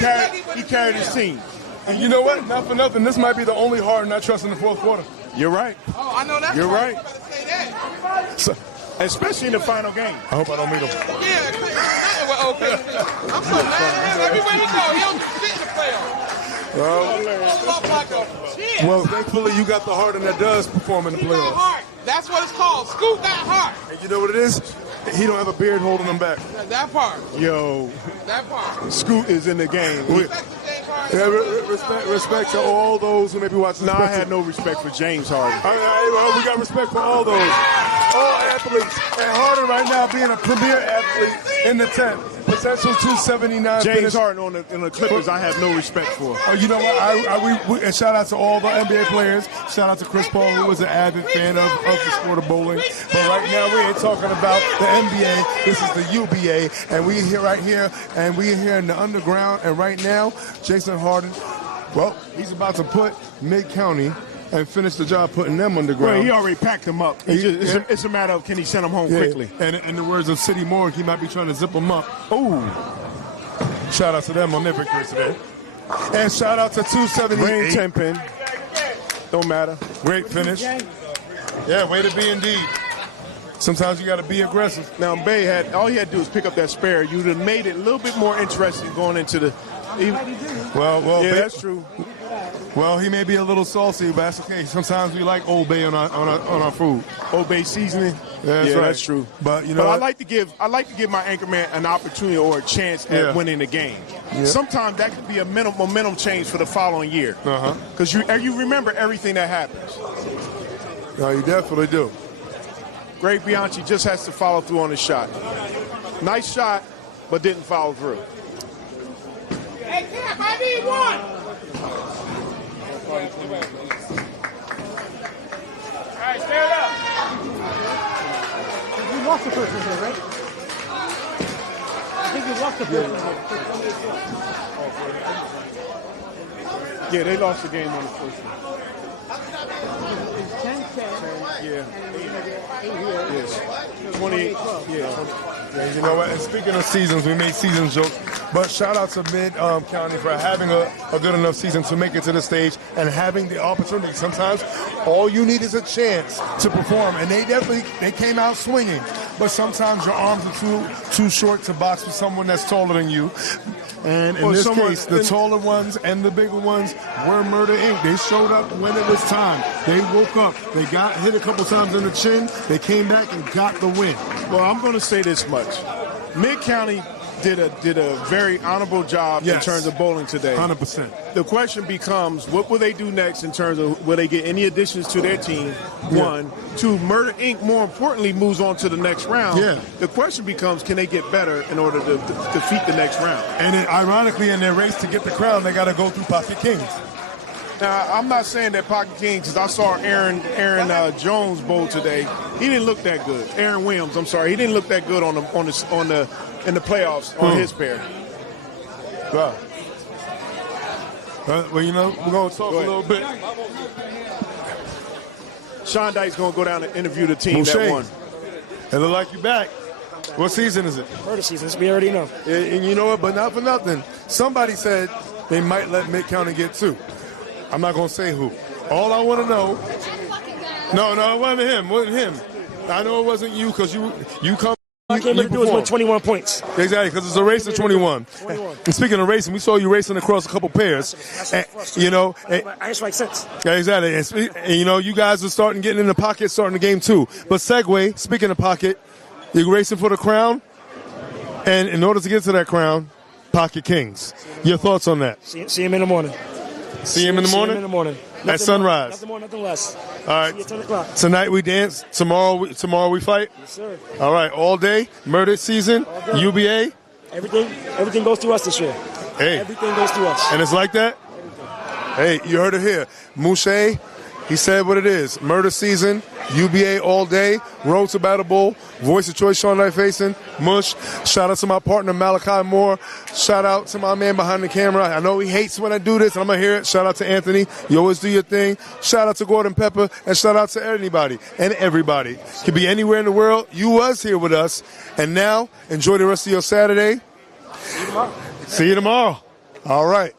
carried his team. And you know what? Not for nothing. This might be the only Harden I trust in the fourth quarter. You're right. Oh, I know that's You're right. You better say that. So, Especially in the final game. I hope I don't meet him. Yeah, well, okay. I'm so mad at him. Everywhere he go, he don't fit in the playoffs. Pull up like a shit. Well, thankfully you got the Harden that does perform in the He got playoffs. heart. That's what it's called. Scoot got heart. And you know what it is? He don't have a beard holding him back. That part. Yo, That part. Scoot is in the game. Yeah, respect to all those who may be watching. No, I had no respect for James Harden. Well, we got respect for all those, all athletes, and Harden right now being a premier athlete in the 10th, potential 279. James finish. Harden on the Clippers, I have no respect for. Oh, you know what? And shout out to all the NBA players. Shout out to Chris Paul, who was an avid fan of the sport of bowling. But right now, we ain't talking about the NBA. This is the UBA, and we here right here, and we here in the underground. And right now, Jason Harden, well, he's about to put Mid-County and finish the job putting them underground. Well, he already packed them up. It's a matter of can he send them home quickly. And in the words of City Morgue, he might be trying to zip them up. Ooh. Shout out to them on their victory today. And shout out to 278. Rain 10 pin. Don't matter. Great finish. Yeah, way to be indeed. Sometimes you got to be aggressive. Now, Bay all he had to do was pick up that spare. You'd have made it a little bit more interesting going into the. Well, yeah, Bay, that's true. Well, he may be a little saucy, but that's okay. Sometimes we like Old Bay on our food. Old Bay seasoning. Yeah, Yeah, right. that's true. But you know, I like to give my anchor man an opportunity or a chance at winning the game. Yeah. Sometimes that could be a momentum change for the following year. Because you remember everything that happens. No, you definitely do. Greg Bianchi just has to follow through on his shot. Nice shot, but didn't follow through. Hey, Cap, I need one. All right, stand up. You lost the first one here, right? I think you lost the first one. Yeah, they lost the game on the first one. It's 10-10. Yeah. Yes. 28. Yeah. Yeah, you know what? And speaking of seasons, we made season jokes, but shout out to Mid-County for having a good enough season to make it to the stage and having the opportunity. Sometimes all you need is a chance to perform, and they came out swinging. But sometimes your arms are too short to box with someone that's taller than you. And in this case, the taller ones and the bigger ones were Murder Inc. They showed up when it was time. They woke up. They got hit a couple times in the chin. They came back and got the win. Well, I'm going to say this much. Mid-County did a very honorable job in terms of bowling today. 100%. The question becomes, what will they do next in terms of will they get any additions to their team? One. Two, Murder Inc., more importantly, moves on to the next round. Yeah. The question becomes, can they get better in order to defeat the next round? And ironically, in their race to get the crown, they got to go through Pocket Kings. Now, I'm not saying that Pocket Kings, because I saw Aaron Jones bowl today. He didn't look that good. Aaron Williams, I'm sorry, he didn't look that good in the playoffs on his pair. Wow. Well, you know, we're going to talk a little bit. Sean Dyke's going to go down and interview the team that won. It look like you're back. What season is it? Murder season, we already know. And you know what? But not for nothing. Somebody said they might let Mid-County get two. I'm not going to say who. All I want to know. No, it wasn't him. It wasn't him. I know it wasn't you because you come. All I came to do was win 21 points. Exactly, because it's a race of 21. And speaking of racing, we saw you racing across a couple pairs. And, you know, I ain't like sense. Yeah, exactly. And, you know, you guys are getting in the pocket, starting the game too. But segue, speaking of pocket, you racing for the crown? And in order to get to that crown, Pocket Kings. Your thoughts on that? See him in the morning. See him in the morning? See him in the morning. At sunrise. Nothing more, nothing less. All right. See you at 10 o'clock. Tonight we dance. Tomorrow we fight. Yes, sir. All right. All day. Murder season. day. UBA. Everything goes through us this year. Hey. Everything goes through us. And it's like that? Hey, you heard it here. Mouche, he said what it is. Murder season, UBA all day, Road to Battle Bowl, Voice of Choice, Sean Knight Facing, Mush. Shout out to my partner, Malachi Moore. Shout out to my man behind the camera. I know he hates when I do this, and I'm going to hear it. Shout out to Anthony. You always do your thing. Shout out to Gordon Pepper, and shout out to anybody and everybody. Could be anywhere in the world. You was here with us. And now, enjoy the rest of your Saturday. See you tomorrow. See you tomorrow. All right.